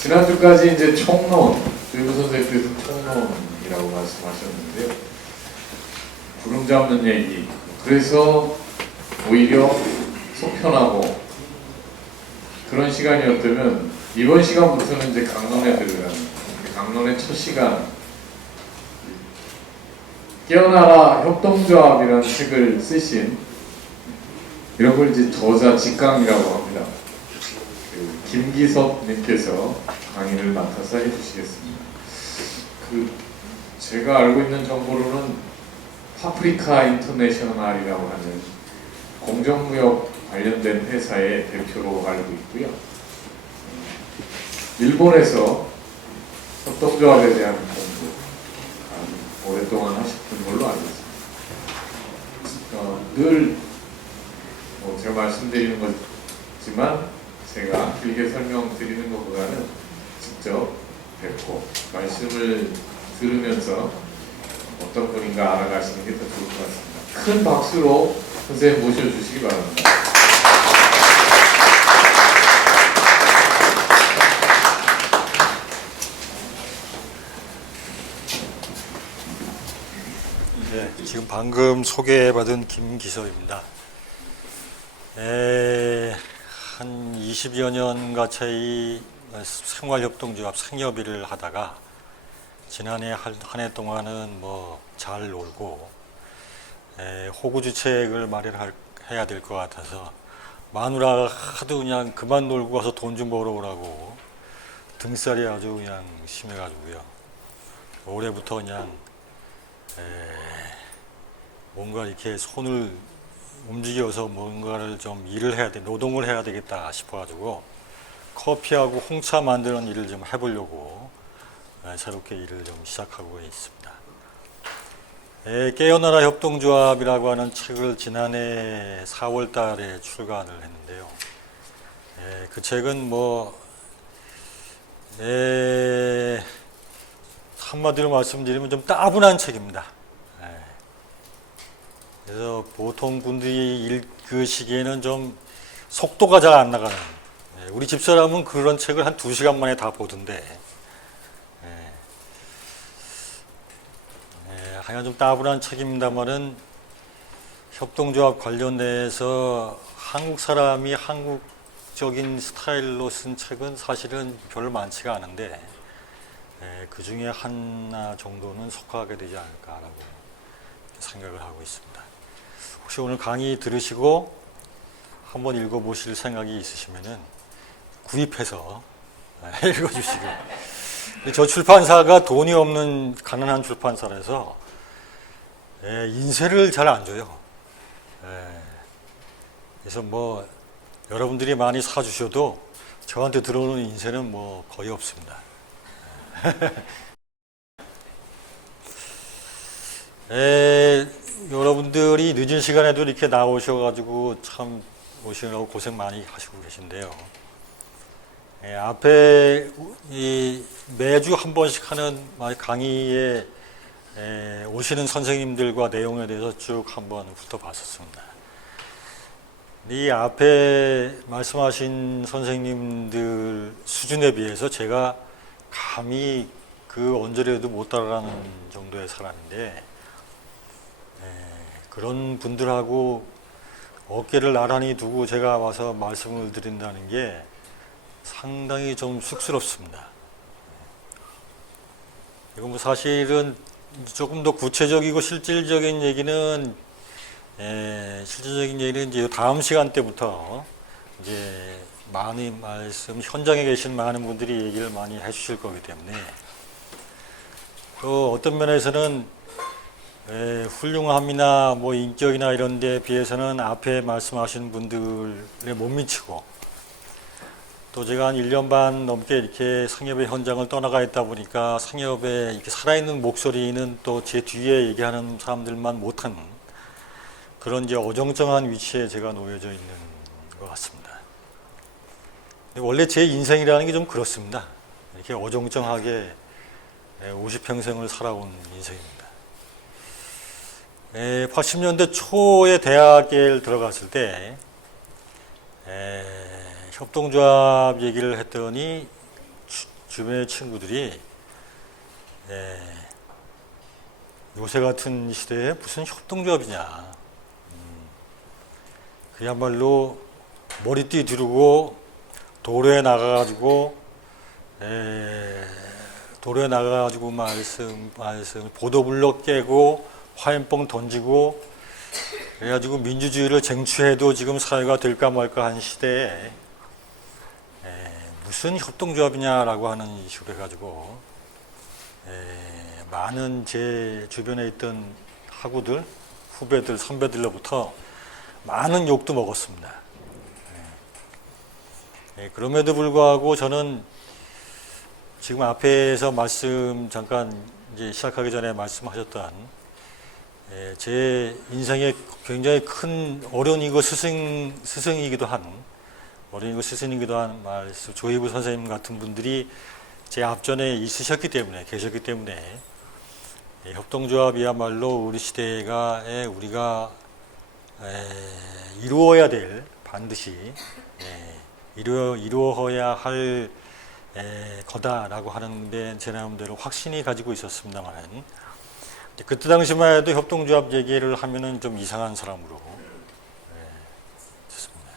지난주까지 이제 총론, 조희구 선생님께서 총론이라고 말씀하셨는데요. 구름 잡는 얘기. 그래서 오히려 속편하고 그런 시간이었다면 이번 시간부터는 이제 강론에 들어가는 강론의 첫 시간. 깨어나라 협동조합이라는 책을 쓰신 이런 걸 이제 저자 직강이라고 합니다. 김기섭님께서 강의를 맡아서 해주시겠습니다. 제가 알고 있는 정보로는 파프리카 인터내셔널이라고 하는 공정무역 관련된 회사의 대표로 알고 있고요. 일본에서 협동조합에 대한 공부 오랫동안 하셨던 걸로 알고 있습니다. 늘 제가 말씀드리는 거지만 제가 길게 설명드리는 것보다는 직접 뵙고 말씀을 들으면서 어떤 분인가 알아가시는 게 더 좋을 것 같습니다. 큰 박수로 선생님 모셔주시기 바랍니다. 네, 지금 방금 소개받은 김기섭입니다. 한 20여 년 가까이 생활협동조합 생협일을 하다가 지난해 한 해 동안은 잘 놀고 호구주책을 마련해야 될 것 같아서 마누라가 하도 그냥 그만 놀고 와서 돈 좀 벌어오라고 등살이 아주 그냥 심해가지고요. 올해부터 그냥 뭔가 이렇게 손을 움직여서 뭔가를 좀 일을 해야 돼, 노동을 해야 되겠다 싶어가지고 커피하고 홍차 만드는 일을 좀 해보려고 새롭게 일을 좀 시작하고 있습니다. 깨어나라 협동조합이라고 하는 책을 지난해 4월 달에 출간을 했는데요. 그 책은 한마디로 말씀드리면 좀 따분한 책입니다. 그래서 보통 분들이 읽으시기에는 좀 속도가 잘 안 나가는, 우리 집사람은 그런 책을 한 2시간 만에 다 보던데, 하여간 좀 따분한 책입니다만은 협동조합 관련돼서 한국 사람이 한국적인 스타일로 쓴 책은 사실은 별로 많지가 않은데 그 중에 하나 정도는 속하게 되지 않을까라고 생각을 하고 있습니다. 혹시 오늘 강의 들으시고 한번 읽어보실 생각이 있으시면은 구입해서 읽어주시고. 저 출판사가 돈이 없는 가난한 출판사라서 인쇄를 잘 안 줘요. 그래서 여러분들이 많이 사주셔도 저한테 들어오는 인쇄는 거의 없습니다. 여러분들이 늦은 시간에도 이렇게 나오셔가지고 참 오시느라고 고생 많이 하시고 계신데요. 앞에 매주 한 번씩 하는 강의에 오시는 선생님들과 내용에 대해서 쭉 한번 훑어봤었습니다. 이 앞에 말씀하신 선생님들 수준에 비해서 제가 감히 그 언저리에도 못 따라가는 정도의 사람인데 그런 분들하고 어깨를 나란히 두고 제가 와서 말씀을 드린다는 게 상당히 좀 쑥스럽습니다. 이건 사실은 조금 더 구체적이고 실질적인 얘기는 이제 다음 시간 때부터 이제 많이 현장에 계신 많은 분들이 얘기를 많이 해주실 거기 때문에 또 어떤 면에서는 훌륭함이나 인격이나 이런 데 비해서는 앞에 말씀하신 분들에 못 미치고 또 제가 한 1년 반 넘게 이렇게 상협의 현장을 떠나가 있다 보니까 상협에 이렇게 살아있는 목소리는 또 제 뒤에 얘기하는 사람들만 못한 그런 이제 어정쩡한 위치에 제가 놓여져 있는 것 같습니다. 원래 제 인생이라는 게 좀 그렇습니다. 이렇게 어정쩡하게 50평생을 살아온 인생입니다. 80년대 초에 대학에 들어갔을 때 협동조합 얘기를 했더니 주변의 친구들이 요새 같은 시대에 무슨 협동조합이냐, 그야말로 머리띠 두르고 도로에 나가가지고 말씀 보도블록 깨고 화염병 던지고 그래가지고 민주주의를 쟁취해도 지금 사회가 될까 말까 한 시대에 무슨 협동조합이냐라고 하는 식으로 해가지고 많은 제 주변에 있던 학우들, 후배들, 선배들로부터 많은 욕도 먹었습니다. 그럼에도 불구하고 저는 지금 앞에서 말씀 잠깐 이제 시작하기 전에 말씀하셨던 제 인생에 굉장히 큰 어른이고 스승이기도 한 말씀 조희구 선생님 같은 분들이 제 앞전에 있으셨기 때문에 계셨기 때문에 협동조합이야말로 우리 시대가 우리가 이루어야 될 반드시 이루어야 할 거다라고 하는데 제 나름대로 확신이 가지고 있었습니다만 그때 당시만 해도 협동조합 얘기를 하면은 좀 이상한 사람으로 됐습니다.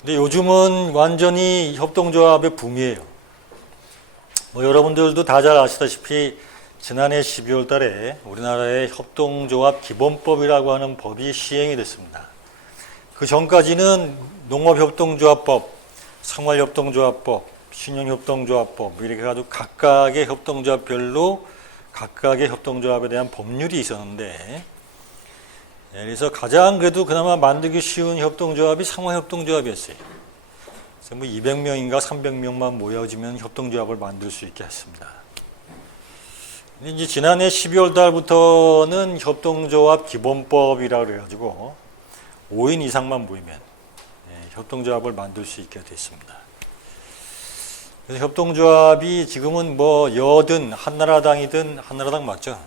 근데 요즘은 완전히 협동조합의 붐이에요. 여러분들도 다 잘 아시다시피 지난해 12월 달에 우리나라의 협동조합 기본법이라고 하는 법이 시행이 됐습니다. 그 전까지는 농업협동조합법, 생활협동조합법, 신용협동조합법 이렇게 해가지고 각각의 협동조합별로 각각의 협동조합에 대한 법률이 있었는데 그래서 가장 그래도 그나마 만들기 쉬운 협동조합이 상호협동조합이었어요. 그래서 뭐 200명인가 300명만 모여지면 협동조합을 만들 수 있게 했습니다. 근데 이제 지난해 12월 달부터는 협동조합 기본법이라고 그래가지고 5인 이상만 모이면 협동조합을 만들 수 있게 됐습니다. 그래서 협동조합이 지금은 뭐 여든 한나라당이든 한나라당 맞죠?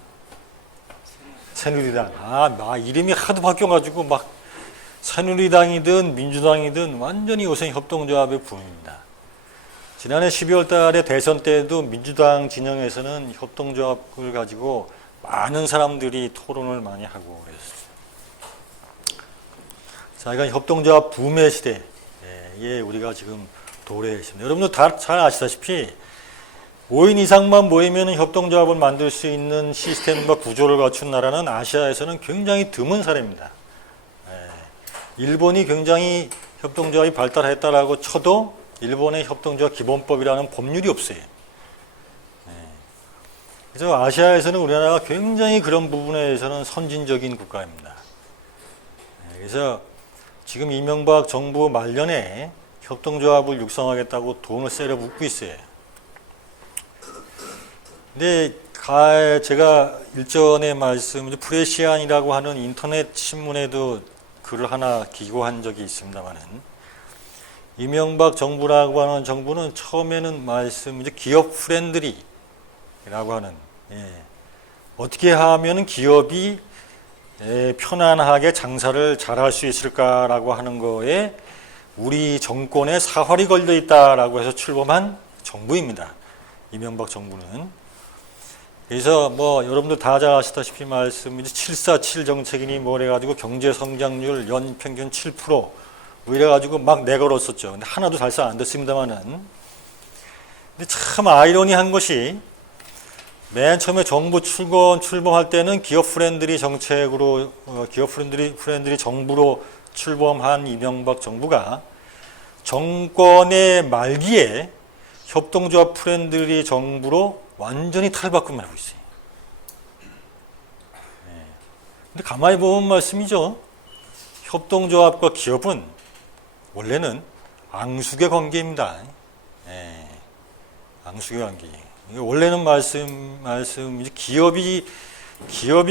새누리당. 이름이 하도 바뀌어가지고 막 새누리당이든 민주당이든 완전히 요새 협동조합의 붐입니다. 지난해 12월 달에 대선 때도 민주당 진영에서는 협동조합을 가지고 많은 사람들이 토론을 많이 하고 그랬어요. 자, 이건 협동조합 붐의 시대에 우리가 지금 도래해 있습니다. 여러분도 다 잘 아시다시피 5인 이상만 모이면 협동조합을 만들 수 있는 시스템과 구조를 갖춘 나라는 아시아에서는 굉장히 드문 사례입니다. 일본이 굉장히 협동조합이 발달했다라고 쳐도 일본의 협동조합 기본법이라는 법률이 없어요. 그래서 아시아에서는 우리나라가 굉장히 그런 부분에 대해서는 선진적인 국가입니다. 그래서 지금 이명박 정부 말년에 협동조합을 육성하겠다고 돈을 세려 붓고 있어요. 근데 제가 일전에 프레시안이라고 하는 인터넷 신문에도 글을 하나 기고한 적이 있습니다만은 이명박 정부라고 하는 정부는 처음에는 기업 프렌들리라고 하는 어떻게 하면 기업이 편안하게 장사를 잘할 수 있을까라고 하는 거에 우리 정권에 사활이 걸려 있다라고 해서 출범한 정부입니다. 이명박 정부는. 그래서 뭐 여러분들 다 잘 아시다시피 747 정책이니 뭐 그래가지고 경제 성장률 연 평균 7% 뭐 이래가지고 막 내걸었었죠. 근데 하나도 달성 안 됐습니다만은. 근데 참 아이러니한 것이 맨 처음에 정부 출범할 때는 기업 프렌들리 정책으로 기업 프렌들리 정부로 출범한 이명박 정부가 정권의 말기에 협동조합 프렌들리 정부로 완전히 탈바꿈을 하고 있어요. 근데 가만히 보면 말씀이죠. 협동조합과 기업은 원래는 앙숙의 관계입니다. 앙숙의 관계. 원래는 기업이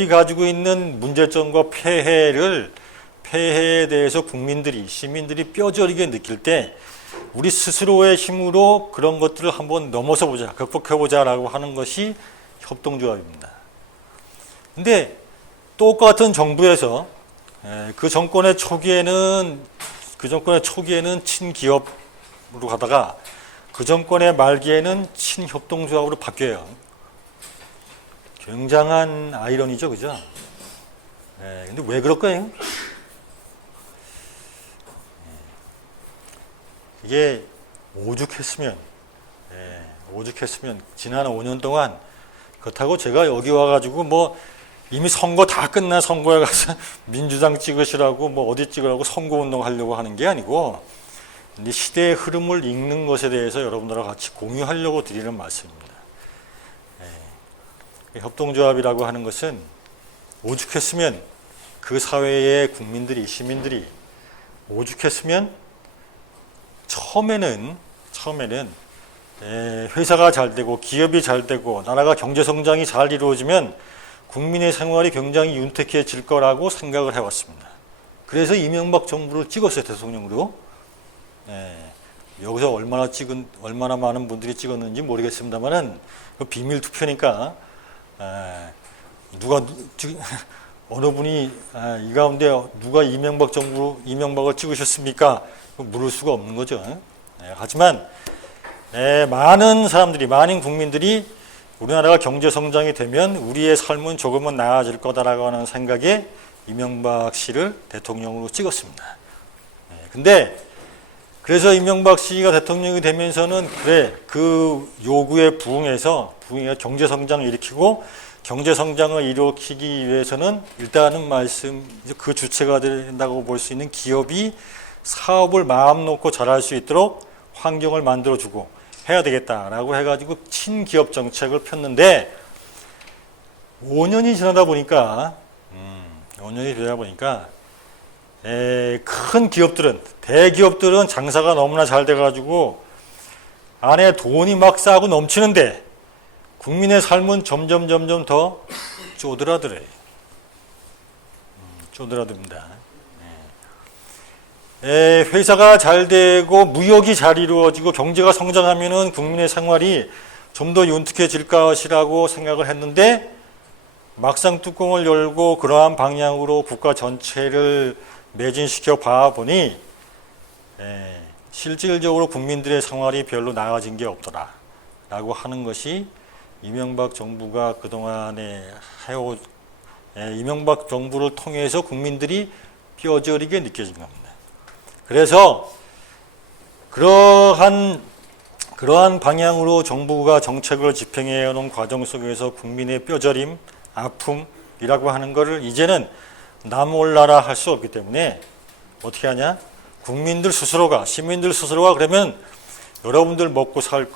가지고 있는 문제점과 폐해에 대해서 시민들이 뼈저리게 느낄 때 우리 스스로의 힘으로 그런 것들을 한번 넘어서 보자, 극복해 보자라고 하는 것이 협동조합입니다. 근데 똑같은 정부에서 그 정권의 초기에는 친기업으로 가다가 그 정권의 말기에는 친협동조합으로 바뀌어요. 굉장한 아이러니죠, 그죠? 근데 왜 그럴까요? 이게 오죽했으면 지난 5년 동안 그렇다고 제가 여기 와가지고 뭐 이미 선거 다 끝난 선거에 가서 민주당 찍으시라고 뭐 어디 찍으라고 선거운동 하려고 하는 게 아니고 근데 시대의 흐름을 읽는 것에 대해서 여러분들과 같이 공유하려고 드리는 말씀입니다. 협동조합이라고 하는 것은 오죽했으면 그 사회의 국민들이, 시민들이 오죽했으면 처음에는 회사가 잘 되고 기업이 잘 되고 나라가 경제 성장이 잘 이루어지면 국민의 생활이 굉장히 윤택해질 거라고 생각을 해왔습니다. 그래서 이명박 정부를 찍었어요, 대통령으로. 여기서 얼마나 많은 분들이 찍었는지 모르겠습니다만은 그 비밀 투표니까 어느 분이 이 가운데 누가 이명박을 찍으셨습니까? 물을 수가 없는 거죠. 하지만 많은 국민들이 우리나라가 경제 성장이 되면 우리의 삶은 조금은 나아질 거다라고 하는 생각에 이명박 씨를 대통령으로 찍었습니다. 근데 그래서 이명박 씨가 대통령이 되면서는 그 요구에 부응해서 경제 성장을 일으키고 경제 성장을 일으키기 위해서는 일단은 그 주체가 된다고 볼 수 있는 기업이 사업을 마음 놓고 잘할 수 있도록 환경을 만들어주고 해야 되겠다라고 해가지고 친기업 정책을 폈는데 5년이 지나다 보니까 큰 기업들은 대기업들은 장사가 너무나 잘 돼가지고 안에 돈이 막 싸고 넘치는데 국민의 삶은 점점 더 쪼드라들어요. 쪼드라듭니다. 회사가 잘 되고 무역이 잘 이루어지고 경제가 성장하면은 국민의 생활이 좀 더 윤택해질 것이라고 생각을 했는데 막상 뚜껑을 열고 그러한 방향으로 국가 전체를 매진시켜 봐보니 실질적으로 국민들의 생활이 별로 나아진 게 없더라라고 하는 것이 이명박 정부가 그동안에 이명박 정부를 통해서 국민들이 뼈저리게 느껴진 겁니다. 그래서 그러한 방향으로 정부가 정책을 집행해 오는 과정 속에서 국민의 뼈저림, 아픔이라고 하는 것을 이제는 나 몰라라 할 수 없기 때문에 어떻게 하냐? 시민들 스스로가 그러면 여러분들 먹고 살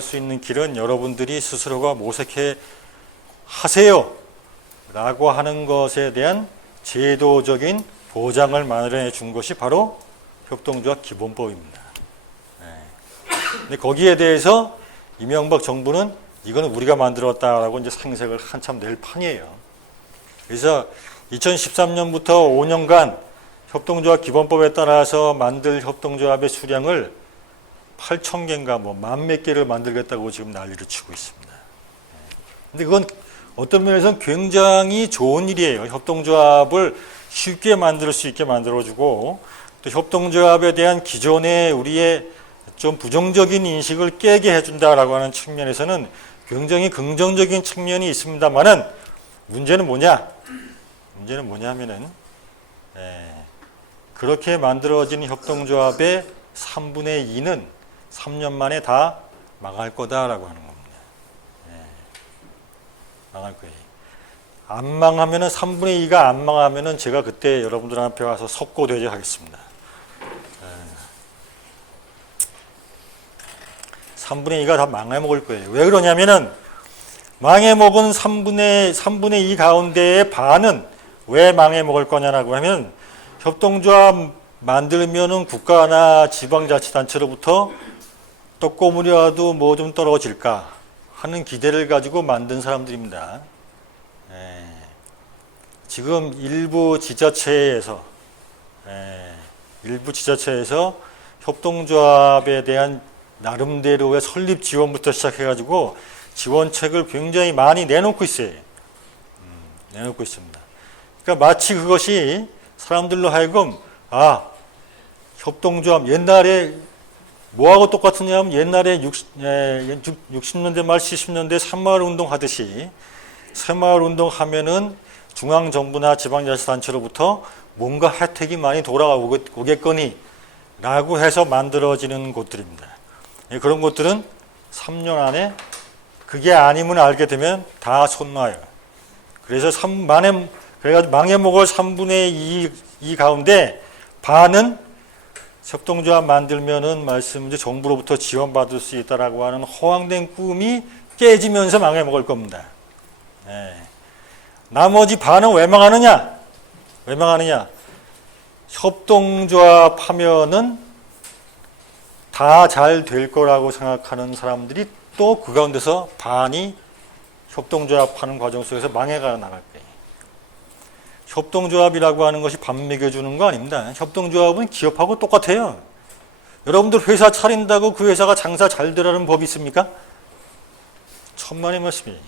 수 있는 길은 여러분들이 스스로가 모색해 하세요 라고 하는 것에 대한 제도적인 보장을 마련해 준 것이 바로 협동조합 기본법입니다. 근데 거기에 대해서 이명박 정부는 이거는 우리가 만들었다라고 이제 생색을 한참 낼 판이에요. 그래서 2013년부터 5년간 협동조합 기본법에 따라서 만들 협동조합의 수량을 8,000개인가 만 몇 개를 만들겠다고 지금 난리를 치고 있습니다. 근데 그건 어떤 면에서는 굉장히 좋은 일이에요. 협동조합을 쉽게 만들 수 있게 만들어주고 또 협동조합에 대한 기존의 우리의 좀 부정적인 인식을 깨게 해준다라고 하는 측면에서는 굉장히 긍정적인 측면이 있습니다만은 문제는 뭐냐면은 그렇게 만들어진 협동조합의 3분의 2는 3년 만에 다 망할 거다라고 하는 겁니다. 망할 거예요. 안 망하면은 3분의 2가 안 망하면은 제가 그때 여러분들 앞에 와서 석고대죄하겠습니다. 3분의 2가 다 망해먹을 거예요. 왜 그러냐면은 망해먹은 3분의 2 가운데의 반은 왜 망해먹을 거냐라고 하면 협동조합 만들면은 국가나 지방자치단체로부터 떡고물이라도 뭐 좀 떨어질까 하는 기대를 가지고 만든 사람들입니다. 지금 일부 지자체에서 협동조합에 대한 나름대로의 설립 지원부터 시작해가지고 지원책을 굉장히 많이 내놓고 있어요. 내놓고 있습니다. 그러니까 마치 그것이 사람들로 하여금 협동조합 옛날에 뭐하고 똑같으냐면 옛날에 60년대 말 70년대 새마을운동 하듯이 새마을운동 하면은 중앙정부나 지방자치단체로부터 뭔가 혜택이 많이 돌아오겠거니 라고 해서 만들어지는 곳들입니다. 그런 곳들은 3년 안에 그게 아니면 알게 되면 다 손놔요. 그래서 그래가지고 망해 먹을 3분의 2 가운데 반은 협동조합 만들면은 이제 정부로부터 지원받을 수 있다라고 하는 허황된 꿈이 깨지면서 망해 먹을 겁니다. 나머지 반은 왜 망하느냐? 협동조합 하면은 다 잘 될 거라고 생각하는 사람들이 또 그 가운데서 반이 협동조합 하는 과정 속에서 망해가 나갈 거예요. 협동조합이라고 하는 것이 밥 먹여주는 거 아닙니다. 협동조합은 기업하고 똑같아요. 여러분들 회사 차린다고 그 회사가 장사 잘 되라는 법이 있습니까? 천만의 말씀이에요.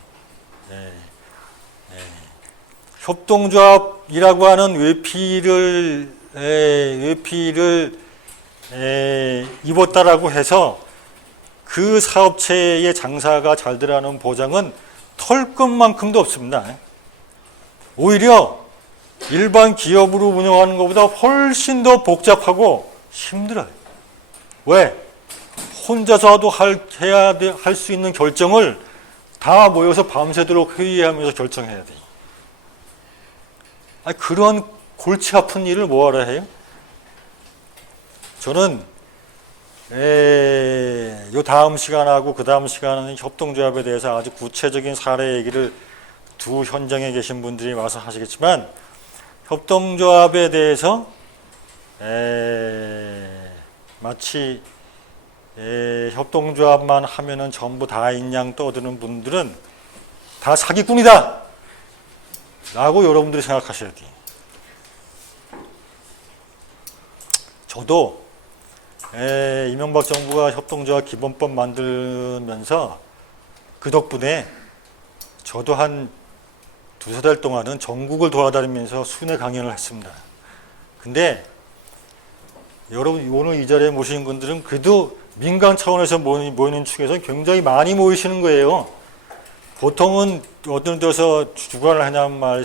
협동조합이라고 하는 외피를 입었다라고 해서 그 사업체의 장사가 잘 되라는 보장은 털끝만큼도 없습니다. 오히려 일반 기업으로 운영하는 것보다 훨씬 더 복잡하고 힘들어요. 왜? 혼자서도 할 수 있는 결정을 다 모여서 밤새도록 회의하면서 결정해야 돼요. 그런 골치 아픈 일을 뭐하러 해요? 저는 요 다음 시간하고 그 다음 시간은 협동조합에 대해서 아주 구체적인 사례 얘기를 두 현장에 계신 분들이 와서 하시겠지만 협동조합에 대해서 마치 협동조합만 하면은 전부 다인 양 떠드는 분들은 다 사기꾼이다 라고 여러분들이 생각하셔야 돼요. 저도 이명박 정부가 협동조합 기본법 만들면서 그 덕분에 저도 한 두세 달 동안은 전국을 돌아다니면서 순회 강연을 했습니다. 근데 여러분 오늘 이 자리에 모신 분들은 그래도 민간 차원에서 모이는 축에서 굉장히 많이 모이시는 거예요. 보통은 어떤 데서 주관을 하냐는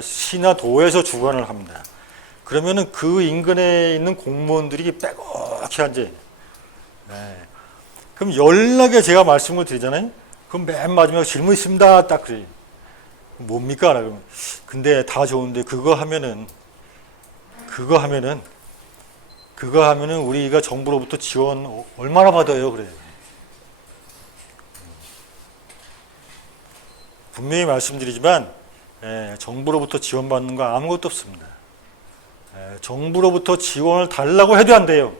시나 도에서 주관을 합니다. 그러면은 그 인근에 있는 공무원들이 빼곡히 앉아요. 그럼 연락에 제가 말씀을 드리잖아요. 그럼 맨 마지막에 질문 있습니다. 딱 그래요. 뭡니까? 그러면 근데 다 좋은데 그거 하면은 우리가 정부로부터 지원 얼마나 받아요? 그래요. 분명히 말씀드리지만 정부로부터 지원받는 거 아무것도 없습니다. 정부로부터 지원을 달라고 해도 안 돼요.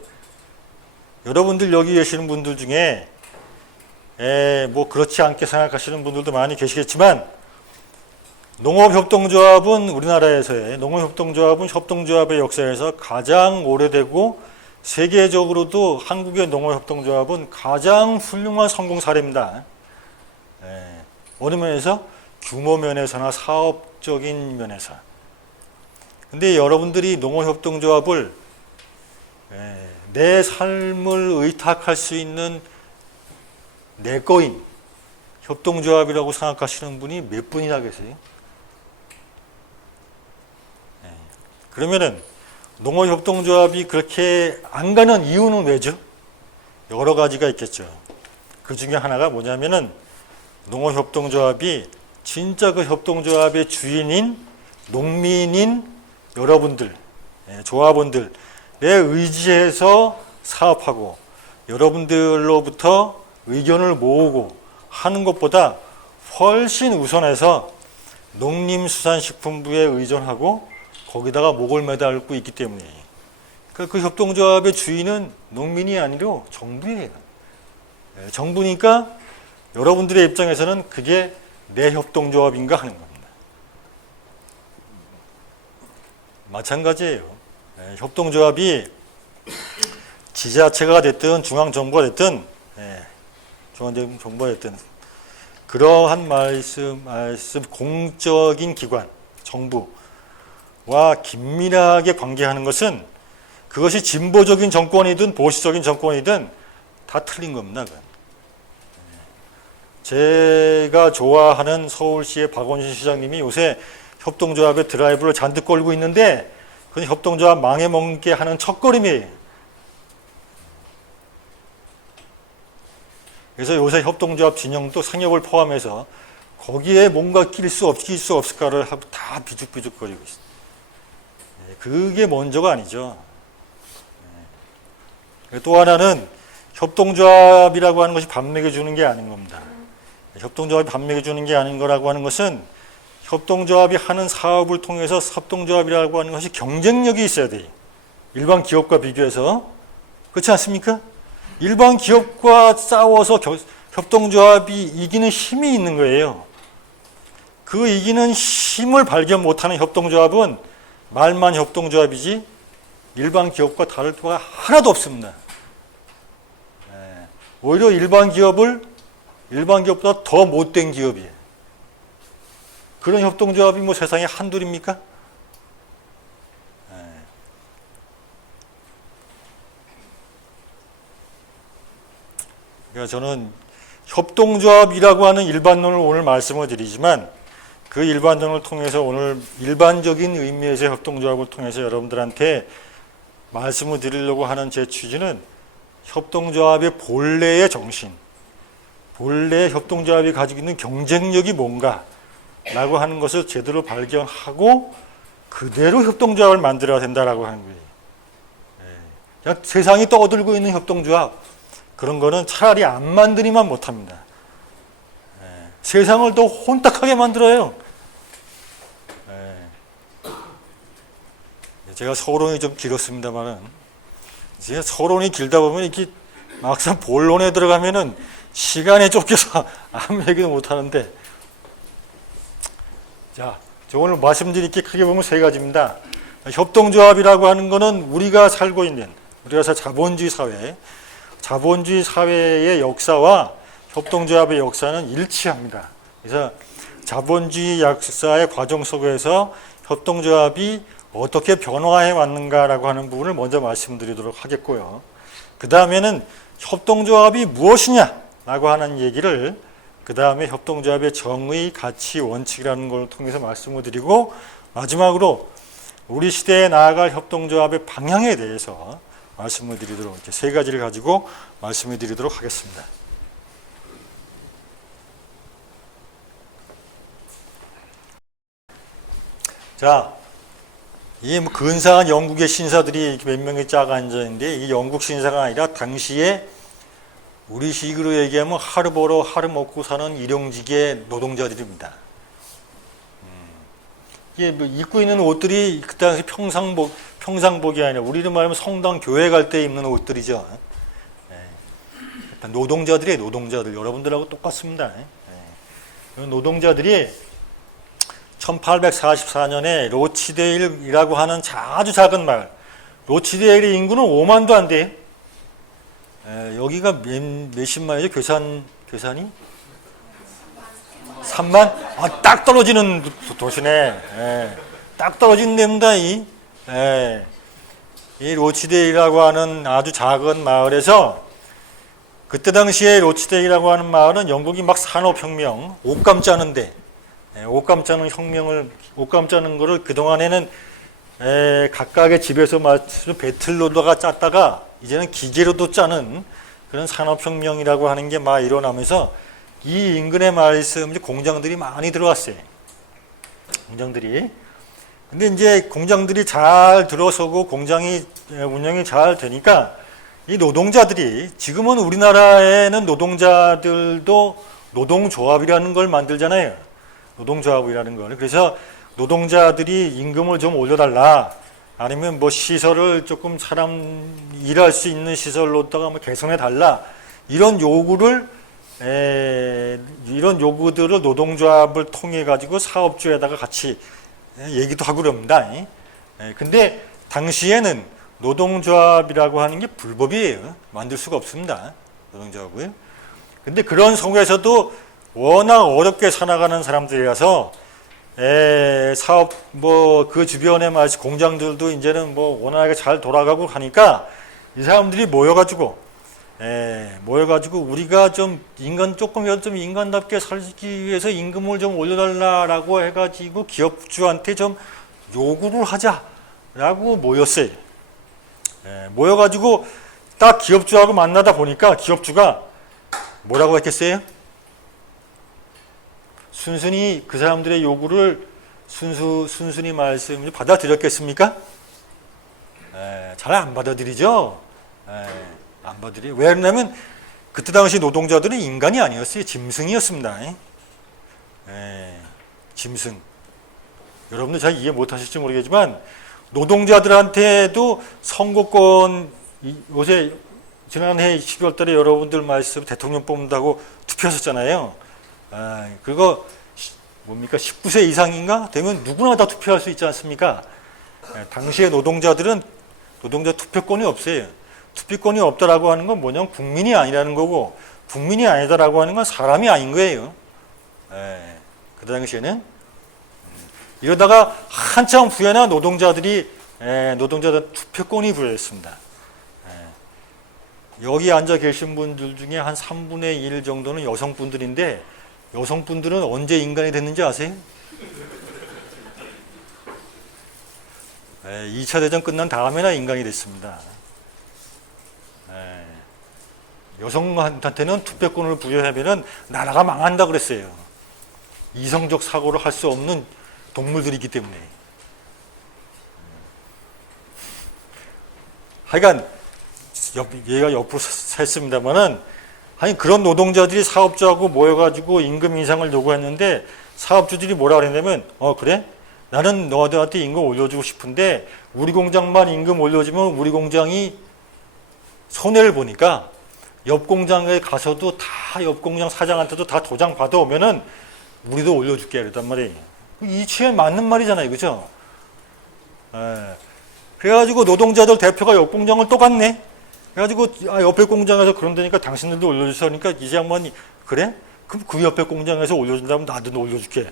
여러분들 여기 계시는 분들 중에 뭐 그렇지 않게 생각하시는 분들도 많이 계시겠지만 농업협동조합은 우리나라에서의 농업협동조합은 협동조합의 역사에서 가장 오래되고 세계적으로도 한국의 농업협동조합은 가장 훌륭한 성공 사례입니다. 어느 면에서 규모 면에서나 사업적인 면에서. 근데 여러분들이 농업협동조합을 내 삶을 의탁할 수 있는 내 거인 협동조합이라고 생각하시는 분이 몇 분이나 계세요? 그러면은 농업협동조합이 그렇게 안 가는 이유는 왜죠? 여러 가지가 있겠죠. 그 중에 하나가 뭐냐면은 농업협동조합이 진짜 그 협동조합의 주인인 농민인 여러분들, 조합원들의 의지에서 사업하고 여러분들로부터 의견을 모으고 하는 것보다 훨씬 우선해서 농림수산식품부에 의존하고 거기다가 목을 매달고 있기 때문에 그 협동조합의 주인은 농민이 아니라 정부예요. 정부니까 여러분들의 입장에서는 그게 내 협동조합인가 하는 겁니다. 마찬가지예요. 협동조합이 지자체가 됐든 중앙정부가 됐든 중앙정부가 됐든 그러한 말씀 공적인 기관, 정부와 긴밀하게 관계하는 것은 그것이 진보적인 정권이든 보수적인 정권이든 다 틀린 겁니다. 제가 좋아하는 서울시의 박원순 시장님이 요새 협동조합의 드라이브를 잔뜩 걸고 있는데 그건 협동조합 망해먹게 하는 첫걸음이에요. 그래서 요새 협동조합 진영도 상협을 포함해서 거기에 뭔가 낄 수 없을까를 하고 다 비죽비죽거리고 있습니다. 그게 먼저가 아니죠. 또 하나는 협동조합이라고 하는 것이 밥 먹여주는 게 아닌 겁니다. 협동조합이 밥 먹여주는 게 아닌 거라고 하는 것은 협동조합이 하는 사업을 통해서 협동조합이라고 하는 것이 경쟁력이 있어야 돼요. 일반 기업과 비교해서. 그렇지 않습니까? 일반 기업과 싸워서 협동조합이 이기는 힘이 있는 거예요. 그 이기는 힘을 발견 못하는 협동조합은 말만 협동조합이지 일반 기업과 다를 바가 하나도 없습니다. 오히려 일반 기업보다 더 못된 기업이에요. 그런 협동조합이 뭐 세상에 한둘입니까? 그러니까 저는 협동조합이라고 하는 일반론을 오늘 말씀을 드리지만 그 일반론을 통해서 오늘 일반적인 의미에서 협동조합을 통해서 여러분들한테 말씀을 드리려고 하는 제 취지는 협동조합의 본래의 정신, 본래 협동조합이 가지고 있는 경쟁력이 뭔가 라고 하는 것을 제대로 발견하고 그대로 협동조합을 만들어야 된다라고 하는 거예요. 그냥 세상이 떠들고 있는 협동조합 그런 거는 차라리 안 만들기만 못합니다. 세상을 더 혼탁하게 만들어요. 제가 서론이 좀 길었습니다만은 이제 서론이 길다 보면 이렇게 막상 본론에 들어가면은 시간에 쫓겨서 아무 얘기도 못 하는데 자, 저 오늘 말씀드릴 게 크게 보면 세 가지입니다. 협동조합이라고 하는 거는 우리가 살고 있는 우리가 자본주의 사회의 역사와 협동조합의 역사는 일치합니다. 그래서 자본주의 역사의 과정 속에서 협동조합이 어떻게 변화해 왔는가라고 하는 부분을 먼저 말씀드리도록 하겠고요. 그 다음에는 협동조합이 무엇이냐라고 하는 얘기를 그 다음에 협동조합의 정의, 가치, 원칙이라는 걸 통해서 말씀을 드리고 마지막으로 우리 시대에 나아갈 협동조합의 방향에 대해서 말씀을 드리도록 이렇게 세 가지를 가지고 말씀을 드리도록 하겠습니다. 자, 이 근사한 영국의 신사들이 몇 명이 짝 앉아 있는데 이 영국 신사가 아니라 당시에 우리 식으로 얘기하면 하루 벌어 하루 먹고 사는 일용직의 노동자들입니다. 이게 뭐 입고 있는 옷들이 그 당시 평상복이 아니라 우리로 말하면 성당 교회 갈 때 입는 옷들이죠. 노동자들 여러분들하고 똑같습니다. 노동자들이 1844년에 로치데일이라고 하는 아주 작은 마을, 로치데일의 인구는 5만도 안 돼요. 여기가 몇십만이죠? 괴산이? 3만? 아, 딱 떨어지는 도시네. 딱 떨어진 데입니다. 이 로치데일이라고 하는 아주 작은 마을에서 그때 당시에 로치데일이라고 하는 마을은 영국이 막 산업혁명, 옷감 짜는데 옷감 짜는 거를 그동안에는 각각의 집에서 배틀로다가 짰다가 이제는 기계로도 짜는 그런 산업혁명이라고 하는 게 막 일어나면서 이 인근의 말씀 공장들이 많이 들어왔어요. 공장들이. 근데 이제 공장들이 잘 들어서고 공장이 운영이 잘 되니까 이 노동자들이 지금은 우리나라에는 노동자들도 노동조합이라는 걸 만들잖아요. 노동조합이라는 걸. 그래서 노동자들이 임금을 좀 올려달라. 아니면 뭐 시설을 조금 사람 일할 수 있는 시설로다가 뭐 개선해 달라. 이런 요구들을 노동조합을 통해 가지고 사업주에다가 같이 얘기도 하고 그럽니다. 근데 당시에는 노동조합이라고 하는 게 불법이에요. 만들 수가 없습니다. 노동조합을. 근데 그런 속에서도 워낙 어렵게 살아가는 사람들이라서 사업 그 주변에 마치 공장들도 이제는 원활하게 잘 돌아가고 하니까 이 사람들이 모여가지고 우리가 좀 조금이라도 좀 인간답게 살기 위해서 임금을 좀 올려달라라고 해가지고 기업주한테 좀 요구를 하자라고 모였어요. 모여가지고 딱 기업주하고 만나다 보니까 기업주가 뭐라고 했겠어요? 순순히 그 사람들의 요구를 순순히 말씀을 받아들였겠습니까? 잘 안 받아들이죠. 안 받아들여요. 왜냐하면 그때 당시 노동자들은 인간이 아니었어요. 짐승이었습니다. 짐승. 여러분들 잘 이해 못하실지 모르겠지만 노동자들한테도 선거권 요새 지난해 12월 달에 여러분들 말씀 대통령 뽑는다고 투표하셨잖아요. 그거 뭡니까? 19세 이상인가 되면 누구나 다 투표할 수 있지 않습니까? 당시에 노동자 투표권이 없어요. 투표권이 없다라고 하는 건 뭐냐면 국민이 아니라는 거고, 국민이 아니다라고 하는 건 사람이 아닌 거예요. 그 당시에는 이러다가 한참 후에나 노동자들 투표권이 부여했습니다. 여기 앉아 계신 분들 중에 한 3분의 1 정도는 여성분들인데, 여성분들은 언제 인간이 됐는지 아세요? 2차 대전 끝난 다음에나 인간이 됐습니다. 여성한테는 투표권을 부여하면 나라가 망한다 그랬어요. 이성적 사고를 할 수 없는 동물들이기 때문에. 하여간 얘가 옆으로 샜습니다만은, 아니 그런 노동자들이 사업주하고 모여가지고 임금 인상을 요구했는데 사업주들이 뭐라 그랬냐면, 그래? 나는 너한테 임금 올려주고 싶은데 우리 공장만 임금 올려주면 우리 공장이 손해를 보니까 옆 공장에 가서도 다 옆 공장 사장한테도 다 도장 받아오면은 우리도 올려줄게 그랬단 말이에요. 이치에 맞는 말이잖아요, 그죠? 그래가지고 노동자들 대표가 옆 공장을 또 갔네. 그래가지고 옆에 공장에서 그런다니까 당신들도 올려주세요. 그러니까 이 양반이 그래? 그럼 그 옆에 공장에서 올려준다면 나도 올려줄게.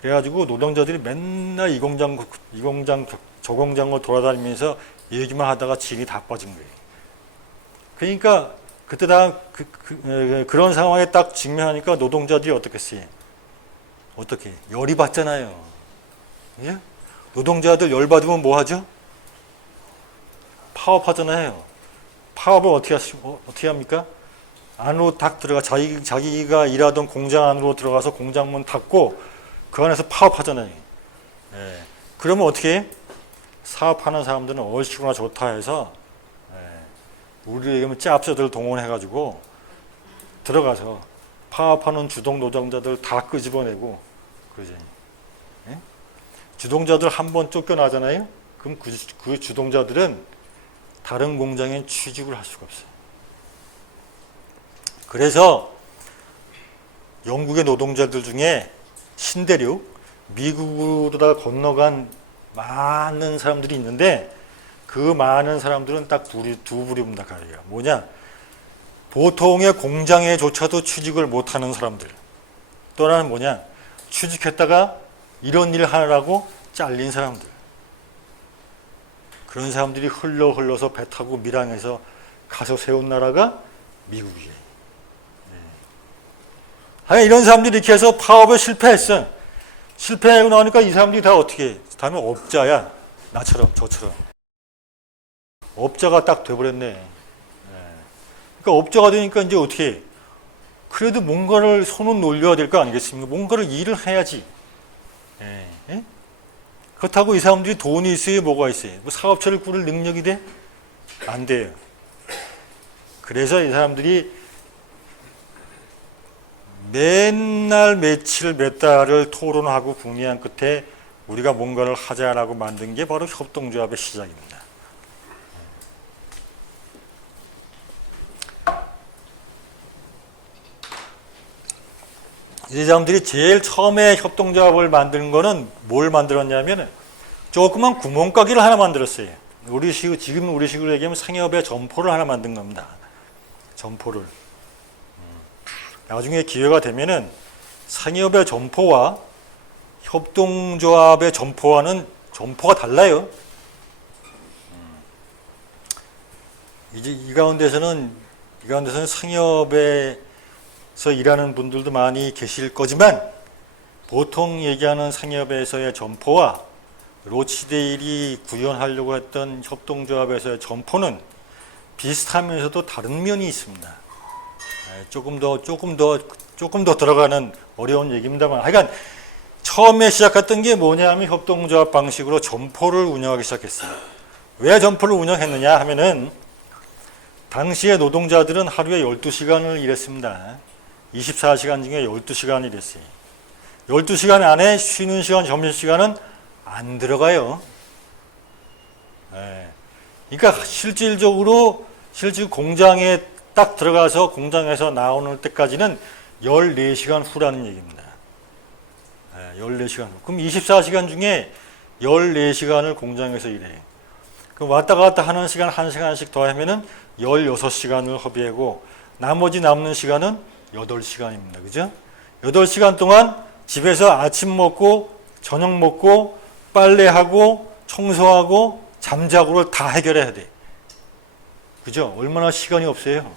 그래가지고 노동자들이 맨날 이 공장 저 공장을 돌아다니면서 얘기만 하다가 질이 다 빠진 거예요. 그러니까 그때 다 그런 상황에 딱 직면하니까 노동자들이 어떻게 했어요? 어떻게? 열이 받잖아요. 예? 노동자들 열 받으면 뭐 하죠? 파업하잖아요. 파업을 어떻게 합니까? 안으로 딱 들어가 자기가 일하던 공장 안으로 들어가서 공장 문 닫고 그 안에서 파업하잖아요. 그러면 어떻게 해? 사업하는 사람들은 얼씨구나 좋다 해서 우리에게 짭새들 동원해가지고 들어가서 파업하는 주동 노동자들 다 끄집어내고 그러지. 주동자들 한 번 쫓겨나잖아요. 그럼 그 주동자들은 다른 공장에 취직을 할 수가 없어요. 그래서 영국의 노동자들 중에 신대륙, 미국으로다가 건너간 많은 사람들이 있는데 그 많은 사람들은 딱 두 부류입니다. 가리가 뭐냐? 보통의 공장에조차도 취직을 못하는 사람들. 또 하나는 뭐냐? 취직했다가 이런 일 하느라고 잘린 사람들. 그런 사람들이 흘러서 배 타고 밀항에서 가서 세운 나라가 미국이에요. 이런 사람들이 이렇게 해서 파업에 실패했어. 실패하고 나니까 이 사람들이 다 어떻게 해? 다음에 업자야. 나처럼 저처럼. 업자가 딱 돼버렸네. 그러니까 업자가 되니까 이제 어떻게 해? 그래도 뭔가를 손은 놀려야 될 거 아니겠습니까? 뭔가를 일을 해야지. 그렇다고 이 사람들이 돈이 있어요? 뭐가 있어요? 뭐 사업체를 꾸릴 능력이 돼? 안 돼요. 그래서 이 사람들이 맨날 며칠 몇 달을 토론하고 궁리한 끝에 우리가 뭔가를 하자라고 만든 게 바로 협동조합의 시작입니다. 이 사람들이 제일 처음에 협동조합을 만드는 거는 뭘 만들었냐면 조그만 구멍가게를 하나 만들었어요. 지금 우리식으로 얘기하면 상협의 점포를 하나 만든 겁니다. 점포를. 나중에 기회가 되면은 상협의 점포와 협동조합의 점포와는 점포가 달라요. 이제 이 가운데서는 상협에서 일하는 분들도 많이 계실 거지만 보통 얘기하는 상협에서의 점포와 로치데일이 구현하려고 했던 협동조합에서의 점포는 비슷하면서도 다른 면이 있습니다. 조금 더 들어가는 어려운 얘기입니다만, 하여간 처음에 시작했던 게 뭐냐면 협동조합 방식으로 점포를 운영하기 시작했어요. 왜 점포를 운영했느냐 하면은 당시에 노동자들은 하루에 12시간을 일했습니다. 24시간 중에 12시간 일했어요. 12시간 안에 쉬는 시간, 점심시간은 안 들어가요. 그러니까 실질적으로 공장에 딱 들어가서 공장에서 나오는 때까지는 14시간 후라는 얘기입니다. 14시간 후. 그럼 24시간 중에 14시간을 공장에서 일해요. 그럼 왔다 갔다 하는 시간 1시간씩 더하면은 16시간을 허비하고 나머지 남는 시간은 8시간입니다. 그죠? 8시간 동안 집에서 아침 먹고 저녁 먹고 빨래하고 청소하고 잠자고를 다 해결해야 돼. 그죠? 얼마나 시간이 없어요.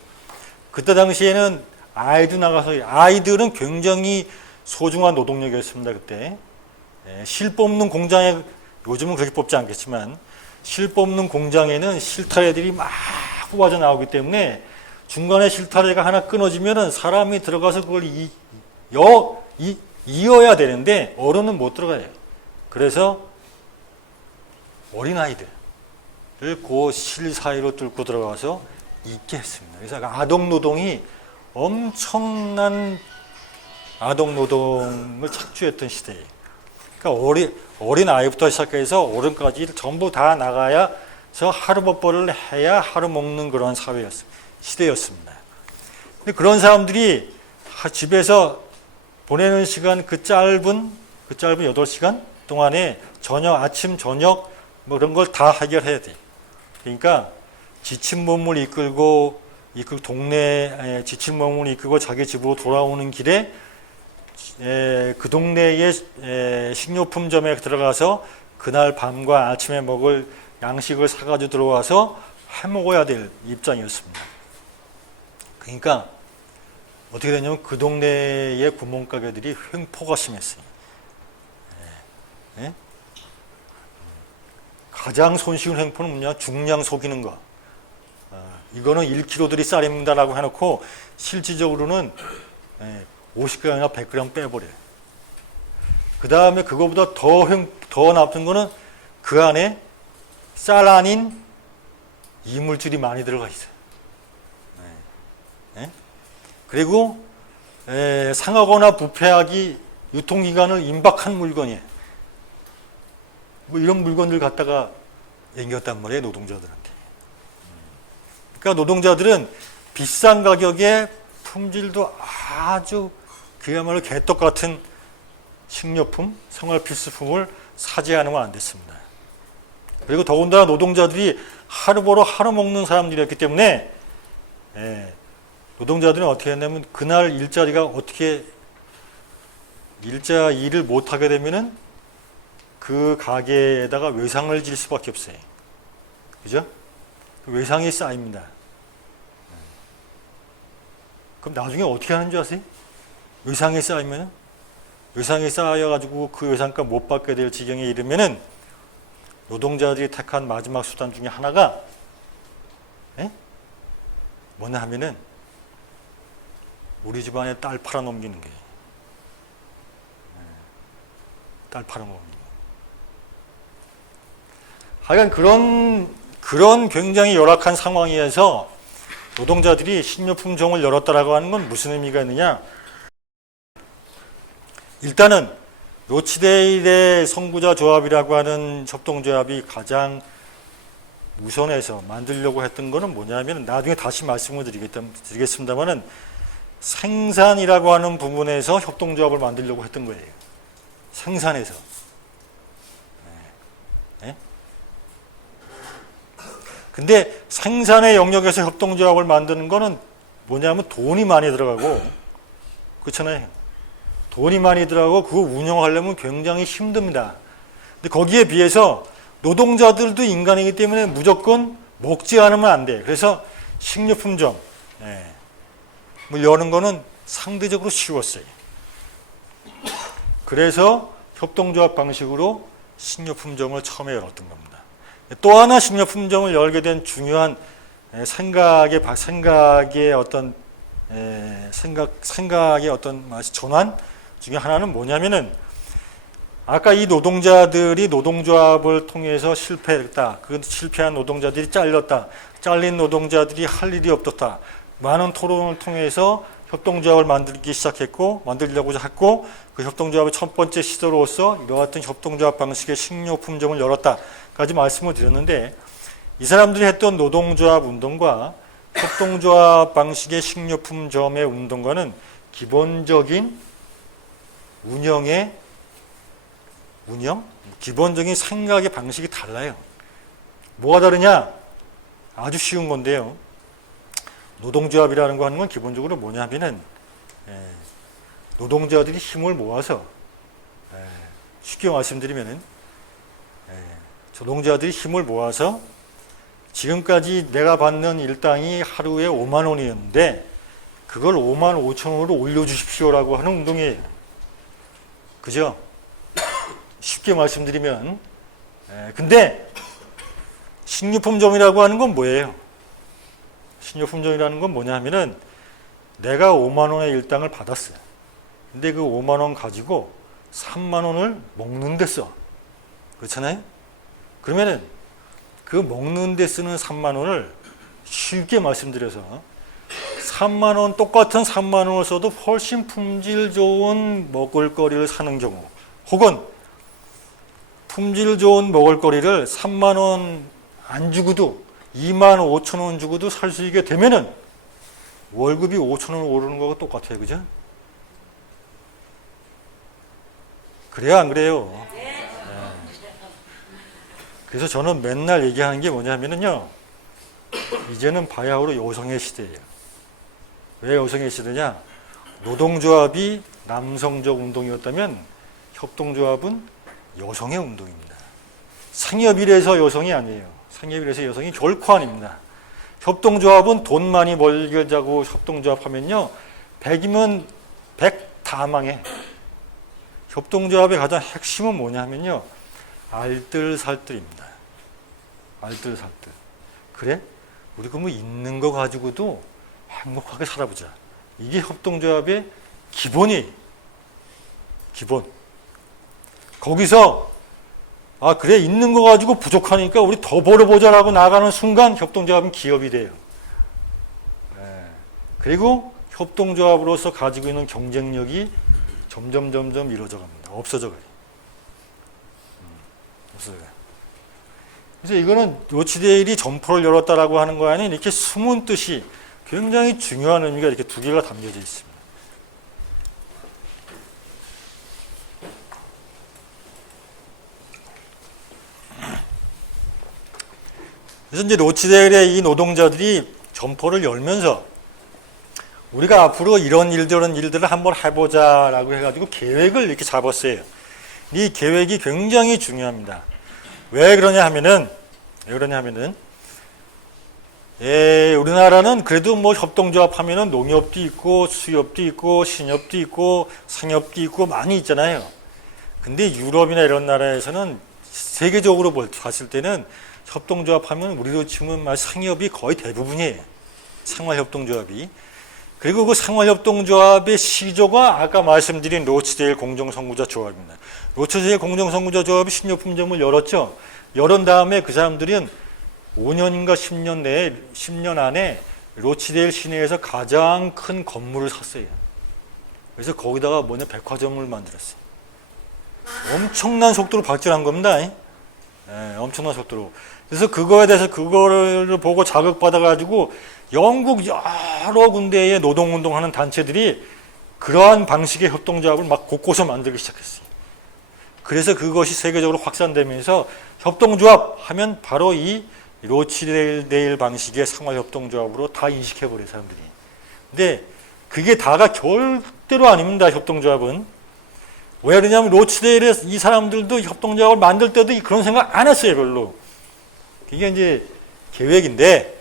그때 당시에는 아이들은 굉장히 소중한 노동력이었습니다. 그때 실 뽑는 공장에, 요즘은 그렇게 뽑지 않겠지만 실 뽑는 공장에는 실타래들이 막 뽑아져 나오기 때문에 중간에 실타래가 하나 끊어지면은 사람이 들어가서 그걸 이어야 되는데 어른은 못 들어가요. 그래서 어린아이들을 그 실 사이로 뚫고 들어가서 있게 했습니다. 그래서 아동노동이 엄청난 아동노동을 착취했던 시대예요. 그러니까 어린 아이부터 시작해서 어른까지 전부 다 나가야서 하루벌벌을 해야 하루 먹는 그런 시대였습니다. 근데 그런 사람들이 집에서 보내는 시간 그 짧은 8시간 동안에 아침, 저녁 뭐 그런 걸 다 해결해야 돼. 그러니까 지친 몸을 이끌고 동네에 지친 몸을 이끌고 자기 집으로 돌아오는 길에 그 동네의 식료품점에 들어가서 그날 밤과 아침에 먹을 양식을 사가지고 들어와서 해먹어야 될 입장이었습니다. 그러니까 어떻게 되냐면 그 동네의 구멍가게들이 횡포가 심했어요. 가장 손쉬운 횡포는 뭐냐? 중량 속이는 거. 이거는 1kg들이 쌀입니다라고 해놓고 실질적으로는 50g이나 100g 빼버려요. 그 다음에 그거보다 더 나쁜 거는 그 안에 쌀 아닌 이물질이 많이 들어가 있어요. 그리고 상하거나 부패하기 유통기간을 임박한 물건이에요. 뭐 이런 물건들 갖다가 앵겼단 말이에요, 노동자들한테. 그러니까 노동자들은 비싼 가격에 품질도 아주 그야말로 개떡 같은 식료품, 생활 필수품을 사지 않으면 안 됐습니다. 그리고 더군다나 노동자들이 하루 벌어 하루 먹는 사람들이었기 때문에 노동자들은 어떻게 했냐면 그날 일자리가 일을 못하게 되면은 그 가게에다가 외상을 질 수밖에 없어요. 그죠? 그 외상이 쌓입니다. 그럼 나중에 어떻게 하는 줄 아세요? 외상이 쌓여가지고 그 외상값 못 받게 될 지경에 이르면은 노동자들이 택한 마지막 수단 중에 하나가 뭐냐 하면은 우리 집안에 딸 팔아넘기는 거예요. 딸 팔아넘기는 거. 하여간 그런 굉장히 열악한 상황에서 노동자들이 식료품점을 열었다라고 하는 건 무슨 의미가 있느냐? 일단은 로치데일의 선구자 조합이라고 하는 협동조합이 가장 우선해서 만들려고 했던 거는 뭐냐면 나중에 다시 말씀을 드리겠습니다만은 생산이라고 하는 부분에서 협동조합을 만들려고 했던 거예요. 생산에서. 근데 생산의 영역에서 협동조합을 만드는 거는 뭐냐면 돈이 많이 들어가고, 그렇잖아요. 돈이 많이 들어가고 그거 운영하려면 굉장히 힘듭니다. 근데 거기에 비해서 노동자들도 인간이기 때문에 무조건 먹지 않으면 안 돼. 그래서 식료품점 뭐 여는 거는 상대적으로 쉬웠어요. 그래서 협동조합 방식으로 식료품점을 처음에 열었던 겁니다. 또 하나 식료품점을 열게 된 중요한 생각의 어떤 생각의 어떤 전환 중에 하나는 뭐냐면은, 아까 이 노동자들이 노동조합을 통해서 실패했다. 그 실패한 노동자들이 잘렸다. 잘린 노동자들이 할 일이 없었다. 많은 토론을 통해서 협동조합을 만들려고 했고, 그 협동조합의 첫 번째 시도로서 이와 같은 협동조합 방식의 식료품점을 열었다까지 말씀을 드렸는데, 이 사람들이 했던 노동조합 운동과 협동조합 방식의 식료품점의 운동과는 기본적인 기본적인 생각의 방식이 달라요. 뭐가 다르냐? 아주 쉬운 건데요. 노동조합이라는 거 하는 건 기본적으로 뭐냐 하면은, 노동자들이 힘을 모아서, 쉽게 말씀드리면은, 노동자들이 힘을 모아서 지금까지 내가 받는 일당이 하루에 5만 원이었는데 그걸 5만 5천 원으로 올려주십시오라고 하는 운동이에요. 그죠? 쉽게 말씀드리면. 근데 식료품점이라고 하는 건 뭐예요? 식료품점이라는 건 뭐냐 하면은, 내가 5만 원의 일당을 받았어요. 근데 그 5만 원 가지고 3만 원을 먹는 데 써. 그렇잖아요? 그러면은 그 먹는 데 쓰는 3만 원을 쉽게 말씀드려서 3만 원, 똑같은 3만 원을 써도 훨씬 품질 좋은 먹을거리를 사는 경우, 혹은 품질 좋은 먹을거리를 3만 원 안 주고도 2만 5천 원 주고도 살 수 있게 되면은 월급이 5천 원 오르는 거하고 똑같아요. 그죠? 그래요, 안 그래요? 그래서 저는 맨날 얘기하는 게 뭐냐면요, 이제는 바야흐로 여성의 시대예요. 왜 여성의 시대냐? 노동조합이 남성적 운동이었다면 협동조합은 여성의 운동입니다. 상업일에서 여성이 아니에요. 상업일에서 여성이 결코 아닙니다. 협동조합은 돈 많이 벌자고 협동조합 하면요, 100이면 100 다 망해. 협동조합의 가장 핵심은 뭐냐면요, 알뜰살뜰입니다. 알뜰살뜰. 그래? 우리 뭐 있는 거 가지고도 행복하게 살아보자. 이게 협동조합의 기본이에요. 기본. 거기서 그래, 있는 거 가지고 부족하니까 우리 더 벌어보자라고 나가는 순간 협동조합은 기업이 돼요. 그리고 협동조합으로서 가지고 있는 경쟁력이 점점 이루어져 갑니다. 없어져 가요. 그래서 이거는 로치데일이 점포를 열었다라고 하는 거 아닌, 이렇게 숨은 뜻이, 굉장히 중요한 의미가 이렇게 두 개가 담겨져 있습니다. 그래서 이제 로치데일의 이 노동자들이 점포를 열면서 우리가 앞으로 이런 일들을 한번 해보자라고 해가지고 계획을 이렇게 잡았어요. 이 계획이 굉장히 중요합니다. 왜 그러냐 하면은, 우리나라는 그래도 뭐 협동조합 하면은 농협도 있고 수협도 있고 신협도 있고 상협도 있고 많이 있잖아요. 근데 유럽이나 이런 나라에서는 세계적으로 봤을 때는 협동조합 하면 우리로 치면 상협이 거의 대부분이에요. 생활협동조합이. 그리고 그 생활협동조합의 시조가 아까 말씀드린 로치데일 공정선구자 조합입니다. 로치데일 공정선구자 조합이 식료품점을 열었죠. 열은 다음에 그 사람들은 5년인가 10년 안에 로치데일 시내에서 가장 큰 건물을 샀어요. 그래서 거기다가 백화점을 만들었어요. 엄청난 속도로 발전한 겁니다. 엄청난 속도로. 그래서 그거에 대해서 그거를 보고 자극받아가지고 영국 여러 군데의 노동운동하는 단체들이 그러한 방식의 협동조합을 막 곳곳에 만들기 시작했어요. 그래서 그것이 세계적으로 확산되면서 협동조합 하면 바로 이 로치데일 방식의 생활협동조합으로 다 인식해버려요, 사람들이. 근데 그게 다가 절대로 아닙니다, 협동조합은. 왜 그러냐면 로치데일의 이 사람들도 협동조합을 만들 때도 그런 생각 안 했어요, 별로. 그게 이제 계획인데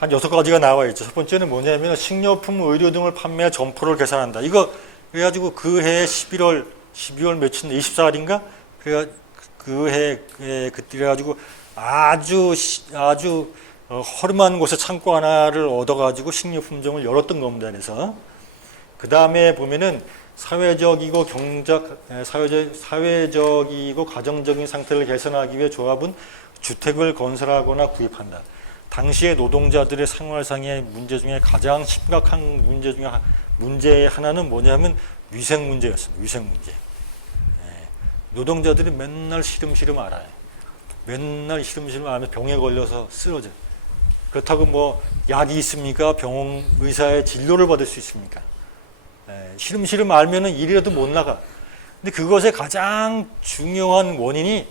한 6가지가 나와 있죠. 첫 번째는 뭐냐면 식료품, 의료 등을 판매할 점포를 계산한다. 이거 그래가지고 그 해 12월 며칠 24일인가? 그 해 그때 가지고 아주 허름한 곳에 창고 하나를 얻어가지고 식료품점을 열었던 겁니다. 그래서 그 다음에 보면은 사회적이고 가정적인 상태를 개선하기 위해 조합은 주택을 건설하거나 구입한다. 당시의 노동자들의 생활상의 문제 중에 가장 심각한 문제 하나는 뭐냐면 위생 문제였습니다. 위생 문제. 노동자들이 맨날 시름시름 앓아요. 맨날 시름시름 앓으면 병에 걸려서 쓰러져요. 그렇다고 뭐 약이 있습니까? 병원 의사의 진료를 받을 수 있습니까? 시름시름 앓으면 일이라도 못 나가. 근데 그것의 가장 중요한 원인이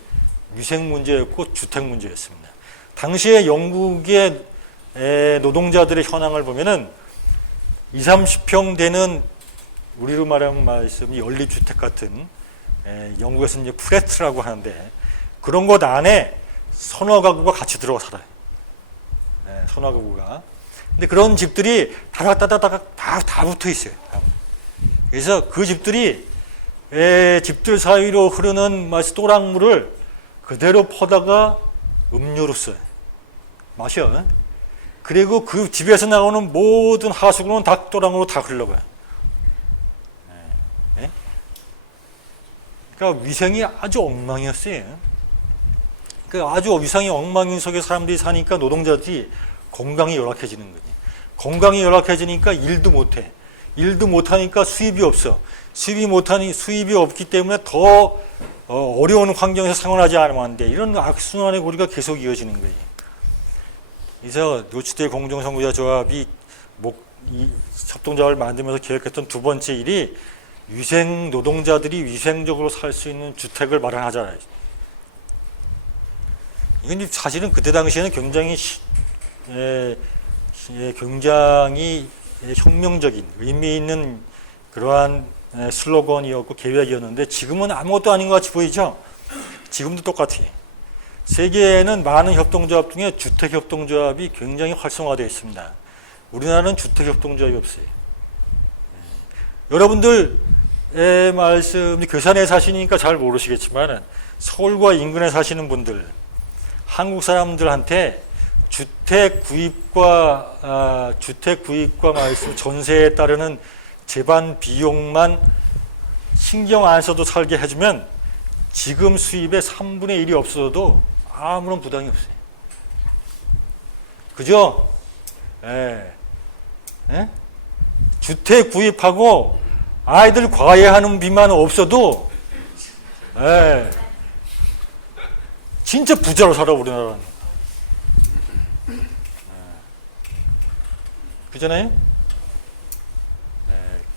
위생 문제였고 주택 문제였습니다. 당시에 영국의 노동자들의 현황을 보면은 20, 30평 되는 우리로 말하면 연립주택 같은 영국에서 이제 플랫라고 하는데 그런 것 안에 서너 가구가 같이 들어가 살아요. 서너 가구가. 근데 그런 집들이 다닥다닥 다 붙어 있어요. 그래서 그 집들이 집들 사이로 흐르는 또랑물을 그대로 퍼다가 음료로 써요. 마셔. 그리고 그 집에서 나오는 모든 하수구는 다 또랑으로 다 흘러가요. 그러니까 위생이 아주 엉망이었어요. 그러니까 아주 위생이 엉망인 속에 사람들이 사니까 노동자들이 건강이 열악해지는 거지. 건강이 열악해지니까 일도 못해. 일도 못하니까 수입이 없어. 수입이 없기 때문에 더 어려운 환경에서 생활하지 않으면 안 돼. 이런 악순환의 고리가 계속 이어지는 거예요. 그래서 노치대 공정선구자 조합이 이 협동조합을 만들면서 계획했던 두 번째 일이 노동자들이 위생적으로 살 수 있는 주택을 마련하자. 이건 사실은 그때 당시에는 굉장히 혁명적인 의미 있는 그러한 슬로건이었고 계획이었는데 지금은 아무것도 아닌 것 같이 보이죠? 지금도 똑같아요. 세계에는 많은 협동조합 중에 주택협동조합이 굉장히 활성화되어 있습니다. 우리나라는 주택협동조합이 없어요. 여러분들의 말씀, 괴산에 사시니까 잘 모르시겠지만 서울과 인근에 사시는 분들, 한국 사람들한테 주택 구입과 전세에 따르는 재반 비용만 신경 안 써도 살게 해주면 지금 수입의 3분의 1이 없어도 아무런 부담이 없어요. 그죠? 주택 구입하고 아이들 과외하는 비만 없어도 진짜 부자로 살아 우리나라는. 그잖아요?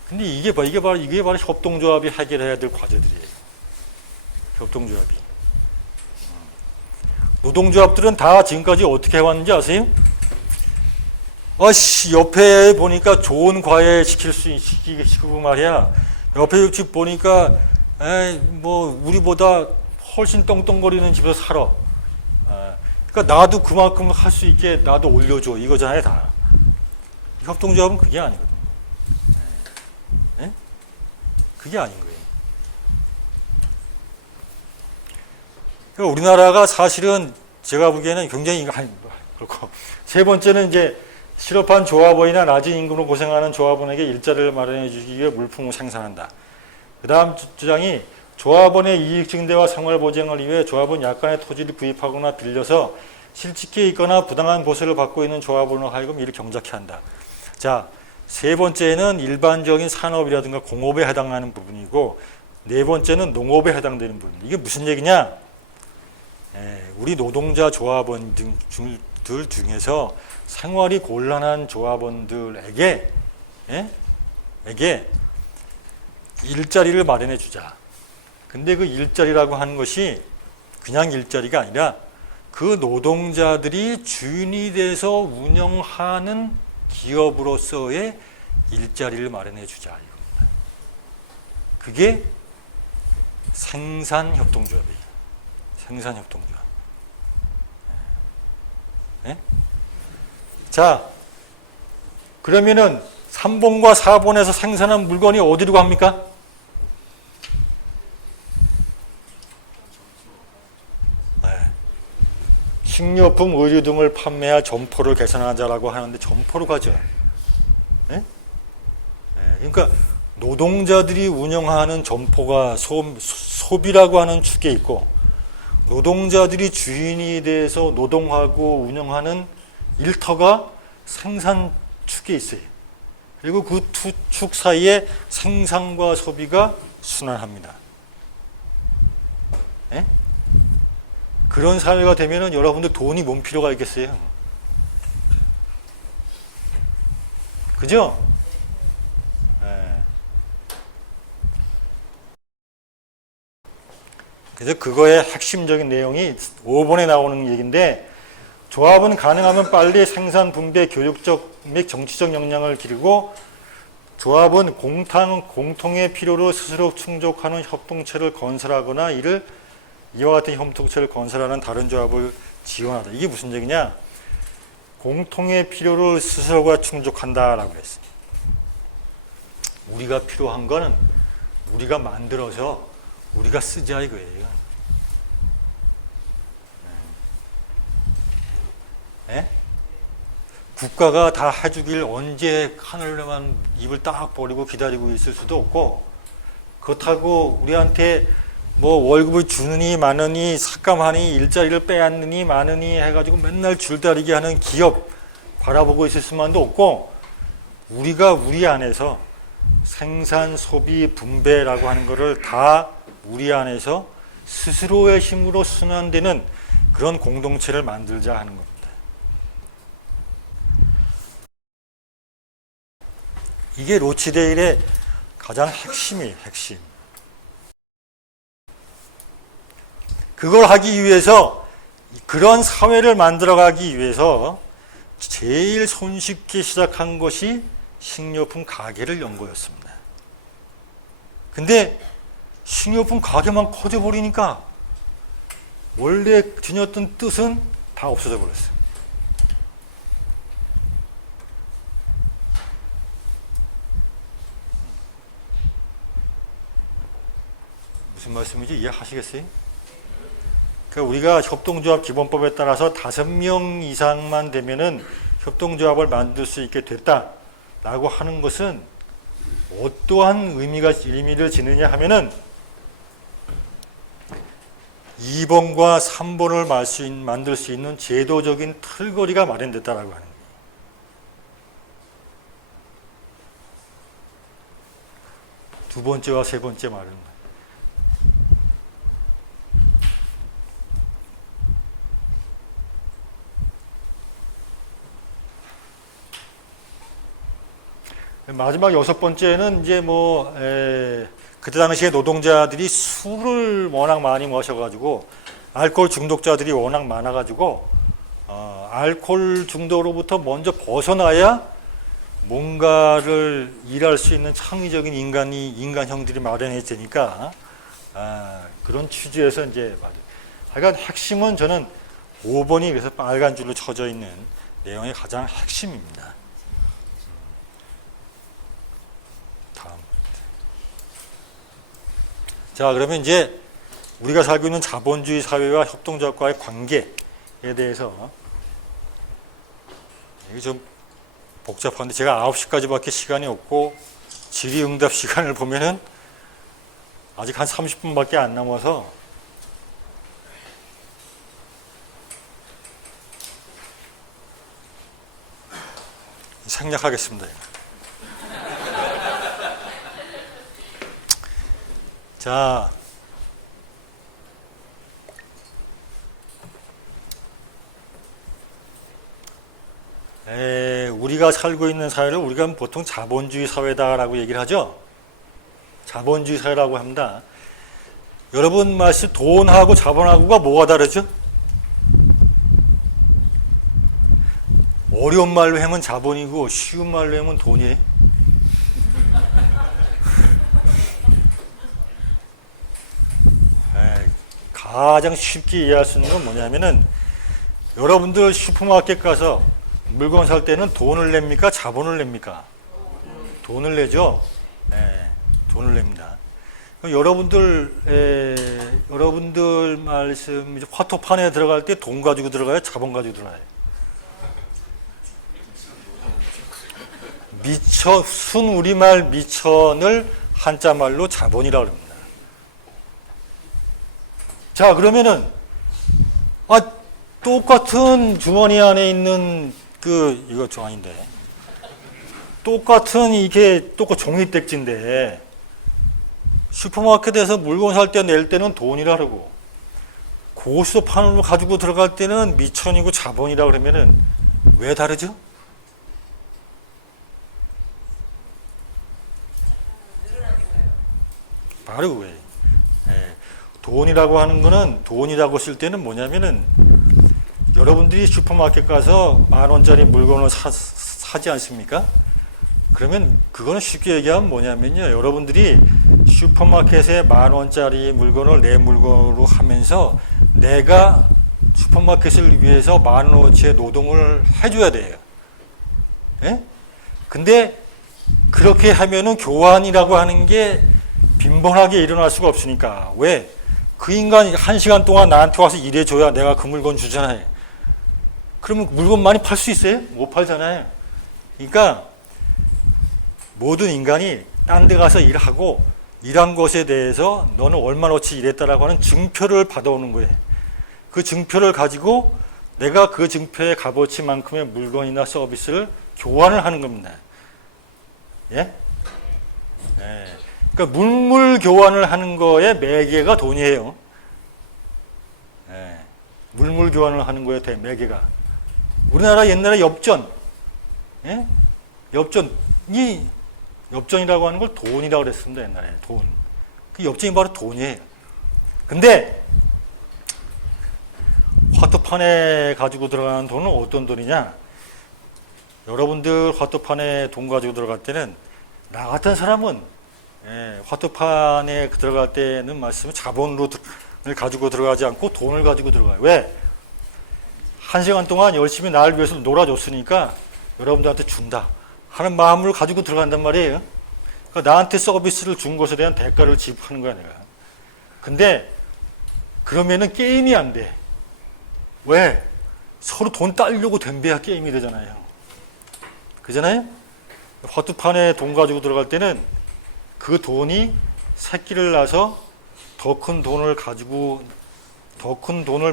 근데 이게 바로 협동조합이 해결해야 될 과제들이에요. 협동조합이. 노동조합들은 다 지금까지 어떻게 해왔는지 아세요? 옆에 보니까 좋은 과외 시키고 말이야. 옆에 집 보니까 우리보다 훨씬 떵떵거리는 집에서 살아. 그러니까 나도 그만큼 할 수 있게 나도 올려줘. 이거잖아요, 다. 협동조합은 그게 아니거든. 그게 아닌 거예요. 그러니까 우리나라가 사실은 제가 보기에는 굉장히 그렇고 세 번째는 이제 실업한 조합원이나 낮은 임금으로 고생하는 조합원에게 일자리를 마련해 주기 위해 물품을 생산한다. 그 다음 주장이 조합원의 이익 증대와 생활 보장을 위해 조합원 약간의 토지를 구입하거나 빌려서 실직해 있거나 부당한 보수를 받고 있는 조합원으로 하여금 이를 경작케 한다. 자, 세 번째는 일반적인 산업이라든가 공업에 해당하는 부분이고 네 번째는 농업에 해당되는 부분. 이게 무슨 얘기냐? 우리 노동자 조합원들 중에서 생활이 곤란한 조합원들에게 일자리를 마련해 주자. 근데 그 일자리라고 하는 것이 그냥 일자리가 아니라 그 노동자들이 주인이 돼서 운영하는 기업으로서의 일자리를 마련해 주자 이겁니다. 그게 생산협동조합이에요. 생산협동조합. 네? 자, 그러면은 3번과 4번에서 생산한 물건이 어디로 갑니까? 네. 식료품, 의류 등을 판매할 점포를 개선하자라고 하는데 점포로 가죠. 네? 네. 그러니까 노동자들이 운영하는 점포가 소비라고 하는 축에 있고 노동자들이 주인이 돼서 노동하고 운영하는 일터가 생산 축에 있어요. 그리고 그 두 축 사이에 생산과 소비가 순환합니다. 네? 그런 사회가 되면은 여러분들 돈이 뭔 필요가 있겠어요? 그죠? 네. 그래서 그거의 핵심적인 내용이 5번에 나오는 얘기인데 조합은 가능하면 빨리 생산, 분배, 교육적 및 정치적 역량을 기르고 조합은 공통의 필요를 스스로 충족하는 협동체를 건설하거나 이와 같은 협동체를 건설하는 다른 조합을 지원하다. 이게 무슨 얘기냐? 공통의 필요를 스스로가 충족한다라고 했어요. 우리가 필요한 거는 우리가 만들어서 우리가 쓰자 이거예요. 네? 국가가 다 해주길 언제 하늘에만 입을 딱 벌리고 기다리고 있을 수도 없고 그렇다고 우리한테 뭐 월급을 주느니 마느니 삭감하니 일자리를 빼앗느니 마느니 해가지고 맨날 줄다리기 하는 기업 바라보고 있을 수만도 없고 우리가 우리 안에서 생산, 소비, 분배라고 하는 거를 다 우리 안에서 스스로의 힘으로 순환되는 그런 공동체를 만들자 하는 겁니다. 이게 로치데일의 가장 핵심이에요. 핵심. 그걸 하기 위해서 그런 사회를 만들어가기 위해서 제일 손쉽게 시작한 것이 식료품 가게를 연 거였습니다. 근데 식료품 가게만 커져버리니까 원래 지녔던 뜻은 다 없어져 버렸어요. 무슨 말씀인지 이해하시겠어요? 그러니까 우리가 협동조합 기본법에 따라서 5명 이상만 되면은 협동조합을 만들 수 있게 됐다라고 하는 것은 어떠한 의미를 지느냐 하면은 2번과 3번을 만들 수 있는 제도적인 틀거리가 마련됐다라고 하는 거예요. 두 번째와 세 번째 말은 마지막 6번째는 이제 그때 당시에 노동자들이 술을 워낙 많이 마셔가지고 알코올 중독자들이 워낙 많아가지고 알코올 중독으로부터 먼저 벗어나야 뭔가를 일할 수 있는 창의적인 인간형들이 마련해야 되니까 그런 취지에서 이제 하여간 핵심은 저는 5번이 그래서 빨간 줄로 쳐져 있는 내용의 가장 핵심입니다. 자, 그러면 이제 우리가 살고 있는 자본주의 사회와 협동조합과의 관계에 대해서 이게 좀 복잡한데 제가 9시까지밖에 시간이 없고 질의응답 시간을 보면은 아직 한 30분밖에 안 남아서 생략하겠습니다. 자, 우리가 살고 있는 사회를 우리가 보통 자본주의 사회다라고 얘기를 하죠. 자본주의 사회라고 합니다. 여러분 말씀 돈하고 자본하고가 뭐가 다르죠? 어려운 말로 하면 자본이고 쉬운 말로 하면 돈이에요. 가장 쉽게 이해할 수 있는 건 뭐냐면은 여러분들 슈퍼마켓 가서 물건 살 때는 돈을 냅니까? 자본을 냅니까? 돈을 내죠. 돈을 냅니다. 여러분들 말씀 화토판에 들어갈 때 돈 가지고 들어가요? 자본 가지고 들어가요? 순 우리말 미천을 한자말로 자본이라고 합니다. 자, 그러면은 똑같은 주머니 안에 있는 이거 좀 아닌데, 똑같은 이게 종이택지인데 슈퍼마켓에서 물건 살 때 낼 때는 돈이라 그러고 고스톱판으로 가지고 들어갈 때는 미천이고 자본이라 그러면은 왜 다르죠? 바로 왜? 돈이라고 하는 거는 돈이라고 쓸 때는 뭐냐면은 여러분들이 슈퍼마켓 가서 10,000원짜리 물건을 사지 않습니까? 그러면 그거는 쉽게 얘기하면 뭐냐면요. 여러분들이 슈퍼마켓에 10,000원짜리 물건을 내 물건으로 하면서 내가 슈퍼마켓을 위해서 10,000원어치의 노동을 해줘야 돼요. 예? 근데 그렇게 하면은 교환이라고 하는 게 빈번하게 일어날 수가 없으니까. 왜? 그 인간이 1시간 동안 나한테 와서 일해줘야 내가 그 물건 주잖아요. 그러면 물건 많이 팔 수 있어요? 못 팔잖아요. 그러니까 모든 인간이 딴 데 가서 일하고 일한 것에 대해서 너는 얼마나치 일했다라고 하는 증표를 받아오는 거예요. 그 증표를 가지고 내가 그 증표의 값어치만큼의 물건이나 서비스를 교환을 하는 겁니다. 예? 그러니까 물물 교환을 하는 거에 매개가 돈이에요. 물물 교환을 하는 거에 매개가. 우리나라 옛날에 엽전, 엽전이라고 하는 걸 돈이라고 그랬습니다. 옛날에 돈. 그 엽전이 바로 돈이에요. 근데 화투판에 가지고 들어가는 돈은 어떤 돈이냐? 여러분들 화투판에 돈 가지고 들어갈 때는 나 같은 사람은 화투판에 들어갈 때는 말씀은 자본을 가지고 들어가지 않고 돈을 가지고 들어가요. 왜? 1시간 동안 열심히 나를 위해서 놀아줬으니까 여러분들한테 준다 하는 마음을 가지고 들어간단 말이에요. 그러니까 나한테 서비스를 준 것에 대한 대가를 지불하는 거야, 내가. 근데 그러면은 게임이 안 돼. 왜? 서로 돈 따려고 덤벼야 게임이 되잖아요. 그잖아요? 화투판에 돈 가지고 들어갈 때는 그 돈이 새끼를 낳아서 더 큰 돈을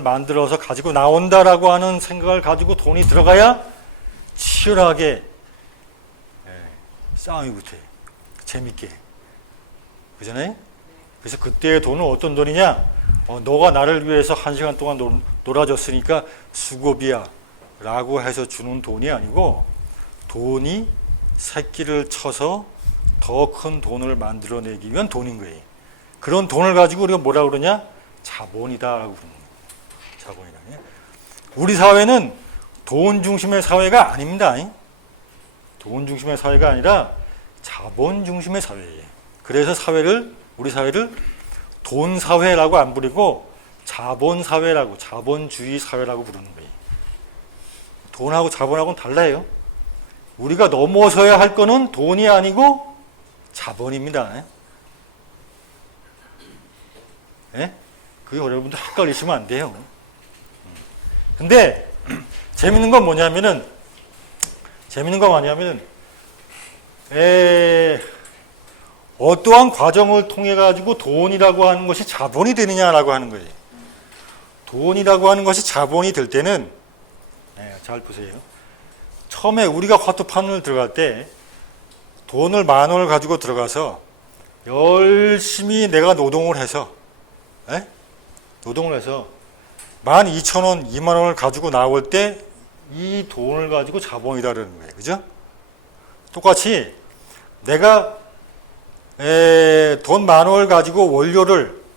만들어서 가지고 나온다라고 하는 생각을 가지고 돈이 들어가야 치열하게 싸움이 붙어요. 재밌게. 그잖아요? 그래서 그때의 돈은 어떤 돈이냐? 너가 나를 위해서 1시간 동안 놀아줬으니까 수고비야 라고 해서 주는 돈이 아니고 돈이 새끼를 쳐서 더 큰 돈을 만들어내기 위한 돈인 거예요. 그런 돈을 가지고 우리가 뭐라 그러냐? 자본이다라고 부르는 거예요. 자본이다. 우리 사회는 돈 중심의 사회가 아닙니다. 돈 중심의 사회가 아니라 자본 중심의 사회예요. 그래서 우리 사회를 돈 사회라고 안 부르고 자본 사회라고, 자본주의 사회라고 부르는 거예요. 돈하고 자본하고는 달라요. 우리가 넘어서야 할 거는 돈이 아니고 자본입니다. 그게 여러분들 헷갈리시면 안 돼요. 근데 재밌는 건 뭐냐면은 어떠한 과정을 통해 가지고 돈이라고 하는 것이 자본이 되느냐라고 하는 거예요. 돈이라고 하는 것이 자본이 될 때는 잘 보세요. 처음에 우리가 화투판을 들어갈 때 돈을 10,000원을 가지고 들어가서 열심히 내가 노동을 해서 12,000원, 20,000원을 가지고 나올 때 이 돈을 가지고 자본이다 그러는 거예요. 그죠? 똑같이 내가 돈 10,000원을 가지고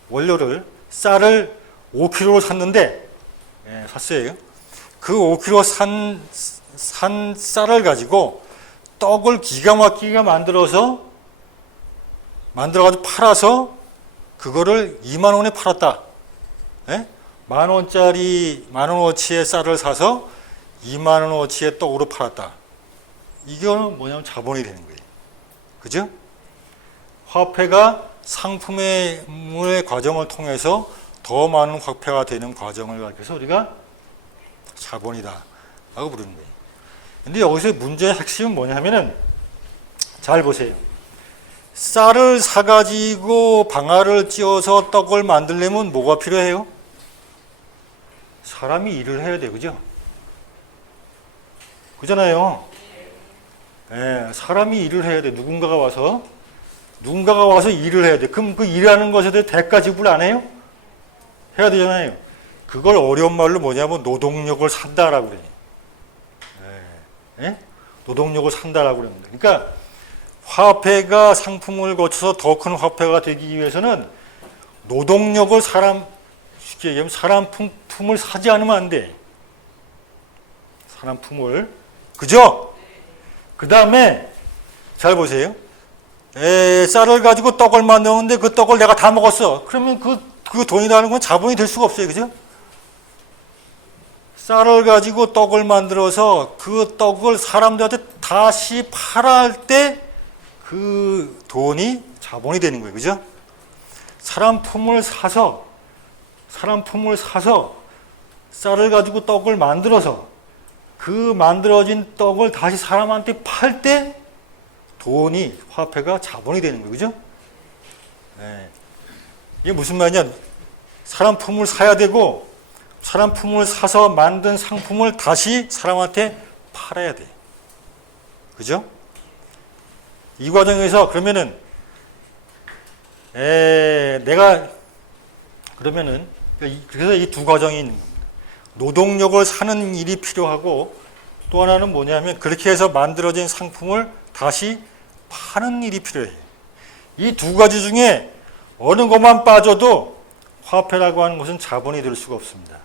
원료를 쌀을 5kg를 샀는데 샀어요. 그 5kg 산 쌀을 가지고 떡을 기가 막히게 만들어가지고 팔아서 그거를 2만 원에 팔았다. 예? 만 원어치의 쌀을 사서 2만 원어치의 떡으로 팔았다. 이거는 뭐냐면 자본이 되는 거예요. 그죠? 화폐가 상품의 과정을 통해서 더 많은 화폐가 되는 과정을 가리켜서 우리가 자본이다 라고 부르는 거예요. 근데 여기서 문제의 핵심은 뭐냐면은 잘 보세요. 쌀을 사가지고 방아를 찧어서 떡을 만들려면 뭐가 필요해요? 사람이 일을 해야 돼요. 그죠? 그잖아요. 예, 사람이 일을 해야 돼. 누군가가 와서 일을 해야 돼. 그럼 그 일하는 것에 대해 대가 지불 안 해요? 해야 되잖아요. 그걸 어려운 말로 뭐냐면 노동력을 산다라고 그래요. 예? 노동력을 산다라고 그럽니다. 그러니까 화폐가 상품을 거쳐서 더 큰 화폐가 되기 위해서는 노동력을 쉽게 얘기하면 사람 품을 사지 않으면 안 돼. 사람 품을. 그죠? 그 다음에 잘 보세요. 쌀을 가지고 떡을 만드는데 그 떡을 내가 다 먹었어. 그러면 그 돈이라는 건 자본이 될 수가 없어요. 그죠? 쌀을 가지고 떡을 만들어서 그 떡을 사람들한테 다시 팔아할 때 그 돈이 자본이 되는 거예요. 그죠? 사람 품을 사서 쌀을 가지고 떡을 만들어서 그 만들어진 떡을 다시 사람한테 팔 때 돈이, 화폐가 자본이 되는 거예요. 그죠? 네. 이게 무슨 말이냐? 사람 품을 사야 되고 사람 품을 사서 만든 상품을 다시 사람한테 팔아야 돼. 그죠? 이 과정에서 그러면은 그래서 이 두 과정이 있는 겁니다. 노동력을 사는 일이 필요하고 또 하나는 뭐냐면 그렇게 해서 만들어진 상품을 다시 파는 일이 필요해요. 이 두 가지 중에 어느 것만 빠져도 화폐라고 하는 것은 자본이 될 수가 없습니다.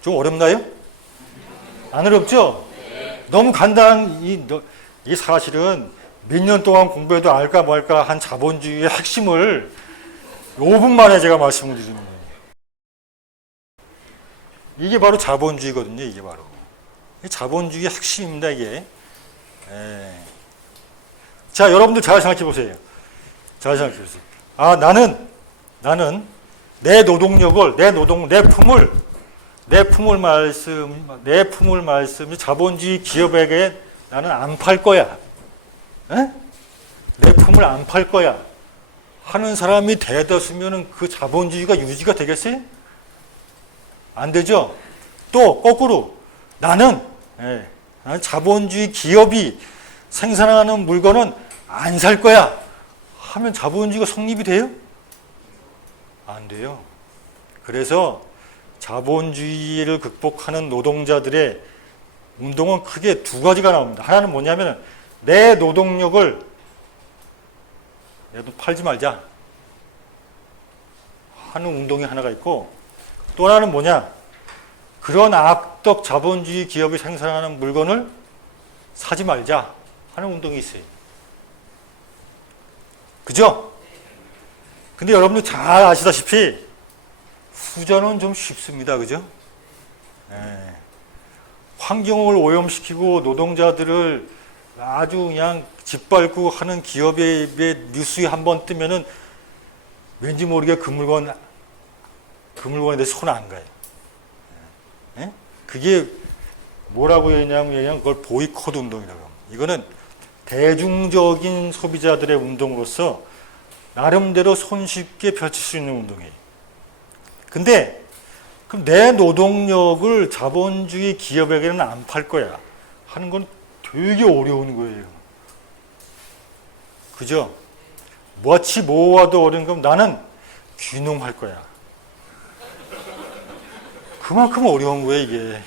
좀 어렵나요? 안 어렵죠? 너무 간단한 이 사실은 몇 년 동안 공부해도 알까 말까 한 자본주의의 핵심을 5분 만에 제가 말씀을 드리는 거예요. 이게 바로 자본주의거든요. 이게 바로 자본주의의 핵심입니다. 이게. 자, 여러분들 잘 생각해 보세요. 잘 생각해 보세요. 아, 나는 내 노동력을, 내 품을 말씀, 자본주의 기업에게 나는 안 팔 거야. 내 품을 안 팔 거야. 하는 사람이 대다수면 그 자본주의가 유지가 되겠어요? 안 되죠? 또, 거꾸로, 나는 자본주의 기업이 생산하는 물건은 안 살 거야. 하면 자본주의가 성립이 돼요? 안 돼요. 그래서 자본주의를 극복하는 노동자들의 운동은 크게 두 가지가 나옵니다. 하나는 뭐냐면 내 노동력을 팔지 말자 하는 운동이 하나가 있고 또 하나는 뭐냐? 그런 악덕 자본주의 기업이 생산하는 물건을 사지 말자 하는 운동이 있어요. 그죠? 근데 여러분들 잘 아시다시피 후자는 좀 쉽습니다. 그죠? 환경을 오염시키고 노동자들을 아주 그냥 짓밟고 하는 기업의 뉴스에 한번 뜨면은 왠지 모르게 그 물건에 대해서 손 안 가요. 그게 뭐라고 했냐면 그걸 보이콧 운동이라고 합니다. 이거는 대중적인 소비자들의 운동으로서 나름대로 손쉽게 펼칠 수 있는 운동이에요. 근데 그럼 내 노동력을 자본주의 기업에게는 안 팔 거야 하는 건 되게 어려운 거예요. 그죠? 뭐치 뭐와도 어려운 건 나는 귀농할 거야. 그만큼 어려운 거예요, 이게.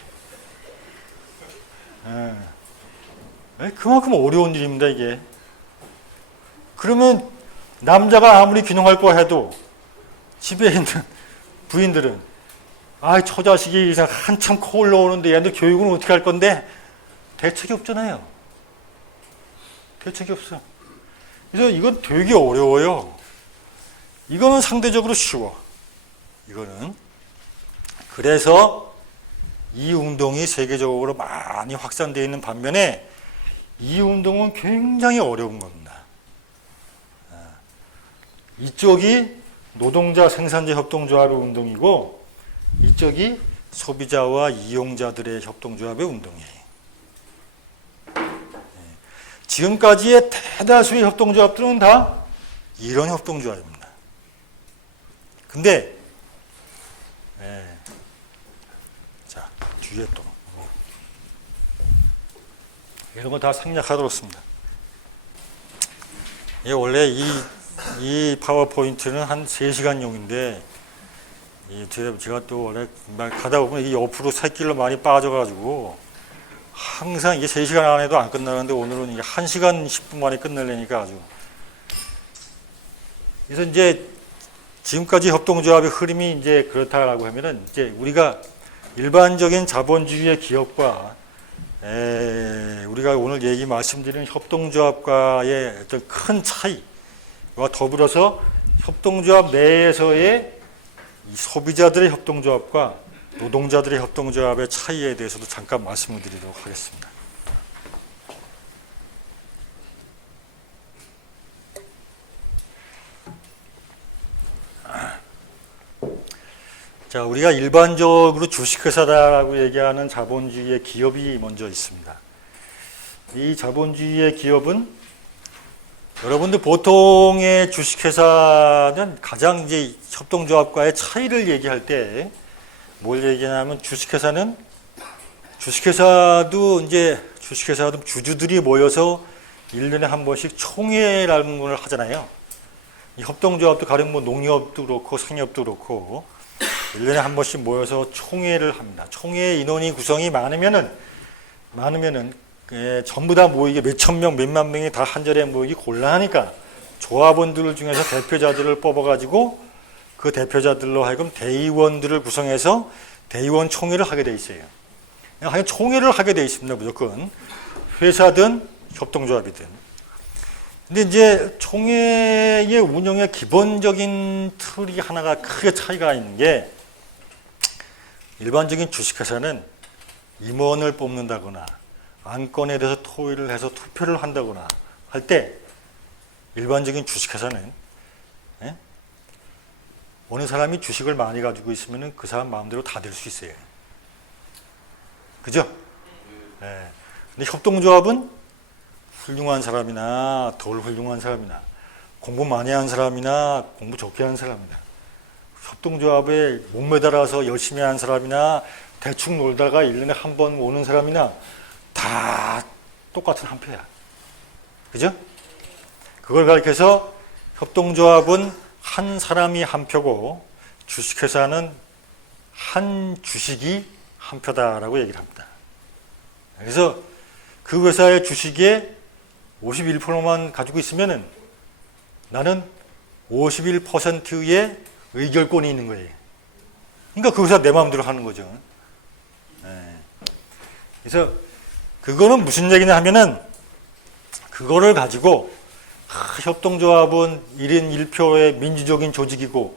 그만큼 어려운 일입니다, 이게. 그러면 남자가 아무리 귀농할 거 해도 집에 있는 부인들은 아, 처자식이 이상 한참 커 올라오는데 얘들 교육은 어떻게 할 건데? 대책이 없잖아요. 대책이 없어. 그래서 이건 되게 어려워요. 이거는 상대적으로 쉬워. 이거는. 그래서 이 운동이 세계적으로 많이 확산되어 있는 반면에 이 운동은 굉장히 어려운 겁니다. 이쪽이 노동자 생산자 협동조합의 운동이고 이쪽이 소비자와 이용자들의 협동조합의 운동이에요. 지금까지의 대다수의 협동조합들은 다 이런 협동조합입니다. 근데 자, 뒤에 또 이런 거 다 생략하도록 습니다. 원래 이 파워포인트는 한 3시간용인데 제가 또 원래 가다 보면 이게 옆으로 새길로 많이 빠져가지고 항상 이게 3시간 안에도 안 끝나는데 오늘은 이게 1시간 10분 만에 끝내려니까 아주. 그래서 이제 지금까지 협동조합의 흐름이 이제 그렇다라고 하면은 이제 우리가 일반적인 자본주의의 기업과 우리가 오늘 말씀드리는 협동조합과의 어떤 큰 차이와 더불어서 협동조합 내에서의 이 소비자들의 협동조합과 노동자들의 협동조합의 차이에 대해서도 잠깐 말씀을 드리도록 하겠습니다. 자, 우리가 일반적으로 주식회사다라고 얘기하는 자본주의의 기업이 먼저 있습니다. 이 자본주의의 기업은 여러분들 보통의 주식회사는 가장 이제 협동조합과의 차이를 얘기할 때 뭘 얘기하냐면 주식회사도 주주들이 모여서 1년에 한 번씩 총회라는 걸 하잖아요. 이 협동조합도 가령 농협도 그렇고 상협도 그렇고 1년에 한 번씩 모여서 총회를 합니다. 총회 인원이 구성이 많으면은 전부 다 모이게 몇천 명, 몇만 명이 다 한자리에 모이기 곤란하니까 조합원들 중에서 대표자들을 뽑아가지고 그 대표자들로 하여금 대의원들을 구성해서 대의원 총회를 하게 돼 있어요. 그냥 총회를 하게 돼 있습니다. 무조건 회사든 협동조합이든. 근데 이제 총회의 운영의 기본적인 틀이 하나가 크게 차이가 있는 게 일반적인 주식회사는 임원을 뽑는다거나 안건에 대해서 토의를 해서 투표를 한다거나 할 때 일반적인 주식회사는 어느 사람이 주식을 많이 가지고 있으면 그 사람 마음대로 다 될 수 있어요. 그죠? 근데 협동조합은 훌륭한 사람이나 덜 훌륭한 사람이나 공부 많이 한 사람이나 공부 좋게 한 사람이나 협동조합에 목매달아서 열심히 한 사람이나 대충 놀다가 1년에 한 번 오는 사람이나 다 똑같은 한 표야. 그죠? 그걸 가리켜서 협동조합은 한 사람이 한 표고 주식회사는 한 주식이 한 표다라고 얘기를 합니다. 그래서 그 회사의 주식에 51%만 가지고 있으면은 나는 51%의 의결권이 있는 거예요. 그러니까 그 회사 내 마음대로 하는 거죠. 그래서 그거는 무슨 얘기냐 하면은 그거를 가지고 협동조합은 1인 1표의 민주적인 조직이고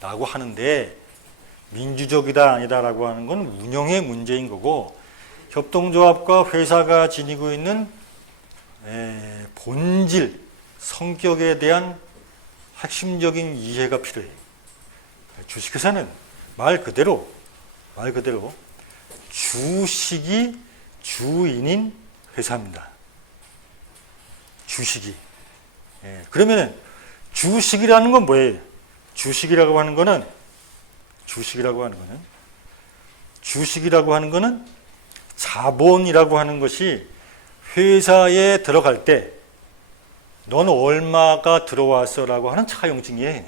라고 하는데 민주적이다 아니다라고 하는 건 운영의 문제인 거고 협동조합과 회사가 지니고 있는 본질, 성격에 대한 핵심적인 이해가 필요해요. 주식회사는 말 그대로 주식이 주인인 회사입니다. 주식이. 그러면 주식이라는 건 뭐예요? 주식이라고 하는 거는 자본이라고 하는 것이 회사에 들어갈 때 넌 얼마가 들어왔어라고 하는 차용증이에요.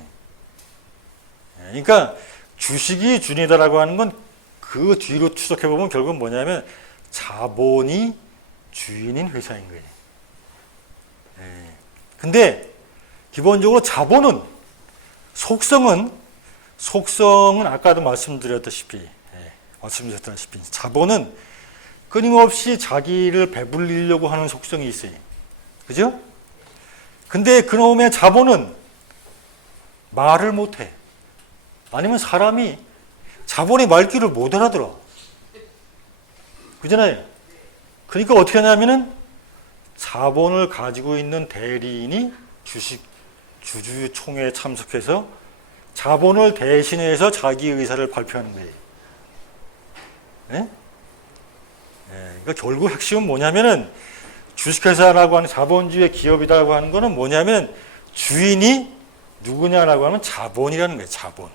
그러니까 주식이 주인이다라고 하는 건 그 뒤로 추적해 보면 결국은 뭐냐면 자본이 주인인 회사인 거예요. 근데 기본적으로 자본은 속성은 속성은 아까도 말씀드렸다시피 자본은 끊임없이 자기를 배불리려고 하는 속성이 있어요. 그죠? 근데 그놈의 자본은 말을 못해. 아니면 사람이 자본의 말귀를 못 알아들어. 그잖아요. 그러니까 어떻게 하냐면은 자본을 가지고 있는 대리인이 주주총회에 참석해서 자본을 대신해서 자기 의사를 발표하는 거예요. 예? 그러니까 결국 핵심은 뭐냐면은 주식회사라고 하는 자본주의 기업이라고 하는 거는 뭐냐면 주인이 누구냐라고 하면 자본이라는 거예요. 자본.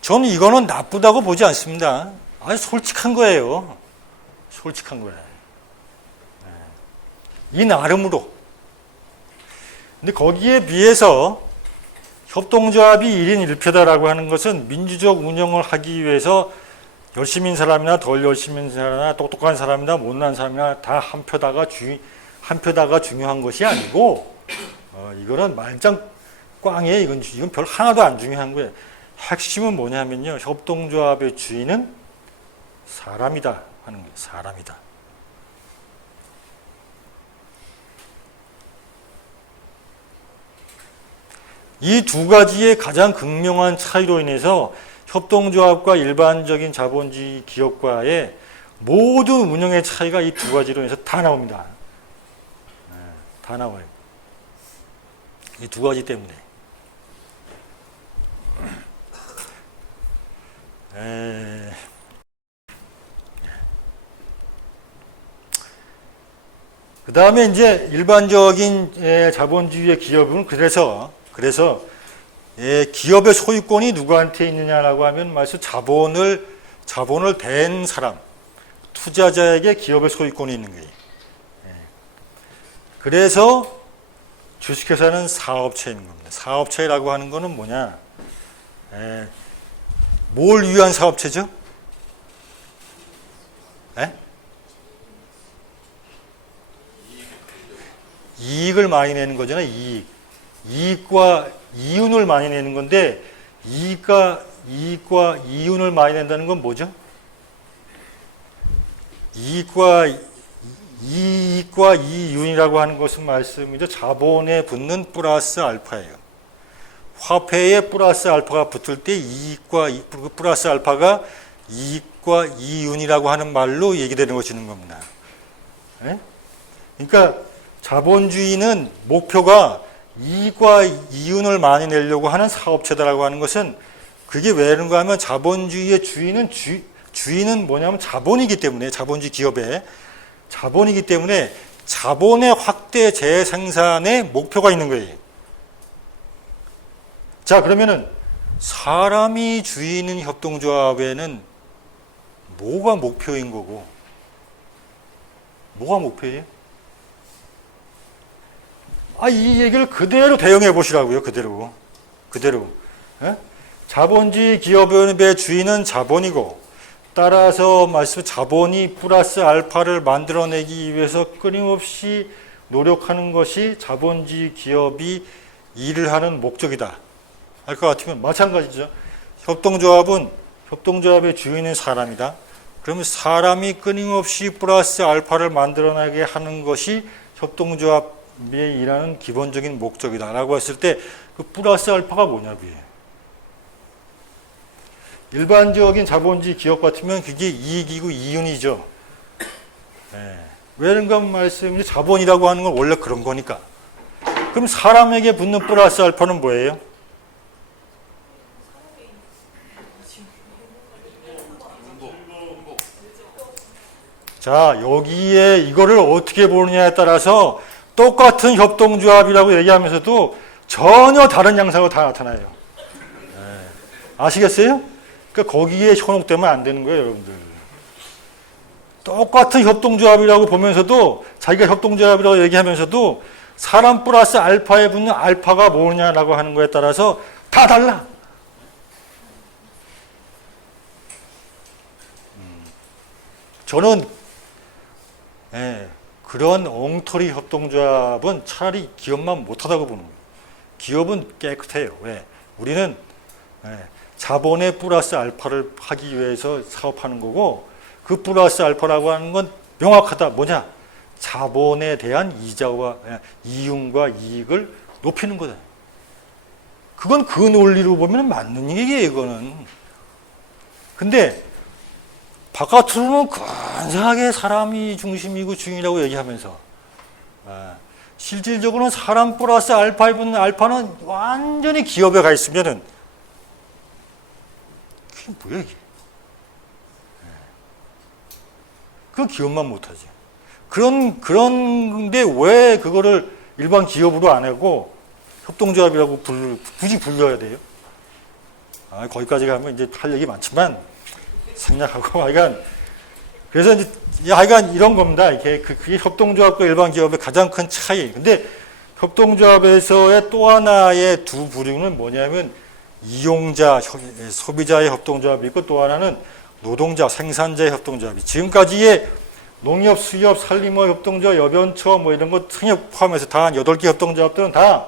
저는 이거는 나쁘다고 보지 않습니다. 아주 솔직한 거예요. 솔직한 거예요. 이 나름으로. 근데 거기에 비해서 협동조합이 1인 1표다라고 하는 것은 민주적 운영을 하기 위해서 열심인 사람이나 덜 열심인 사람이나 똑똑한 사람이나 못난 사람이나 다 한 표다가 중요한 것이 아니고 이거는 말짱 꽝이에요. 이건 별 하나도 안 중요한 거예요. 핵심은 뭐냐면요. 협동조합의 주인은 사람이다 하는 거예요. 사람이다. 이 두 가지의 가장 극명한 차이로 인해서 협동조합과 일반적인 자본주의 기업과의 모든 운영의 차이가 이 두 가지로 인해서 다 나옵니다. 다 나와요. 이 두 가지 때문에. 그 다음에 이제 일반적인 자본주의의 기업은 그래서 기업의 소유권이 누구한테 있느냐라고 하면 말씀 자본을 댄 사람, 투자자에게 기업의 소유권이 있는 거예요. 그래서 주식회사는 사업체인 겁니다. 사업체라고 하는 거는 뭐냐? 뭘 위한 사업체죠? 이익을 많이 내는 거잖아요. 이익과 이윤을 많이 내는 건데 이익과 이윤을 많이 낸다는 건 뭐죠? 이익과 이윤이라고 하는 것은 말씀이죠. 자본에 붙는 플러스 알파예요. 화폐에 플러스 알파가 붙을 때 이익과 플러스 알파가 이익과 이윤이라고 하는 말로 얘기되는 것이는 겁니다. 그러니까 자본주의는 목표가 이익과 이윤을 많이 내려고 하는 사업체다라고 하는 것은 그게 왜 그런가 하면 자본주의의 주인은 뭐냐면 자본이기 때문에 자본주의 기업의 자본이기 때문에 자본의 확대 재생산에 목표가 있는 거예요. 자, 그러면은 사람이 주인인 협동조합에는 뭐가 목표인 거고 뭐가 목표예요? 이 얘기를 그대로 대응해 보시라고요. 그대로. 자본주의 기업의 주인은 자본이고 따라서 말씀 자본이 플러스 알파를 만들어내기 위해서 끊임없이 노력하는 것이 자본주의 기업이 일을 하는 목적이다. 알 것 같으면 마찬가지죠. 협동조합의 주인은 사람이다. 그러면 사람이 끊임없이 플러스 알파를 만들어내게 하는 것이 협동조합의 일하는 기본적인 목적이다 라고 했을 때 그 플러스 알파가 뭐냐고요. 일반적인 자본주의 기업 같으면 그게 이익이고 이윤이죠. 왜 그런가 말씀이 자본이라고 하는 건 원래 그런 거니까. 그럼 사람에게 붙는 플러스 알파는 뭐예요? 자, 여기에 이거를 어떻게 보느냐에 따라서 똑같은 협동조합이라고 얘기하면서도 전혀 다른 양상으로 다 나타나요. 아시겠어요? 그러니까 거기에 현혹되면 안 되는 거예요, 여러분들. 똑같은 협동조합이라고 보면서도 자기가 협동조합이라고 얘기하면서도 사람 플러스 알파에 붙는 알파가 뭐냐라고 하는 거에 따라서 다 달라. 저는 그런 엉터리 협동조합은 차라리 기업만 못하다고 보는 거예요. 기업은 깨끗해요. 왜? 우리는 자본의 플러스 알파를 하기 위해서 사업하는 거고, 그 플러스 알파라고 하는 건 명확하다. 뭐냐? 자본에 대한 이자와 이윤과 이익을 높이는 거다. 그건 그 논리로 보면 맞는 얘기예요, 이거는. 근데 바깥으로는 근사하게 사람이 중심이고 중이라고 얘기하면서 실질적으로는 사람 플러스 알파에 붙는 알파는 완전히 기업에 가 있으면은 그게 뭐야 이게? 그건 기업만 못하지. 그런데 왜 그거를 일반 기업으로 안 하고 협동조합이라고 굳이 불러야 돼요? 거기까지 가면 이제 할 얘기 많지만 생략하고 하여간 그래서 이제 하여간 이런 겁니다. 그게 협동조합과 일반 기업의 가장 큰 차이. 근데 협동조합에서의 또 하나의 두 부류는 뭐냐면 이용자, 소비자의 협동조합이 있고 또 하나는 노동자, 생산자의 협동조합이. 지금까지의 농협, 수협, 산림업 협동조합, 여변처 뭐 이런 거 생협 포함해서 다 한 8개 협동조합들은 다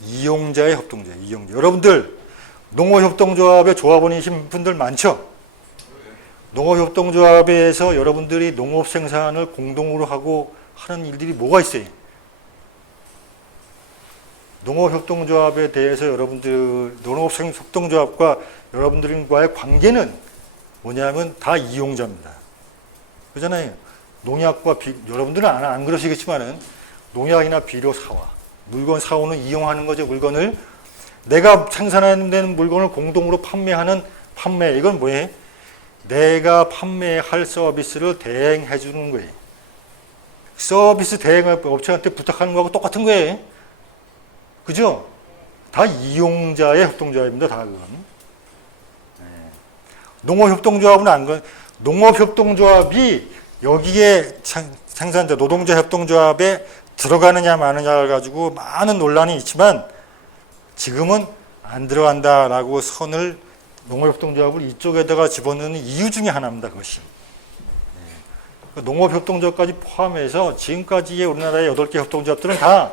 이용자의 협동조합. 이용자. 여러분들 농어협동조합에 조합원이신 분들 많죠? 농어협동조합에서 여러분들이 농업 생산을 공동으로 하고 하는 일들이 뭐가 있어요? 농어협동조합에 대해서 여러분들, 농어협동조합과 여러분들과의 관계는 뭐냐면 다 이용자입니다. 그렇잖아요. 농약과 여러분들은 안 그러시겠지만은 농약이나 비료 사와, 물건 사오는 이용하는 거죠, 물건을. 내가 생산하는 물건을 공동으로 판매하는 판매, 이건 뭐예요? 내가 판매할 서비스를 대행해 주는 거예요. 서비스 대행 업체한테 부탁하는 거하고 똑같은 거예요. 그죠? 다 이용자의 협동조합입니다, 다 그건. 농업협동조합은 안 그런, 농업협동조합이 여기에 생산자, 노동자 협동조합에 들어가느냐 마느냐를 가지고 많은 논란이 있지만 지금은 안 들어간다라고 선을 농업협동조합을 이쪽에다가 집어넣는 이유 중에 하나입니다. 그것이. 농업협동조합까지 포함해서 지금까지의 우리나라의 8개 협동조합들은 다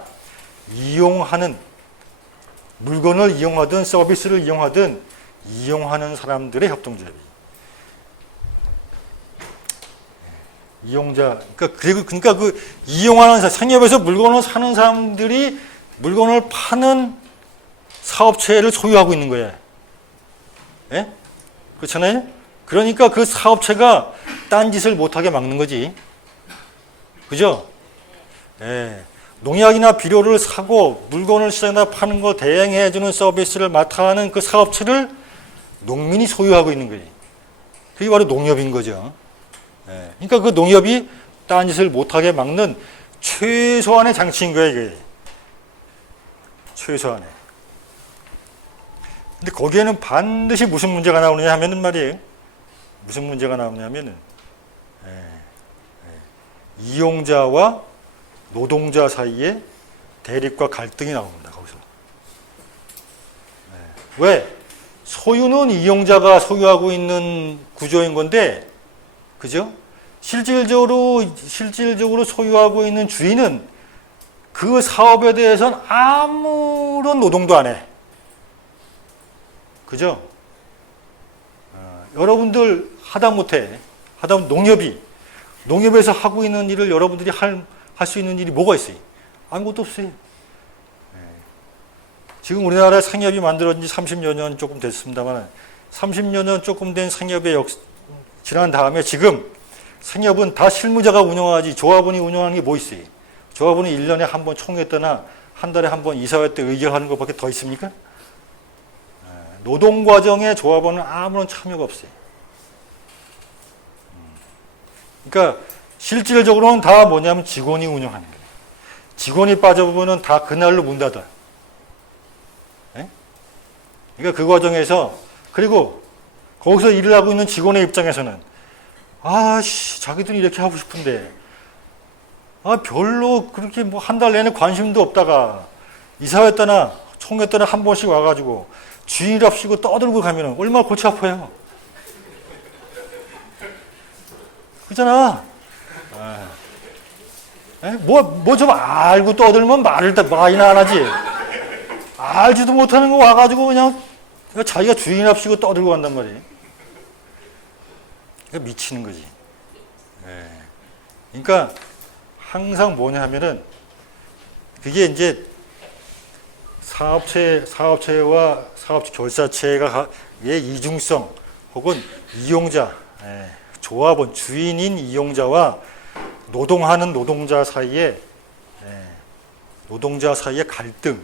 이용하는, 물건을 이용하든 서비스를 이용하든 이용하는 사람들의 협동조합이에요. 이용자, 그러니까 그 이용하는 상업에서 물건을 사는 사람들이 물건을 파는 사업체를 소유하고 있는 거예요. 예? 그렇잖아요? 그러니까 그 사업체가 딴짓을 못하게 막는 거지. 그죠? 예. 농약이나 비료를 사고 물건을 시장에다 파는 거 대행해주는 서비스를 맡아 하는 그 사업체를 농민이 소유하고 있는 거예요. 그게 바로 농협인 거죠. 예. 그러니까 그 농협이 딴짓을 못하게 막는 최소한의 장치인 거예요, 이게. 최소한의. 근데 거기에는 반드시 무슨 문제가 나오느냐 하면은 말이에요. 무슨 문제가 나오냐 하면은, 이용자와 노동자 사이에 대립과 갈등이 나옵니다, 거기서. 왜? 소유는 이용자가 소유하고 있는 구조인 건데, 그죠? 실질적으로 소유하고 있는 주인은 그 사업에 대해서는 아무런 노동도 안 해. 그죠? 여러분들 하다못해 농협에서 하고 있는 일을 여러분들이 할 수 있는 일이 뭐가 있어요? 아무것도 없어요. 지금 우리나라 상협이 만들어진 지 30여 년 조금 됐습니다만 30여 년 조금 된 상협의 지난 다음에 지금 상협은 다 실무자가 운영하지 조합원이 운영하는 게 뭐 있어요? 조합원이 1년에 한 번 총회 때나 한 달에 한 번 이사회 때 의결하는 것밖에 더 있습니까? 노동과정에 조합원은 아무런 참여가 없어요. 그러니까 실질적으로는 다 뭐냐면 직원이 운영하는 거예요. 직원이 빠져보면 다 그날로 문 닫아요. 그러니까 그 과정에서, 그리고 거기서 일을 하고 있는 직원의 입장에서는 자기들이 이렇게 하고 싶은데 별로 그렇게 뭐 한 달 내내 관심도 없다가 이사회 때나 총회 때나 한 번씩 와가지고 주인이랍시고 떠들고 가면 얼마나 골치 아파요. 그잖아. 뭐 좀 알고 떠들면 말이나 안 하지. 알지도 못하는 거 와가지고 그냥 자기가 주인합시고 떠들고 간단 말이에요. 그러니까 미치는 거지. 예. 그러니까 항상 뭐냐 하면은 그게 이제 사업체와 사업체 결사체의 이중성 혹은 이용자, 조합원, 주인인 이용자와 노동하는 노동자 사이의 갈등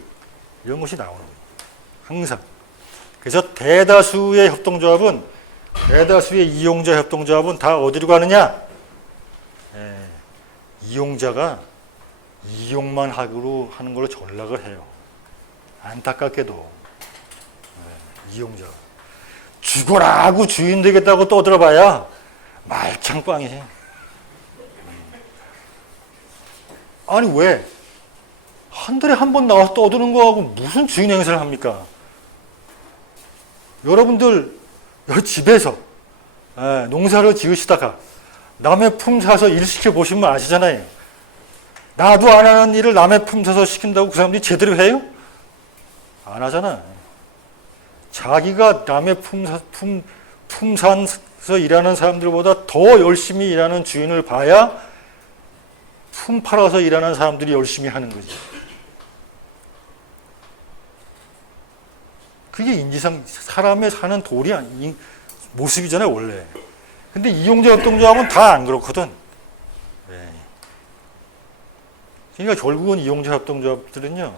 이런 것이 나오는 거예요. 항상. 그래서 대다수의 이용자 협동조합은 다 어디로 가느냐? 이용자가 이용만 하기로 하는 걸로 전락을 해요. 안타깝게도 이용자가 죽어라 하고 주인 되겠다고 떠들어봐야 말짱빵이지. 아니 왜? 한 달에 한 번 나와서 떠드는 거하고 무슨 주인 행세를 합니까? 여러분들 집에서 농사를 지으시다가 남의 품 사서 일 시켜 보시면 아시잖아요. 나도 안 하는 일을 남의 품 사서 시킨다고 그 사람들이 제대로 해요? 안 하잖아. 자기가 남의 품 사서 일하는 사람들보다 더 열심히 일하는 주인을 봐야 품 팔아서 일하는 사람들이 열심히 하는 거지. 그게 인지상 사람의 사는 도리 모습이잖아요 원래. 근데 이용자 협동조합은 다 안 그렇거든. 그러니까 결국은 이용자 협동조합들은요,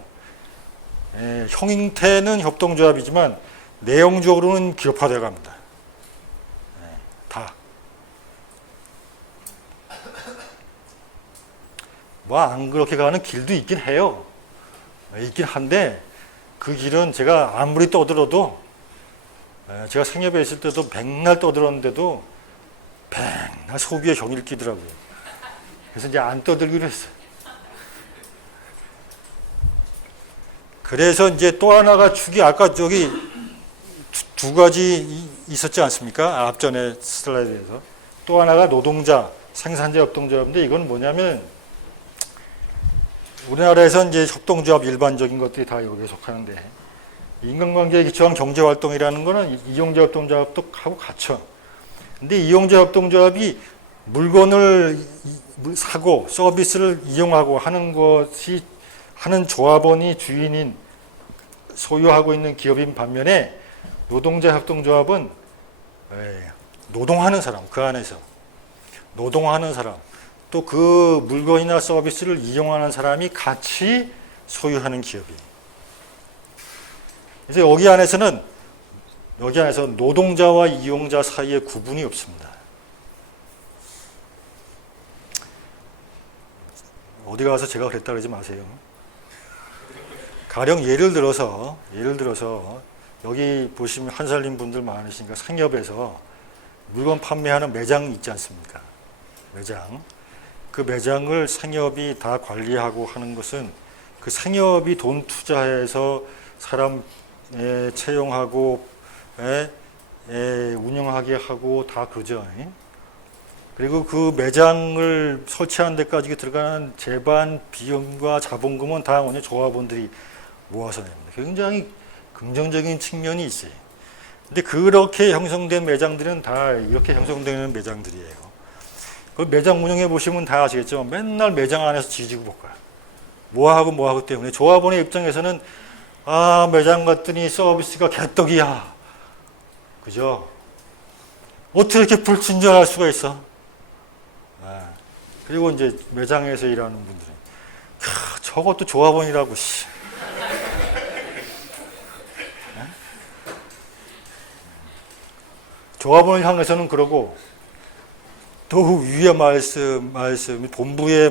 형태는 협동조합이지만 내용적으로는 기업화되어 갑니다. 다. 뭐 안 그렇게 가는 길도 있긴 해요. 있긴 한데 그 길은 제가 아무리 떠들어도 제가 생협에 있을 때도 백날 떠들었는데도 백날 소비의 경위를 끼더라고요. 그래서 이제 안 떠들기로 했어요. 그래서 이제 또 하나가 축이 아까 저기 두 가지 있었지 않습니까? 앞전에 슬라이드에서. 또 하나가 노동자, 생산자 협동조합인데 이건 뭐냐면 우리나라에서 이제 협동조합 일반적인 것들이 다 여기에 속하는데 인간관계에 기초한 경제활동이라는 거는 이용자 협동조합도 하고 같죠. 근데 이용자 협동조합이 물건을 사고 서비스를 이용하고 하는 것이 하는 조합원이 주인인 소유하고 있는 기업인 반면에 노동자 협동조합은 노동하는 사람, 그 안에서 노동하는 사람, 또 그 물건이나 서비스를 이용하는 사람이 같이 소유하는 기업이. 그래서 여기 안에서 노동자와 이용자 사이에 구분이 없습니다. 어디 가서 제가 그랬다 그러지 마세요. 가령 예를 들어서 여기 보시면 한살림 분들 많으시니까 상협에서 물건 판매하는 매장 있지 않습니까? 매장. 그 매장을 상협이 다 관리하고 하는 것은 그 상협이 돈 투자해서 사람 채용하고 운영하게 하고 다 그러죠. 그리고 그 매장을 설치하는 데까지 들어가는 재반 비용과 자본금은 다 오늘 조합원들이 모아서 냅니다. 굉장히 긍정적인 측면이 있어요. 근데 그렇게 형성된 매장들은 다 이렇게 형성되는 매장들이에요. 그 매장 운영해 보시면 다 아시겠지만 맨날 매장 안에서 지지고 볶아요. 뭐하고 때문에 조합원의 입장에서는 매장 갔더니 서비스가 개떡이야. 그죠? 어떻게 이렇게 불친절할 수가 있어? 그리고 이제 매장에서 일하는 분들은 저것도 조합원이라고 씨. 조합원을 향해서는 그러고 더 위에 말씀 본부에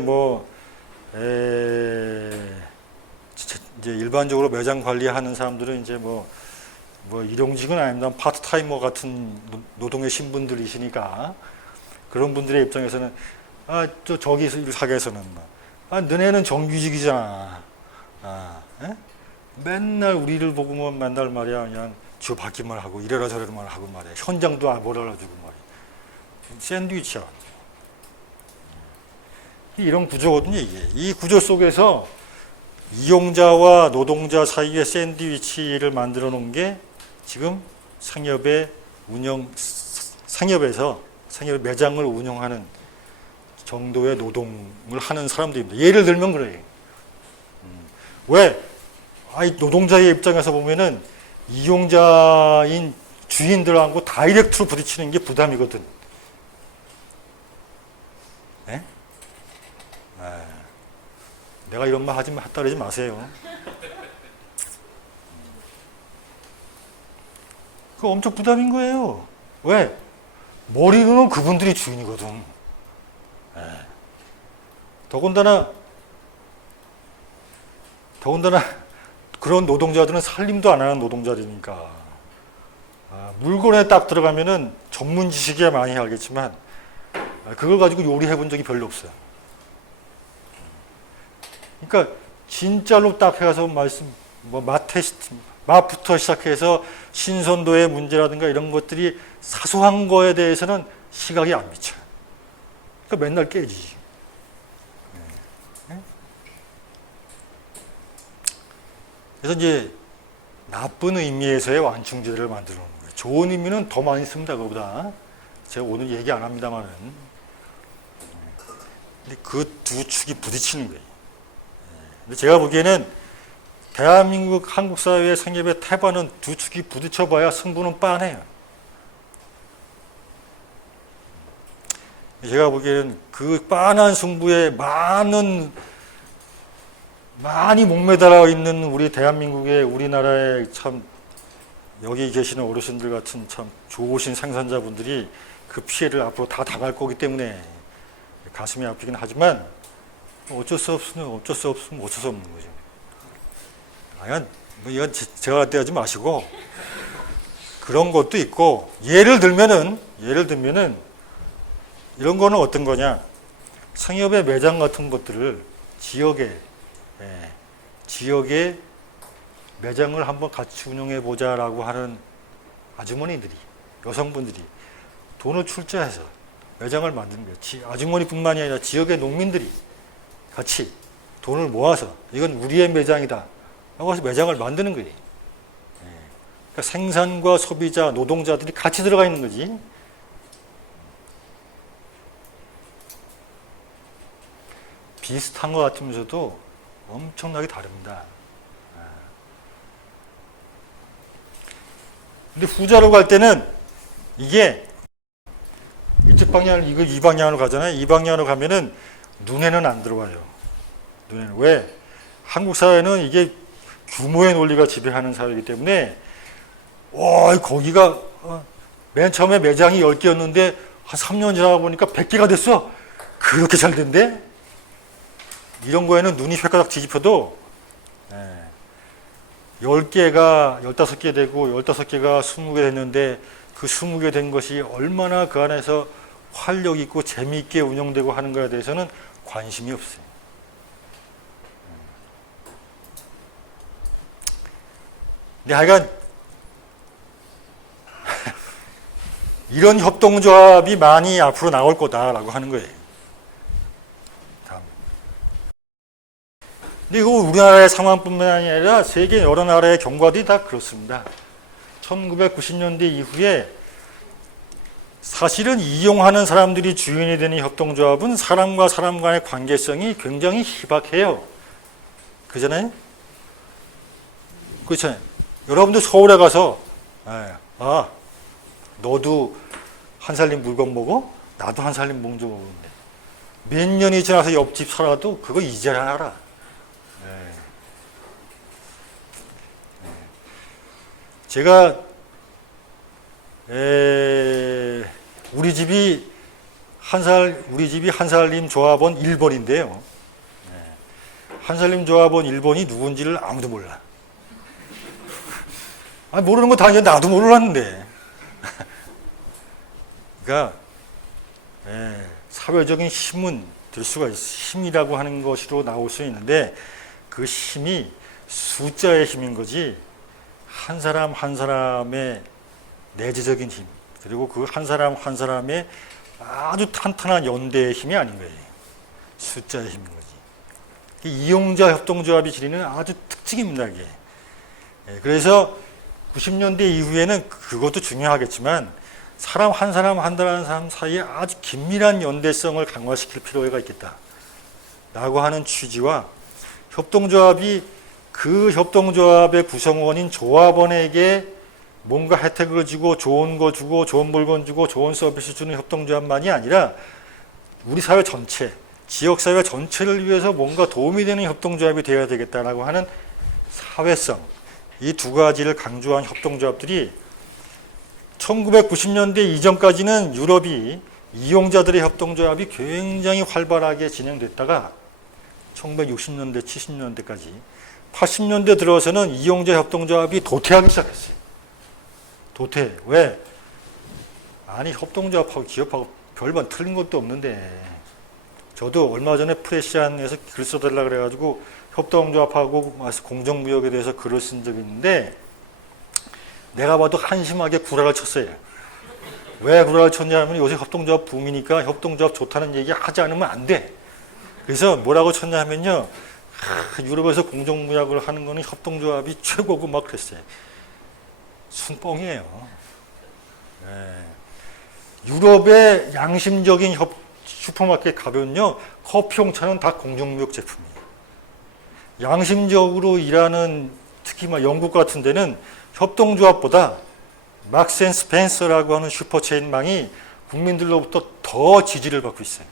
이제 일반적으로 매장 관리하는 사람들은 이제 뭐 일용직은 아닙니다. 파트타이머 같은 노동의 신분들이시니까 그런 분들의 입장에서는 저기 사계에서는 너네는 정규직이잖아. 맨날 우리를 보고만 맨날 말이야 그냥 주받기만 하고 이래라 저래라만 하고 말이야. 현장도 못 알아주고 말이야. 샌드위치야. 이런 구조거든요, 이게. 이 구조 속에서 이용자와 노동자 사이에 샌드위치를 만들어 놓은 게 지금 상협에서 매장을 운영하는 정도의 노동을 하는 사람들입니다. 예를 들면 그래요. 왜? 노동자의 입장에서 보면은 이용자인 주인들하고 다이렉트로 부딪히는 게 부담이거든. 네? 내가 이런 말 하지 따르지 마세요. 그거 엄청 부담인 거예요. 왜? 머리로는 그분들이 주인이거든. 더군다나 그런 노동자들은 살림도 안 하는 노동자들이니까 물건에 딱 들어가면은 전문 지식이야 많이 알겠지만 그걸 가지고 요리해 본 적이 별로 없어요. 그러니까 진짜로 딱 해가서 맛부터 시작해서 신선도의 문제라든가 이런 것들이 사소한 거에 대해서는 시각이 안 미쳐요. 그러니까 맨날 깨지지. 그래서 이제 나쁜 의미에서의 완충제를 만들어 놓은 거예요. 좋은 의미는 더 많이 씁니다, 그거보다. 제가 오늘 얘기 안 합니다만은. 근데 그 두 축이 부딪히는 거예요. 근데 제가 보기에는 대한민국 한국 사회의 상협의 태반은 두 축이 부딪혀봐야 승부는 빤해요. 제가 보기에는 그 빤한 승부에 많이 목매달아 있는 우리 대한민국의 우리나라의 참 여기 계시는 어르신들 같은 참 좋으신 생산자분들이 그 피해를 앞으로 다 당할 거기 때문에 가슴이 아프긴 하지만 어쩔 수 없으면 어쩔 수 없는 거죠. 이건 제가 대하지 마시고 그런 것도 있고 예를 들면은 이런 거는 어떤 거냐? 상협의 매장 같은 것들을 지역에 매장을 한번 같이 운영해 보자라고 하는 아주머니들이, 여성분들이 돈을 출자해서 매장을 만드는 거예요. 아주머니뿐만이 아니라 지역의 농민들이 같이 돈을 모아서 이건 우리의 매장이다 하고 해서 매장을 만드는 거예요. 그러니까 생산과 소비자, 노동자들이 같이 들어가 있는 거지. 비슷한 것 같으면서도 엄청나게 다릅니다. 근데 후자로 갈 때는 이게 이쪽 방향을 이 방향으로 가잖아요. 이 방향으로 가면은 눈에는 안 들어와요. 눈에는 왜? 한국 사회는 이게 규모의 논리가 지배하는 사회이기 때문에 거기가 맨 처음에 매장이 10개였는데 한 3년 지나가 보니까 100개가 됐어. 그렇게 잘 된대? 이런 거에는 눈이 휘가닥 뒤집혀도 10개가 15개 되고 15개가 20개 됐는데 그 20개 된 것이 얼마나 그 안에서 활력 있고 재미있게 운영되고 하는 거에 대해서는 관심이 없어요. 근데 하여간 이런 협동조합이 많이 앞으로 나올 거다라고 하는 거예요. 근데 이거 우리나라의 상황뿐만 아니라 세계 여러 나라의 경과들이 다 그렇습니다. 1990년대 이후에 사실은 이용하는 사람들이 주인이 되는 협동조합은 사람과 사람 간의 관계성이 굉장히 희박해요. 그잖아요? 그렇잖아요. 여러분들 서울에 가서 너도 한 살림 물건 먹어? 나도 한 살림 몽조 먹는데 몇 년이 지나서 옆집 살아도 그거 이제야 알아. 제가 우리 집이 한살림 조합원 1번인데요. 한살림 조합원 1번이 누군지를 아무도 몰라. 모르는 거 당연히 나도 몰랐는데. 그러니까 사회적인 힘은 될 수가 있어. 힘이라고 하는 것으로 나올 수 있는데 그 힘이 숫자의 힘인 거지. 한 사람 한 사람의 내재적인 힘, 그리고 그 한 사람 한 사람의 아주 탄탄한 연대의 힘이 아닌 거예요. 숫자의 힘인 거지. 이용자 협동조합이 지니는 아주 특징입니다. 이게. 그래서 90년대 이후에는 그것도 중요하겠지만 사람 한 사람 한 사람 사이에 아주 긴밀한 연대성을 강화시킬 필요가 있겠다 라고 하는 취지와 협동조합이 그 협동조합의 구성원인 조합원에게 뭔가 혜택을 주고 좋은 거 주고 좋은 물건 주고 좋은 서비스 주는 협동조합만이 아니라 우리 사회 전체, 지역사회 전체를 위해서 뭔가 도움이 되는 협동조합이 되어야 되겠다라고 하는 사회성, 이 두 가지를 강조한 협동조합들이 1990년대 이전까지는 유럽이 이용자들의 협동조합이 굉장히 활발하게 진행됐다가 1960년대, 70년대까지 80년대 들어서는 이용자 협동조합이 도태하기 시작했어요. 도태. 왜? 아니 협동조합하고 기업하고 별반 틀린 것도 없는데 저도 얼마 전에 프레시안에서 글 써달라 그래가지고 협동조합하고 공정무역에 대해서 글을 쓴 적이 있는데 내가 봐도 한심하게 구라를 쳤어요. 왜 구라를 쳤냐면 요새 협동조합 붐이니까 협동조합 좋다는 얘기 하지 않으면 안 돼. 그래서 뭐라고 쳤냐면요. 유럽에서 공정무역을 하는 거는 협동조합이 최고고 막 그랬어요. 순뻥이에요. 유럽의 양심적인 슈퍼마켓 가면요. 커피 홍차는 다 공정무역 제품이에요. 양심적으로 일하는 특히 막 영국 같은 데는 협동조합보다 막센 스펜서라고 하는 슈퍼체인망이 국민들로부터 더 지지를 받고 있어요.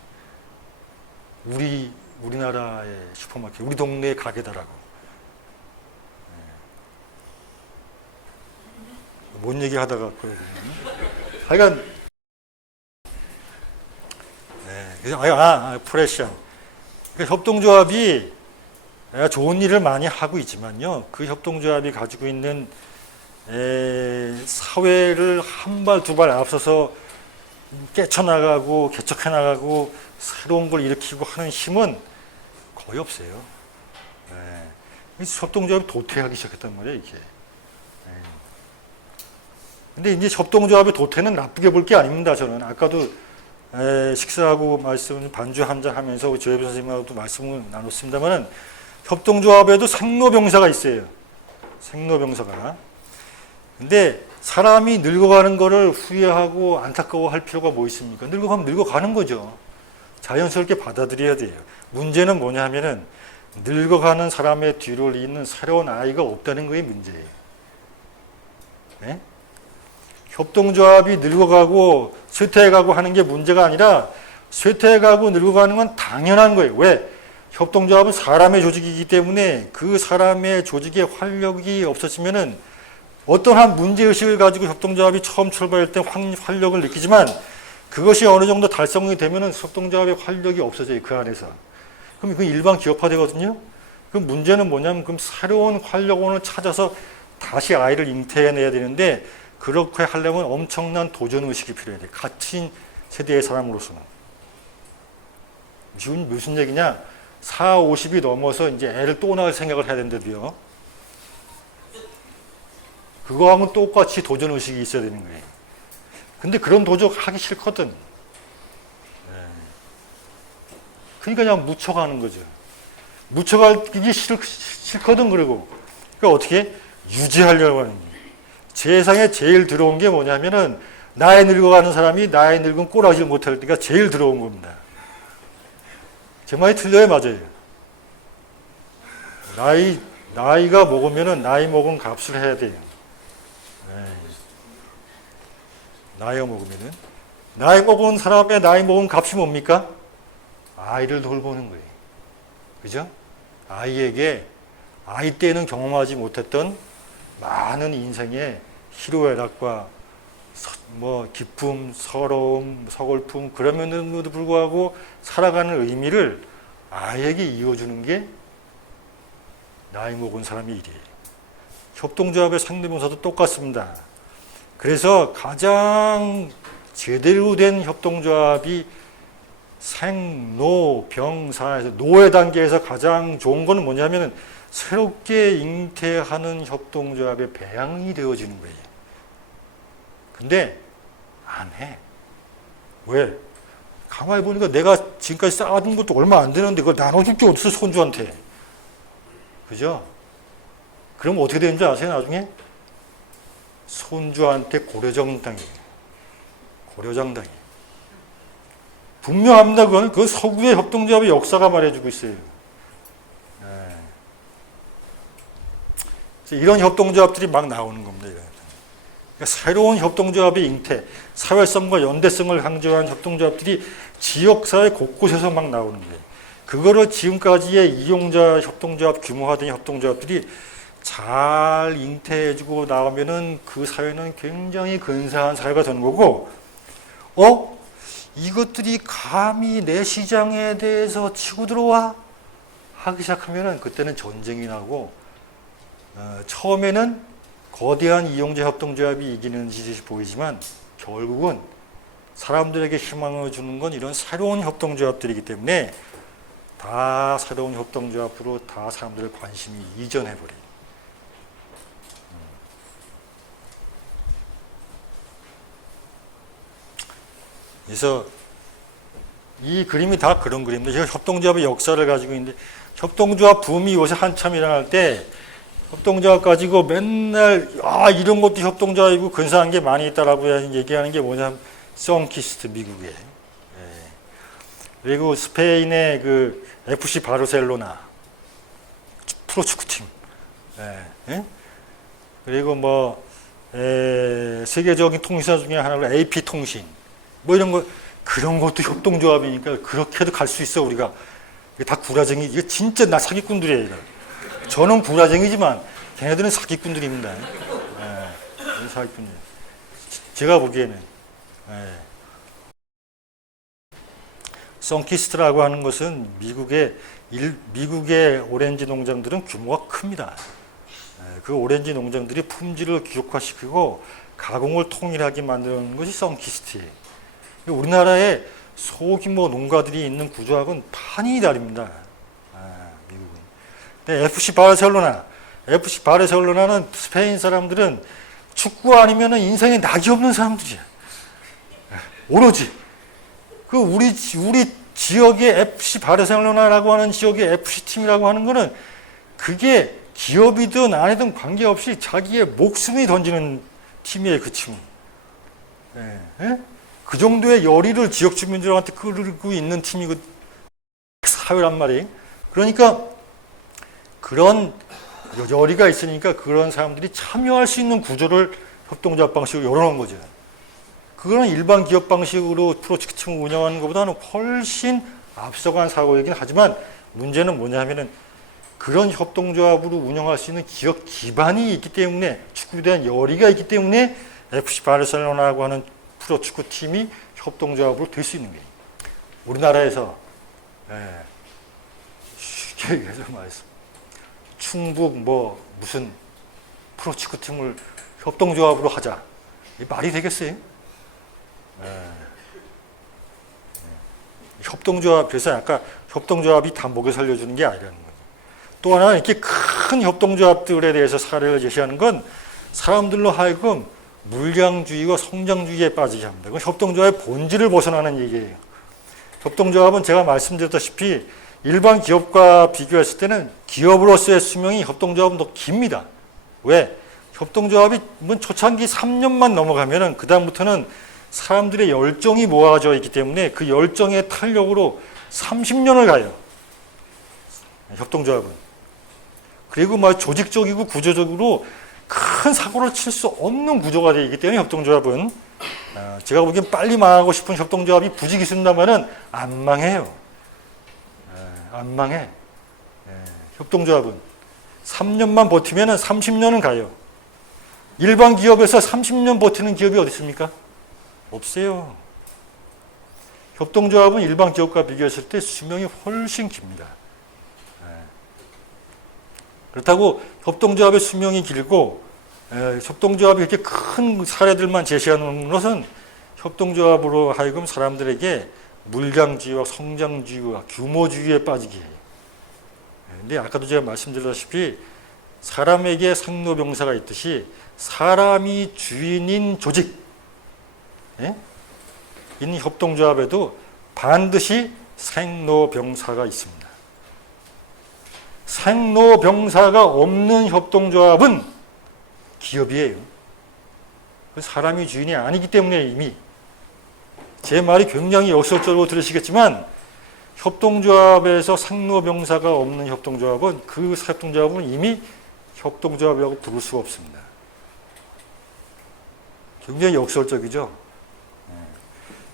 우리나라의 슈퍼마켓, 우리 동네 가게다라고. 뭔 얘기 하다가 그러고. 하여간, 프레시안. 협동조합이 좋은 일을 많이 하고 있지만요. 그 협동조합이 가지고 있는 사회를 한 발, 두 발 앞서서 깨쳐나가고 개척해나가고 새로운 걸 일으키고 하는 힘은 거의 없어요. 협동조합이 도태하기 시작했단 말이에요, 이게. 근데 이제 협동조합의 도태는 나쁘게 볼 게 아닙니다, 저는. 아까도 식사하고 말씀 반주 한잔 하면서 조혜비 선생님하고도 말씀을 나눴습니다만은 협동조합에도 생로병사가 있어요. 생로병사가. 근데 사람이 늙어가는 거를 후회하고 안타까워할 필요가 뭐 있습니까? 늙어가면 늙어가는 거죠. 자연스럽게 받아들여야 돼요. 문제는 뭐냐 하면은 늙어가는 사람의 뒤를 잇는 새로운 아이가 없다는 거에 문제예요. 네? 협동조합이 늙어가고 쇠퇴해가고 하는 게 문제가 아니라 쇠퇴해가고 늙어가는 건 당연한 거예요. 왜? 협동조합은 사람의 조직이기 때문에 그 사람의 조직의 활력이 없어지면은 어떠한 문제의식을 가지고 협동조합이 처음 출발할 때 활력을 느끼지만 그것이 어느 정도 달성이 되면은 협동조합의 활력이 없어져요. 그 안에서. 그럼 그건 일반 기업화 되거든요. 그럼 문제는 뭐냐면 그럼 새로운 활력원을 찾아서 다시 아이를 잉태해내야 되는데 그렇게 하려면 엄청난 도전의식이 필요해야 돼요. 같은 세대의 사람으로서는. 무슨 얘기냐? 40, 50이 넘어서 이제 애를 또 낳을 생각을 해야 된다고요. 그거하고는 똑같이 도전의식이 있어야 되는 거예요. 근데 그런 도전 하기 싫거든. 그러니까 그냥 묻혀가는 거죠. 묻혀가기 싫거든, 그리고. 그러니까 어떻게? 유지하려고 하는 거예요. 세상에 제일 들어온 게 뭐냐면은 나이 늙어가는 사람이 나이 늙은 꼬라지를 못할 때가 제일 들어온 겁니다. 제 말이 틀려요, 맞아요? 나이가 먹으면은 나이 먹은 값을 해야 돼요. 나이가 먹으면은. 나이 먹은 사람의 나이 먹은 값이 뭡니까? 아이를 돌보는 거예요. 그죠? 아이에게 아이 때는 경험하지 못했던 많은 인생의 희로애락과 기쁨, 서러움, 서글픔 그러면에도 불구하고 살아가는 의미를 아이에게 이어주는 게 나이 먹은 사람의 일이에요. 협동조합의 상대명사도 똑같습니다. 그래서 가장 제대로 된 협동조합이 생로병사에서 노예 단계에서 가장 좋은 거는 뭐냐면은 새롭게 잉태하는 협동조합의 배양이 되어지는 거예요. 근데 안 해. 왜? 가만히 보니까 내가 지금까지 쌓아둔 것도 얼마 안 되는데 그걸 나눠줄 게 어딨어, 손주한테. 그죠? 그럼 어떻게 되는지 아세요, 나중에? 손주한테 고려정당이에요. 고려정당이에요. 분명합니다. 그건 그 서구의 협동조합의 역사가 말해주고 있어요. 이런 협동조합들이 막 나오는 겁니다. 그러니까 새로운 협동조합의 잉태, 사회성과 연대성을 강조한 협동조합들이 지역사회 곳곳에서 막 나오는 거예요. 그거를 지금까지의 이용자 협동조합, 규모화된 협동조합들이 잘 잉태해주고 나오면은 그 사회는 굉장히 근사한 사회가 되는 거고, 이것들이 감히 내 시장에 대해서 치고 들어와? 하기 시작하면은 그때는 전쟁이 나고, 처음에는 거대한 이용자 협동조합이 이기는 짓이 보이지만 결국은 사람들에게 희망을 주는 건 이런 새로운 협동조합들이기 때문에 다 새로운 협동조합으로 다 사람들의 관심이 이전해버려요. 그래서 이 그림이 다 그런 그림입니다. 제가 협동조합의 역사를 가지고 있는데, 협동조합 붐이 요새 한참 일어날 때 협동조합 가지고 맨날 이런 것도 협동조합이고 근사한 게 많이 있다라고 얘기하는 게 뭐냐면 썬키스트, 미국의. 그리고 스페인의 그 FC 바르셀로나 프로축구팀. 그리고 뭐 세계적인 통신사 중에 하나로 AP통신. 뭐 이런 거, 그런 것도 협동조합이니까 그렇게도 갈 수 있어, 우리가. 이게 다 구라쟁이, 이게 진짜 나 사기꾼들이에요, 이거. 저는 구라쟁이지만 걔네들은 사기꾼들입니다. 사기꾼이에요. 제가 보기에는. 썬키스트라고 하는 것은 미국의 오렌지 농장들은 규모가 큽니다. 그 오렌지 농장들이 품질을 기록화시키고 가공을 통일하게 만드는 것이 썬키스트예요. 우리나라에 소규모 농가들이 있는 구조하고는 판이 다릅니다. 미국은. 근데 FC 바르셀로나는 스페인 사람들은 축구 아니면 인생에 낙이 없는 사람들이야. 오로지. 우리 지역의 FC 바르셀로나라고 하는 지역의 FC팀이라고 하는 거는 그게 기업이든 아니든 관계없이 자기의 목숨이 던지는 팀이에요, 그 팀은. 그 정도의 열의를 지역 주민들한테 끌고 있는 팀이 그 사회란 말이에요. 그러니까 그런 열의가 있으니까 그런 사람들이 참여할 수 있는 구조를 협동조합 방식으로 열어놓은 거죠. 그거는 일반 기업 방식으로 프로젝트팀을 운영하는 것보다는 훨씬 앞서간 사고이긴 하지만 문제는 뭐냐면은 그런 협동조합으로 운영할 수 있는 기업 기반이 있기 때문에, 축구에 대한 열의가 있기 때문에 FC 바르셀로나라고 하는 프로축구팀이 협동조합으로 될 수 있는 거예요. 우리나라에서 쉽게 얘기해서 말해서 충북 무슨 프로축구팀을 협동조합으로 하자, 이 말이 되겠어요? 협동조합, 그래서 아까 협동조합이 다 먹여 살려주는 게 아니라는 거예요. 또 하나, 이렇게 큰 협동조합들에 대해서 사례를 제시하는 건 사람들로 하여금 물량주의와 성장주의에 빠지게 합니다. 그건 협동조합의 본질을 벗어나는 얘기예요. 협동조합은 제가 말씀드렸다시피 일반 기업과 비교했을 때는 기업으로서의 수명이 협동조합은 더 깁니다. 왜? 협동조합이 초창기 3년만 넘어가면은 그다음부터는 사람들의 열정이 모아져 있기 때문에 그 열정의 탄력으로 30년을 가요. 협동조합은. 그리고 조직적이고 구조적으로 큰 사고를 칠 수 없는 구조가 되어 있기 때문에 협동조합은, 제가 보기엔 빨리 망하고 싶은 협동조합이 부지기수입니다마는 안 망해요. 안 망해. 협동조합은 3년만 버티면 30년은 가요. 일반 기업에서 30년 버티는 기업이 어디 있습니까? 없어요. 협동조합은 일반 기업과 비교했을 때 수명이 훨씬 깁니다. 그렇다고 협동조합의 수명이 길고 협동조합이 이렇게 큰 사례들만 제시하는 것은 협동조합으로 하여금 사람들에게 물량주의와 성장주의와 규모주의에 빠지게 해요. 그런데 아까도 제가 말씀드렸다시피 사람에게 상노병사가 있듯이 사람이 주인인 조직, 인 협동조합에도 반드시 생로병사가 있습니다. 생로병사가 없는 협동조합은 기업이에요. 사람이 주인이 아니기 때문에 이미 제 말이 굉장히 역설적으로 들으시겠지만 협동조합에서 생로병사가 없는 협동조합은 그 협동조합은 이미 협동조합이라고 부를 수가 없습니다. 굉장히 역설적이죠.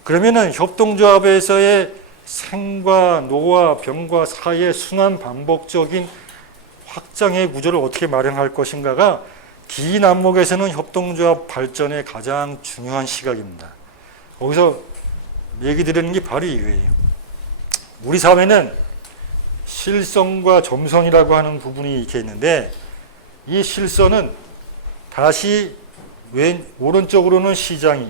그러면은 협동조합에서의 생과 노와 병과 사의 순환 반복적인 확장의 구조를 어떻게 마련할 것인가가 긴 안목에서는 협동조합 발전의 가장 중요한 시각입니다. 거기서 얘기 드리는 게 바로 이거예요. 우리 사회는 실선과 점선이라고 하는 부분이 이렇게 있는데 이 실선은 다시 오른쪽으로는 시장이,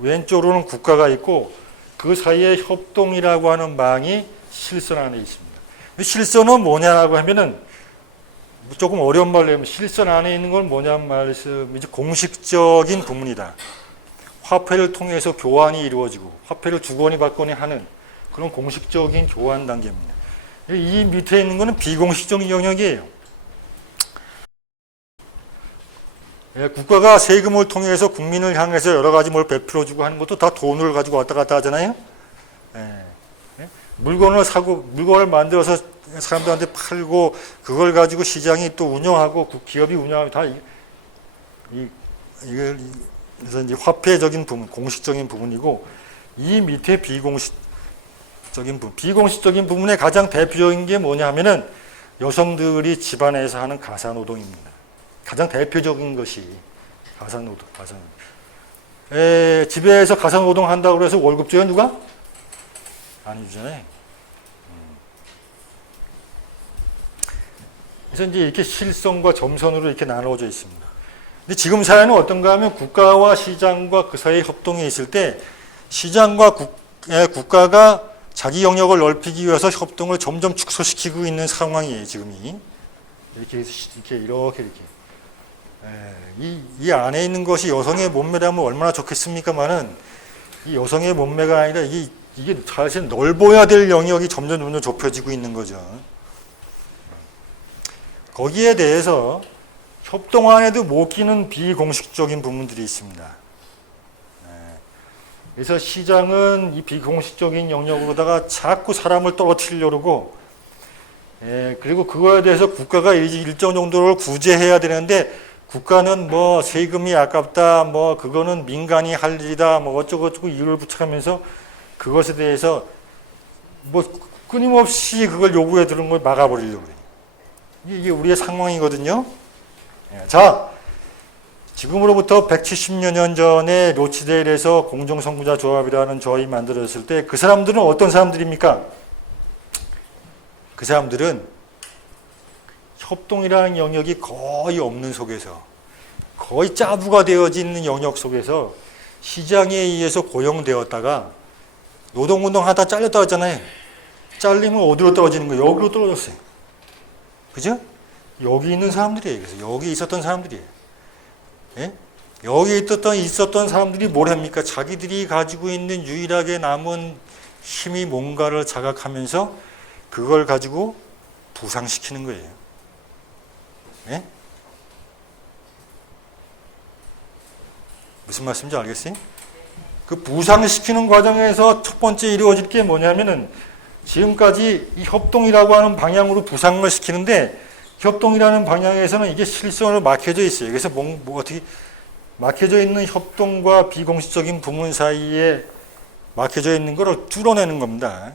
왼쪽으로는 국가가 있고 그 사이에 협동이라고 하는 망이 실선 안에 있습니다. 실선은 뭐냐라고 하면은 조금 어려운 말로 하면 실선 안에 있는 건 뭐냐는 말씀이지 공식적인 부분이다. 화폐를 통해서 교환이 이루어지고 화폐를 주거니 받거니 하는 그런 공식적인 교환 단계입니다. 이 밑에 있는 것은 비공식적인 영역이에요. 국가가 세금을 통해서 국민을 향해서 여러 가지 뭘 베풀어주고 하는 것도 다 돈을 가지고 왔다 갔다 하잖아요. 물건을 사고 물건을 만들어서 사람들한테 팔고 그걸 가지고 시장이 또 운영하고 기업이 운영하고 다 이게 그래서 이제 화폐적인 부분, 공식적인 부분이고 이 밑에 비공식적인 부분, 비공식적인 부분의 가장 대표적인 게 뭐냐면은 여성들이 집안에서 하는 가사노동입니다. 가장 대표적인 것이 가사노동. 집에서 가사노동 한다고 해서 월급 줘요 누가? 안 주잖아요. 그래서 이제 이렇게 실선과 점선으로 이렇게 나누어져 있습니다. 근데 지금 사회는 어떤가 하면 국가와 시장과 그 사이에 협동이 있을 때 시장과 국가가 자기 영역을 넓히기 위해서 협동을 점점 축소시키고 있는 상황이에요, 지금이. 이렇게. 이 안에 있는 것이 여성의 몸매라면 얼마나 좋겠습니까만은 이 여성의 몸매가 아니라 이게 사실 넓어야 될 영역이 점점 좁혀지고 있는 거죠. 거기에 대해서 협동 안에도 못 끼는 비공식적인 부분들이 있습니다. 그래서 시장은 이 비공식적인 영역으로다가 자꾸 사람을 떨어뜨리려고 그리고 그거에 대해서 국가가 일정 정도를 구제해야 되는데 국가는 뭐 세금이 아깝다, 뭐 그거는 민간이 할 일이다, 뭐 어쩌고저쩌고 이유를 붙여가면서 그것에 대해서 뭐 끊임없이 그걸 요구해 들은 걸 막아버리려고 그래요. 이게 우리의 상황이거든요. 자, 지금으로부터 170여 년 전에 로치데일에서 공정선구자 조합이라는 조합이 만들어졌을 때 그 사람들은 어떤 사람들입니까? 그 사람들은 협동이라는 영역이 거의 없는 속에서 거의 짜부가 되어진 영역 속에서 시장에 의해서 고용되었다가 노동운동 하다 잘렸다 하잖아요. 잘리면 어디로 떨어지는 거예요? 여기로 떨어졌어요. 그죠? 여기 있는 사람들이에요. 그래서 여기 있었던 사람들이에요. 예? 여기 있었던 사람들이 뭘 합니까? 자기들이 가지고 있는 유일하게 남은 힘이 뭔가를 자각하면서 그걸 가지고 부상시키는 거예요. 예? 무슨 말씀인지 알겠어요? 그 부상시키는 과정에서 첫 번째 이루어질 게 뭐냐면은 지금까지 이 협동이라고 하는 방향으로 부상을 시키는데 협동이라는 방향에서는 이게 실선으로 막혀져 있어요. 그래서 어떻게 막혀져 있는 협동과 비공식적인 부문 사이에 막혀져 있는 걸 뚫어내는 겁니다.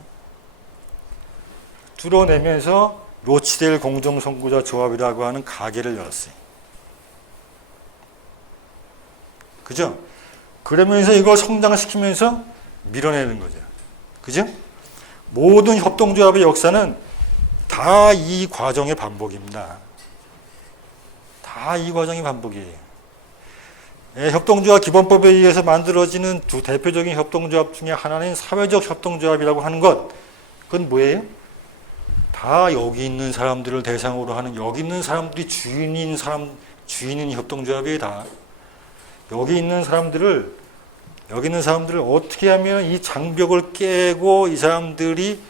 뚫어내면서 로치데일 공정선구자 조합이라고 하는 가게를 열었어요. 그죠? 그러면서 이걸 성장시키면서 밀어내는 거죠. 그죠? 모든 협동조합의 역사는 다 이 과정의 반복입니다. 다 이 과정의 반복이에요. 협동조합 기본법에 의해서 만들어지는 두 대표적인 협동조합 중에 하나는 사회적 협동조합이라고 하는 것. 그건 뭐예요? 다 여기 있는 사람들을 대상으로 하는 여기 있는 사람들이 주인인 협동조합이에요. 다. 여기 있는 사람들을 여기 있는 사람들을 어떻게 하면 이 장벽을 깨고 이 사람들이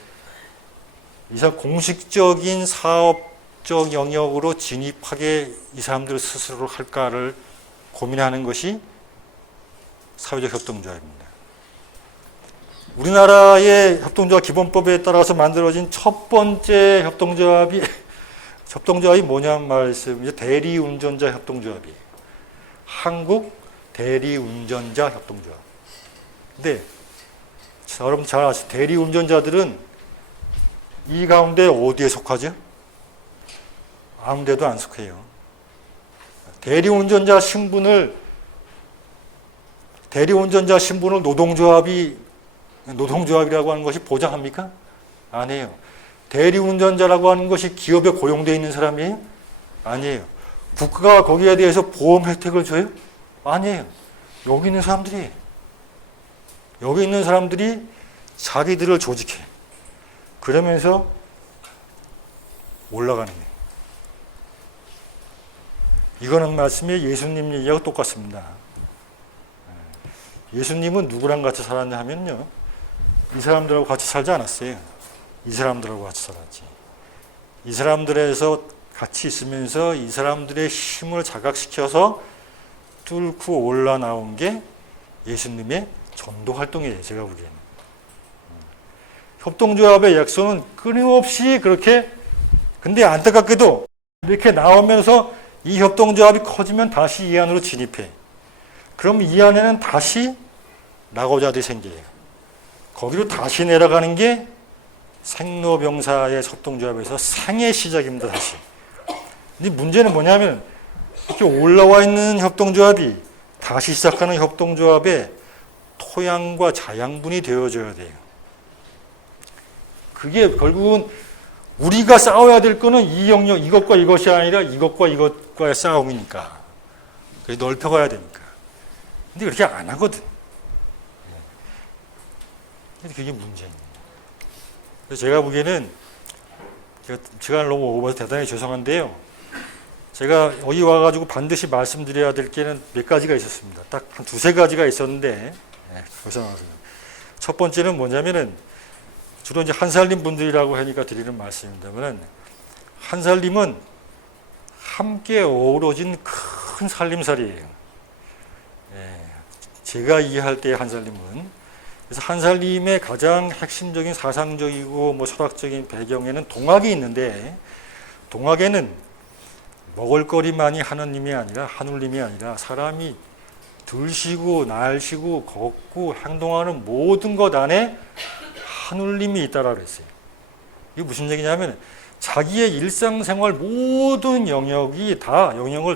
공식적인 사업적 영역으로 진입하게 이 사람들 스스로 할까를 고민하는 것이 사회적 협동조합입니다. 우리나라의 협동조합 기본법에 따라서 만들어진 첫 번째 협동조합이 뭐냐면 말씀이죠. 대리운전자 협동조합이에요. 한국 대리운전자 협동조합. 근데 여러분 잘 아시죠? 대리운전자들은 이 가운데 어디에 속하죠? 아무 데도 안 속해요. 대리운전자 신분을 노동조합이라고 하는 것이 보장합니까? 아니에요. 대리운전자라고 하는 것이 기업에 고용되어 있는 사람이에요? 아니에요. 국가가 거기에 대해서 보험 혜택을 줘요? 아니에요. 여기 있는 사람들이 자기들을 조직해. 그러면서 올라가는 거예요. 이거는 말씀이 예수님 얘기하고 똑같습니다. 예수님은 누구랑 같이 살았냐 하면요. 이 사람들하고 같이 살지 않았어요. 이 사람들하고 같이 살았지. 이 사람들에서 같이 있으면서 이 사람들의 힘을 자각시켜서 뚫고 올라 나온 게 예수님의 전도 활동이에요. 제가 보기에는. 협동조합의 약소는 끊임없이 그렇게, 근데 안타깝게도 이렇게 나오면서 이 협동조합이 커지면 다시 이 안으로 진입해. 그럼 이 안에는 다시 낙오자들이 생겨요. 거기로 다시 내려가는 게 생로병사의 협동조합에서 생의 시작입니다. 다시. 근데 문제는 뭐냐면 이렇게 올라와 있는 협동조합이 다시 시작하는 협동조합의 토양과 자양분이 되어줘야 돼요. 그게 결국은 우리가 싸워야 될 거는 이 영역, 이것과 이것이 아니라 이것과 이것과의 싸움이니까. 넓혀가야 되니까. 근데 그렇게 안 하거든. 그게 문제입니다. 그래서 제가 보기에는 시간을 너무 오버해서 대단히 죄송한데요. 제가 여기 와가지고 반드시 말씀드려야 될 게는 몇 가지가 있었습니다. 딱 한 두세 가지가 있었는데, 첫 번째는 뭐냐면은 주로 이제 한살림 분들이라고 하니까 드리는 말씀입니다만은 한살림은 함께 어우러진 큰 살림살이에요. 제가 이해할 때의 한살림은 그래서 한살림의 가장 핵심적인 사상적이고 철학적인 배경에는 동학이 있는데 동학에는 먹을거리만이 하느님이 아니라 하늘님이 아니라 사람이 들쉬고 날쉬고 걷고 행동하는 모든 것 안에 하늘님이 있다라고 그랬어요. 이게 무슨 얘기냐면 자기의 일상생활 모든 영역을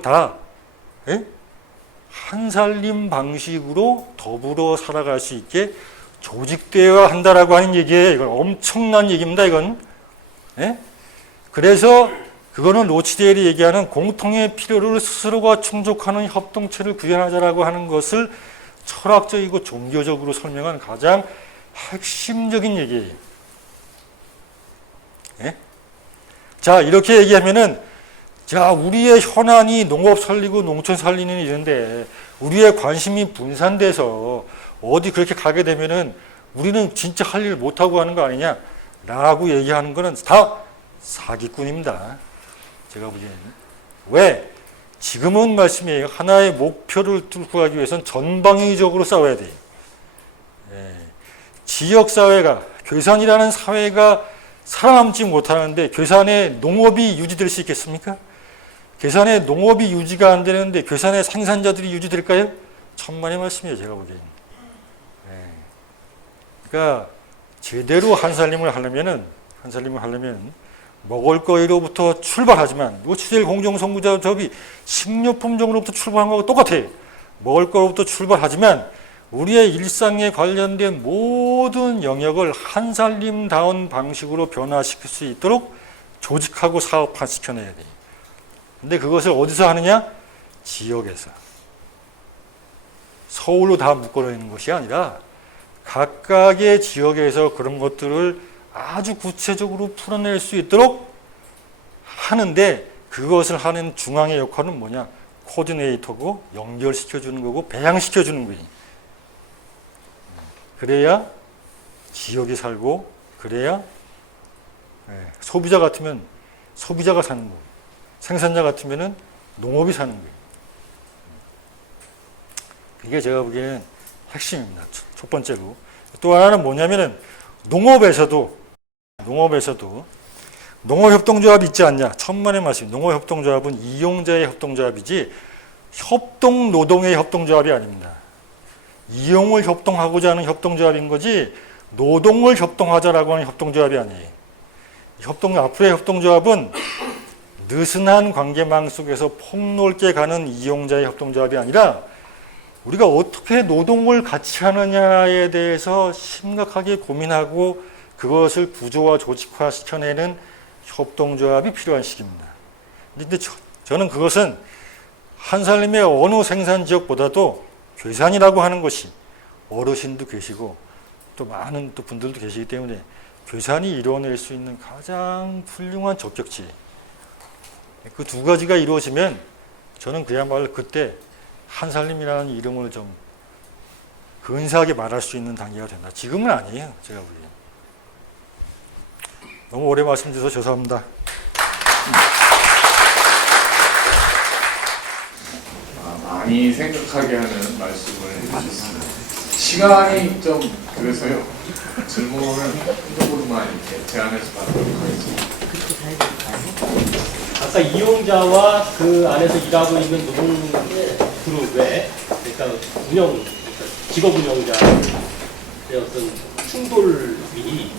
다 한살림 방식으로 더불어 살아갈 수 있게 조직되어야 한다라고 하는 얘기예요. 이건 엄청난 얘기입니다. 이건. 그래서 그거는 로치데일이 얘기하는 공통의 필요를 스스로가 충족하는 협동체를 구현하자라고 하는 것을 철학적이고 종교적으로 설명한 가장 핵심적인 얘기예요. 자, 이렇게 얘기하면은 자, 우리의 현안이 농업 살리고 농촌 살리는 일인데 우리의 관심이 분산돼서 어디 그렇게 가게 되면은 우리는 진짜 할 일 못하고 하는 거 아니냐라고 얘기하는 거는 다 사기꾼입니다. 제가 보기에는. 왜? 지금은 말씀이에요. 하나의 목표를 뚫고 가기 위해서는 전방위적으로 싸워야 돼요. 지역사회가, 괴산이라는 사회가 살아남지 못하는데 괴산의 농업이 유지될 수 있겠습니까? 괴산의 농업이 유지가 안 되는데 괴산의 생산자들이 유지될까요? 천만의 말씀이에요. 제가 보기에는. 그러니까 제대로 한살림을 하려면 먹을거리로부터 출발하지만 로치데일 공정선구조합이 식료품종으로부터 출발한 거하고 똑같아요. 먹을거리로부터 출발하지만 우리의 일상에 관련된 모든 영역을 한살림다운 방식으로 변화시킬 수 있도록 조직하고 사업화시켜내야 돼요. 근데 그것을 어디서 하느냐? 지역에서. 서울로 다 묶어놓는 것이 아니라 각각의 지역에서 그런 것들을 아주 구체적으로 풀어낼 수 있도록 하는데 그것을 하는 중앙의 역할은 뭐냐? 코디네이터고 연결시켜주는 거고 배양시켜주는 거예요. 그래야 지역이 살고, 그래야 소비자 같으면 소비자가 사는 거고, 생산자 같으면은 농업이 사는 거예요. 이게 제가 보기에는 핵심입니다. 첫 번째로. 또 하나는 뭐냐면은 농업에서도 농업협동조합이 있지 않냐. 천만의 말씀. 농업협동조합은 이용자의 협동조합이지 협동노동의 협동조합이 아닙니다. 이용을 협동하고자 하는 협동조합인 거지 노동을 협동하자라고 하는 협동조합이 아니에요. 앞으로의 협동조합은 느슨한 관계망 속에서 폭넓게 가는 이용자의 협동조합이 아니라 우리가 어떻게 노동을 같이 하느냐에 대해서 심각하게 고민하고 그것을 구조화 조직화 시켜내는 협동조합이 필요한 시기입니다. 그런데 저는 그것은 한살림의 어느 생산 지역보다도 괴산이라고 하는 것이 어르신도 계시고 또 많은 또 분들도 계시기 때문에 괴산이 이루어낼 수 있는 가장 훌륭한 적격지. 그 두 가지가 이루어지면 저는 그야말로 그때 한살림이라는 이름을 좀 근사하게 말할 수 있는 단계가 된다. 지금은 아니에요. 제가 보기엔. 너무 오래 말씀드려서 죄송합니다. 많이 생각하게 하는 말씀을 해주셨습니다. 시간이 좀 그래서요. 질문을 한두 분만 이렇게 제안해서 받도록 하겠습니다. 아까 이용자와 그 안에서 일하고 있는 노동 그룹의 그러니까 직업 운영자의 어떤 충돌이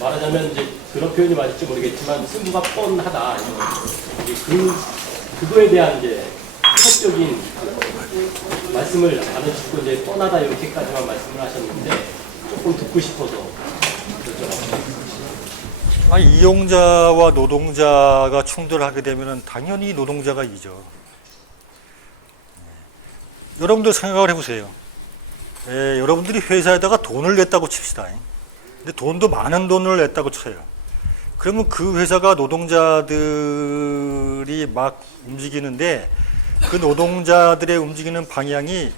말하자면 이제 그런 표현이 맞을지 모르겠지만 승부가 뻔하다. 이제 그거에 대한 이제 학적인 말씀을 안 해주시고 이제 뻔하다 이렇게까지만 말씀을 하셨는데 조금 듣고 싶어서 여쭤봤습니다. 이용자와 노동자가 충돌하게 되면 당연히 노동자가 이기죠. 여러분들 생각을 해보세요. 여러분들이 회사에다가 돈을 냈다고 칩시다. 근데 돈도 많은 돈을 냈다고 쳐요. 그러면 그 회사가 노동자들이 막 움직이는데 그 노동자들의 움직이는 방향이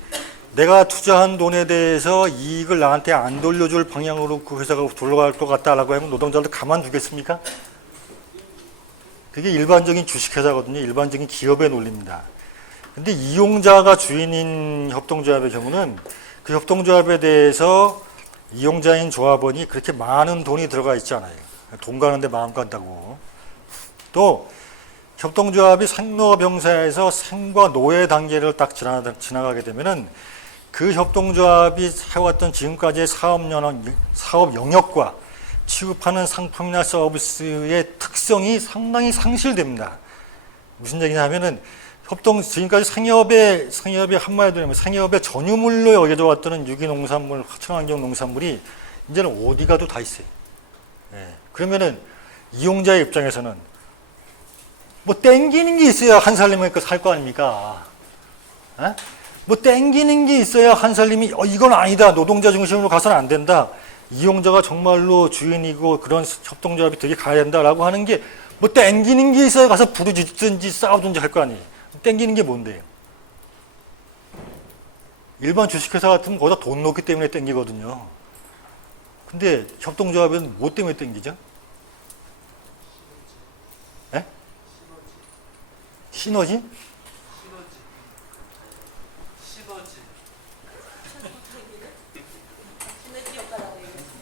내가 투자한 돈에 대해서 이익을 나한테 안 돌려줄 방향으로 그 회사가 돌아갈 것 같다라고 하면 노동자들 가만두겠습니까? 그게 일반적인 주식회사거든요. 일반적인 기업의 논리입니다. 근데 이용자가 주인인 협동조합의 경우는 그 협동조합에 대해서 이용자인 조합원이 그렇게 많은 돈이 들어가 있지 않아요. 돈 가는데 마음 간다고. 또 협동조합이 생로병사에서 생과 노예 단계를 딱 지나가게 되면은 그 협동조합이 해왔던 지금까지의 사업 영역과 취급하는 상품이나 서비스의 특성이 상당히 상실됩니다. 무슨 얘기냐 하면은 지금까지 생협의 한마디로 하면 생협의 전유물로 여겨져 왔던 유기농산물, 친환경 농산물이 이제는 어디 가도 다 있어요. 그러면은 이용자의 입장에서는 뭐 땡기는 게 있어야 한살림을 살 거 아닙니까? 뭐 땡기는 게 있어야 한살림이 이건 아니다. 노동자 중심으로 가서는 안 된다. 이용자가 정말로 주인이고 그런 협동조합이 되게 가야 된다라고 하는 게 뭐 땡기는 게 있어야 가서 부르짖든지 싸우든지 할 거 아니에요. 땡기는 게 뭔데요? 일반 주식회사 같으면 거기다 돈 넣기 때문에 땡기거든요. 근데 협동조합은 뭐 때문에 땡기죠? 시너지?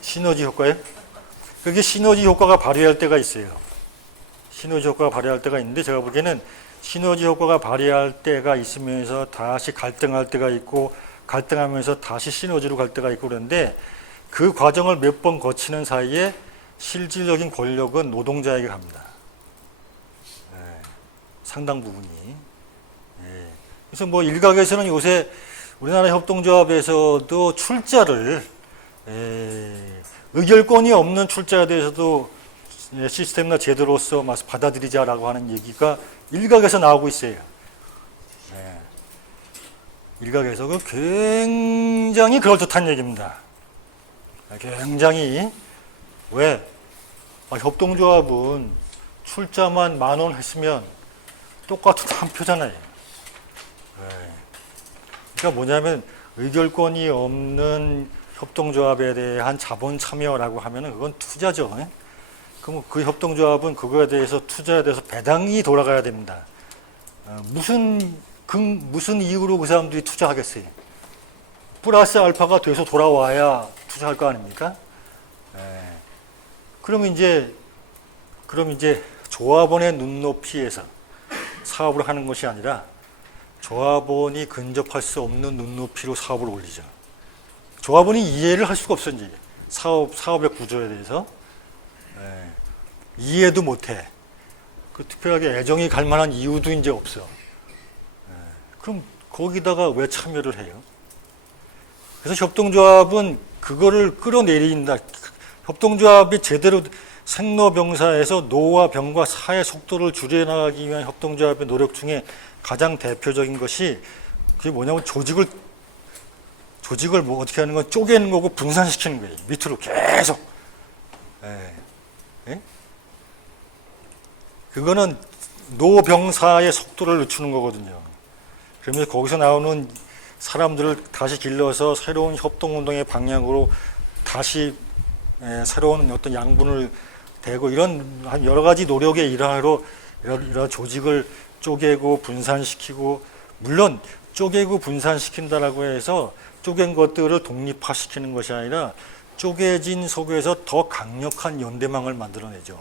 시너지 효과요? 그게 시너지 효과가 발휘할 때가 있어요. 시너지 효과가 발휘할 때가 있는데 제가 보기에는 시너지 효과가 발휘할 때가 있으면서 다시 갈등할 때가 있고 갈등하면서 다시 시너지로 갈 때가 있고 그런데 그 과정을 몇 번 거치는 사이에 실질적인 권력은 노동자에게 갑니다. 상당 부분이. 그래서 뭐 일각에서는 요새 우리나라 협동조합에서도 출자를 의결권이 없는 출자에 대해서도 시스템이나 제도로서 받아들이자라고 하는 얘기가 일각에서 나오고 있어요. 일각에서 그 굉장히 그럴듯한 얘기입니다. 굉장히 왜? 협동조합은 출자만 10,000원 했으면 똑같은 한 표잖아요. 그러니까 뭐냐면 의결권이 없는 협동조합에 대한 자본 참여라고 하면은 그건 투자죠. 예? 그럼 그 협동조합은 그거에 대해서 투자에 대해서 배당이 돌아가야 됩니다. 무슨 이유로 그 사람들이 투자하겠어요? 플러스 알파가 돼서 돌아와야 투자할 거 아닙니까? 예. 그럼 이제 조합원의 눈높이에서 사업을 하는 것이 아니라 조합원이 근접할 수 없는 눈높이로 사업을 올리죠. 조합원이 이해를 할 수가 없어, 이제. 사업의 구조에 대해서. 예. 이해도 못해. 그 특별하게 애정이 갈 만한 이유도 이제 없어. 예. 그럼 거기다가 왜 참여를 해요? 그래서 협동조합은 그거를 끌어내린다. 협동조합이 제대로 생로병사에서 노와 병과 사의 속도를 줄여나가기 위한 협동조합의 노력 중에 가장 대표적인 것이 그게 뭐냐면 조직을 뭐 어떻게 하는 건 쪼개는 거고 분산시키는 거예요. 밑으로 계속. 예. 예? 그거는 노병사의 속도를 늦추는 거거든요. 그러면서 거기서 나오는 사람들을 다시 길러서 새로운 협동운동의 방향으로 다시 새로운 어떤 양분을 대고 이런 한 여러 가지 노력의 일환으로 이런 조직을 쪼개고 분산시키고, 물론 쪼개고 분산시킨다라고 해서 쪼갠 것들을 독립화시키는 것이 아니라 쪼개진 속에서 더 강력한 연대망을 만들어내죠.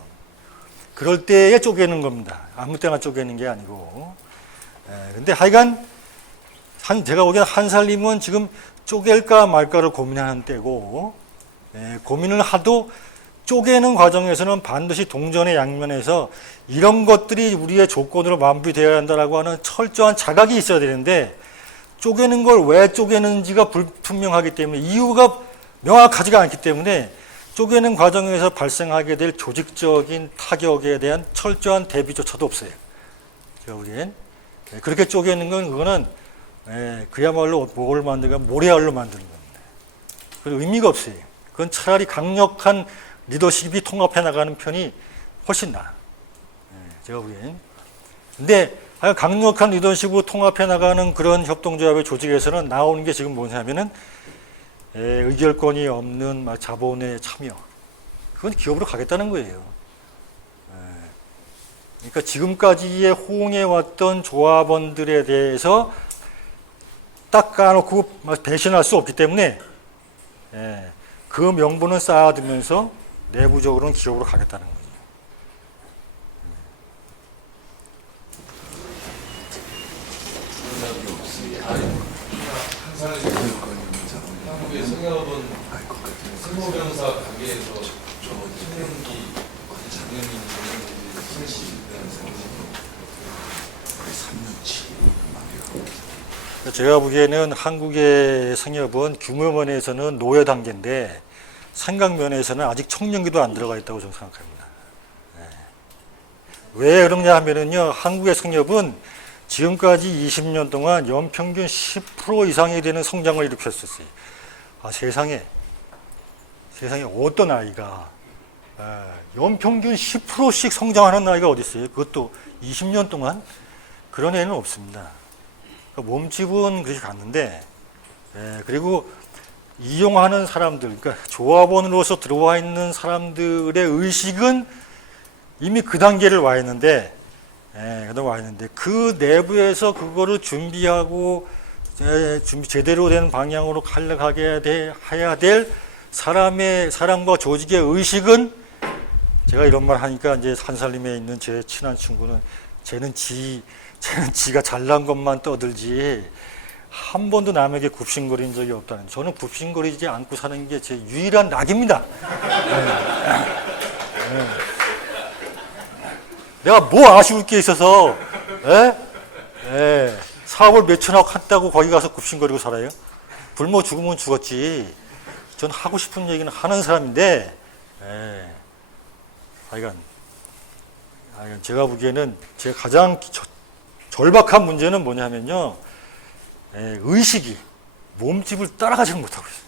그럴 때에 쪼개는 겁니다. 아무 때나 쪼개는 게 아니고. 근데 하여간 제가 보기에는 한살림은 지금 쪼갤까 말까를 고민하는 때고, 고민을 하도 쪼개는 과정에서는 반드시 동전의 양면에서 이런 것들이 우리의 조건으로 마무리되어야 한다라고 하는 철저한 자각이 있어야 되는데, 쪼개는 걸 왜 쪼개는지가 불분명하기 때문에, 이유가 명확하지가 않기 때문에 쪼개는 과정에서 발생하게 될 조직적인 타격에 대한 철저한 대비조차도 없어요. 제가 보기엔. 그렇게 쪼개는 건 그거는 그야말로 뭘 만들까 모래알로 만드는 겁니다. 그건 의미가 없어요. 그건 차라리 강력한 리더십이 통합해 나가는 편이 훨씬 나아. 제가 보기엔. 근데 강력한 리더십으로 통합해 나가는 그런 협동조합의 조직에서는 나오는 게 지금 뭐냐면은 의결권이 없는 자본의 참여. 그건 기업으로 가겠다는 거예요. 그러니까 지금까지의 호응해왔던 조합원들에 대해서 딱 까놓고 배신할 수 없기 때문에 그 명분은 쌓아두면서 내부적으로는 기업으로 가겠다는 거죠. 한국의 성협은 생로병사 관계에서 청년기 작년이 제가 보기에는 한국의 성협은 규모 면에서는 노예 단계인데 생각 면에서는 아직 청년기도 안 들어가 있다고 저는 생각합니다. 왜 그러냐 하면은요, 한국의 성협은 지금까지 20년 동안 연평균 10% 이상이 되는 성장을 일으켰었어요. 세상에 어떤 아이가 연평균 10%씩 성장하는 아이가 어디 있어요? 그것도 20년 동안? 그런 애는 없습니다. 그러니까 몸집은 그렇게 갔는데, 그리고 이용하는 사람들, 그러니까 조합원으로서 들어와 있는 사람들의 의식은 이미 그 단계를 와 있는데, 그 내부에서 그거를 준비하고 제대로 된 방향으로 가게 해야 될 사람과 조직의 의식은, 제가 이런 말 하니까 이제 한살림에 있는 제 친한 친구는 쟤는 지가 잘난 것만 떠들지 한 번도 남에게 굽신거린 적이 없다는. 저는 굽신거리지 않고 사는 게 제 유일한 낙입니다. 내가 뭐 아쉬울 게 있어서 사업을 몇천억 했다고 거기 가서 굽신거리고 살아요? 굶어 죽으면 죽었지. 전 하고 싶은 얘기는 하는 사람인데, 하여간 제가 보기에는 제가 가장 절박한 문제는 뭐냐면요, 의식이 몸집을 따라가지 못하고 있어요.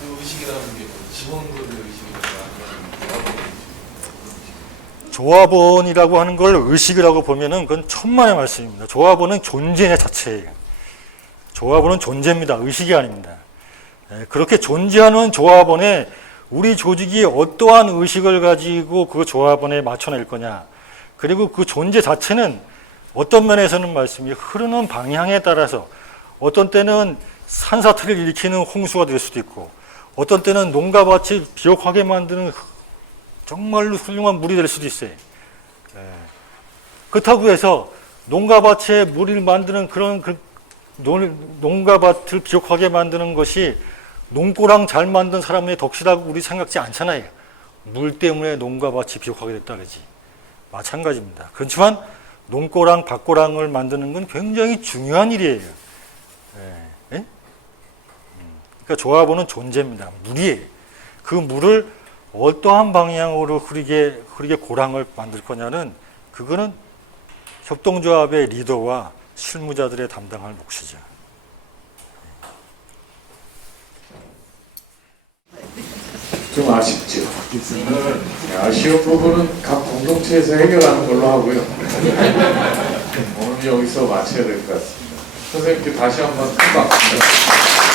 그 의식이라는 게 직원들의 의식이라는 조합원이라고 하는 걸 의식이라고 보면은 그건 천만의 말씀입니다. 조합원은 존재 자체예요. 조합원은 존재입니다. 의식이 아닙니다. 그렇게 존재하는 조합원에 우리 조직이 어떠한 의식을 가지고 그 조합원에 맞춰낼 거냐. 그리고 그 존재 자체는 어떤 면에서는 말씀이 흐르는 방향에 따라서 어떤 때는 산사태를 일으키는 홍수가 될 수도 있고 어떤 때는 농가 밭이 비옥하게 만드는 정말로 훌륭한 물이 될 수도 있어요. 그렇다고 해서 농가밭에 물을 만드는 그런 농가밭을 비옥하게 만드는 것이 농고랑 잘 만든 사람의 덕시라고 우리 생각지 않잖아요. 물 때문에 농가밭이 비옥하게 됐다 그러지. 마찬가지입니다. 그렇지만 농고랑 밭고랑을 만드는 건 굉장히 중요한 일이에요. 그러니까 조합원은 존재입니다. 물이에요. 그 물을 어떠한 방향으로 흐르게 고랑을 만들 거냐는 그거는 협동조합의 리더와 실무자들의 담당할 몫이죠. 좀 아쉽죠. 아쉬운 부분은 각 공동체에서 해결하는 걸로 하고요. 오늘 여기서 마쳐야 될 것 같습니다. 선생님께 다시 한번 큰 박수.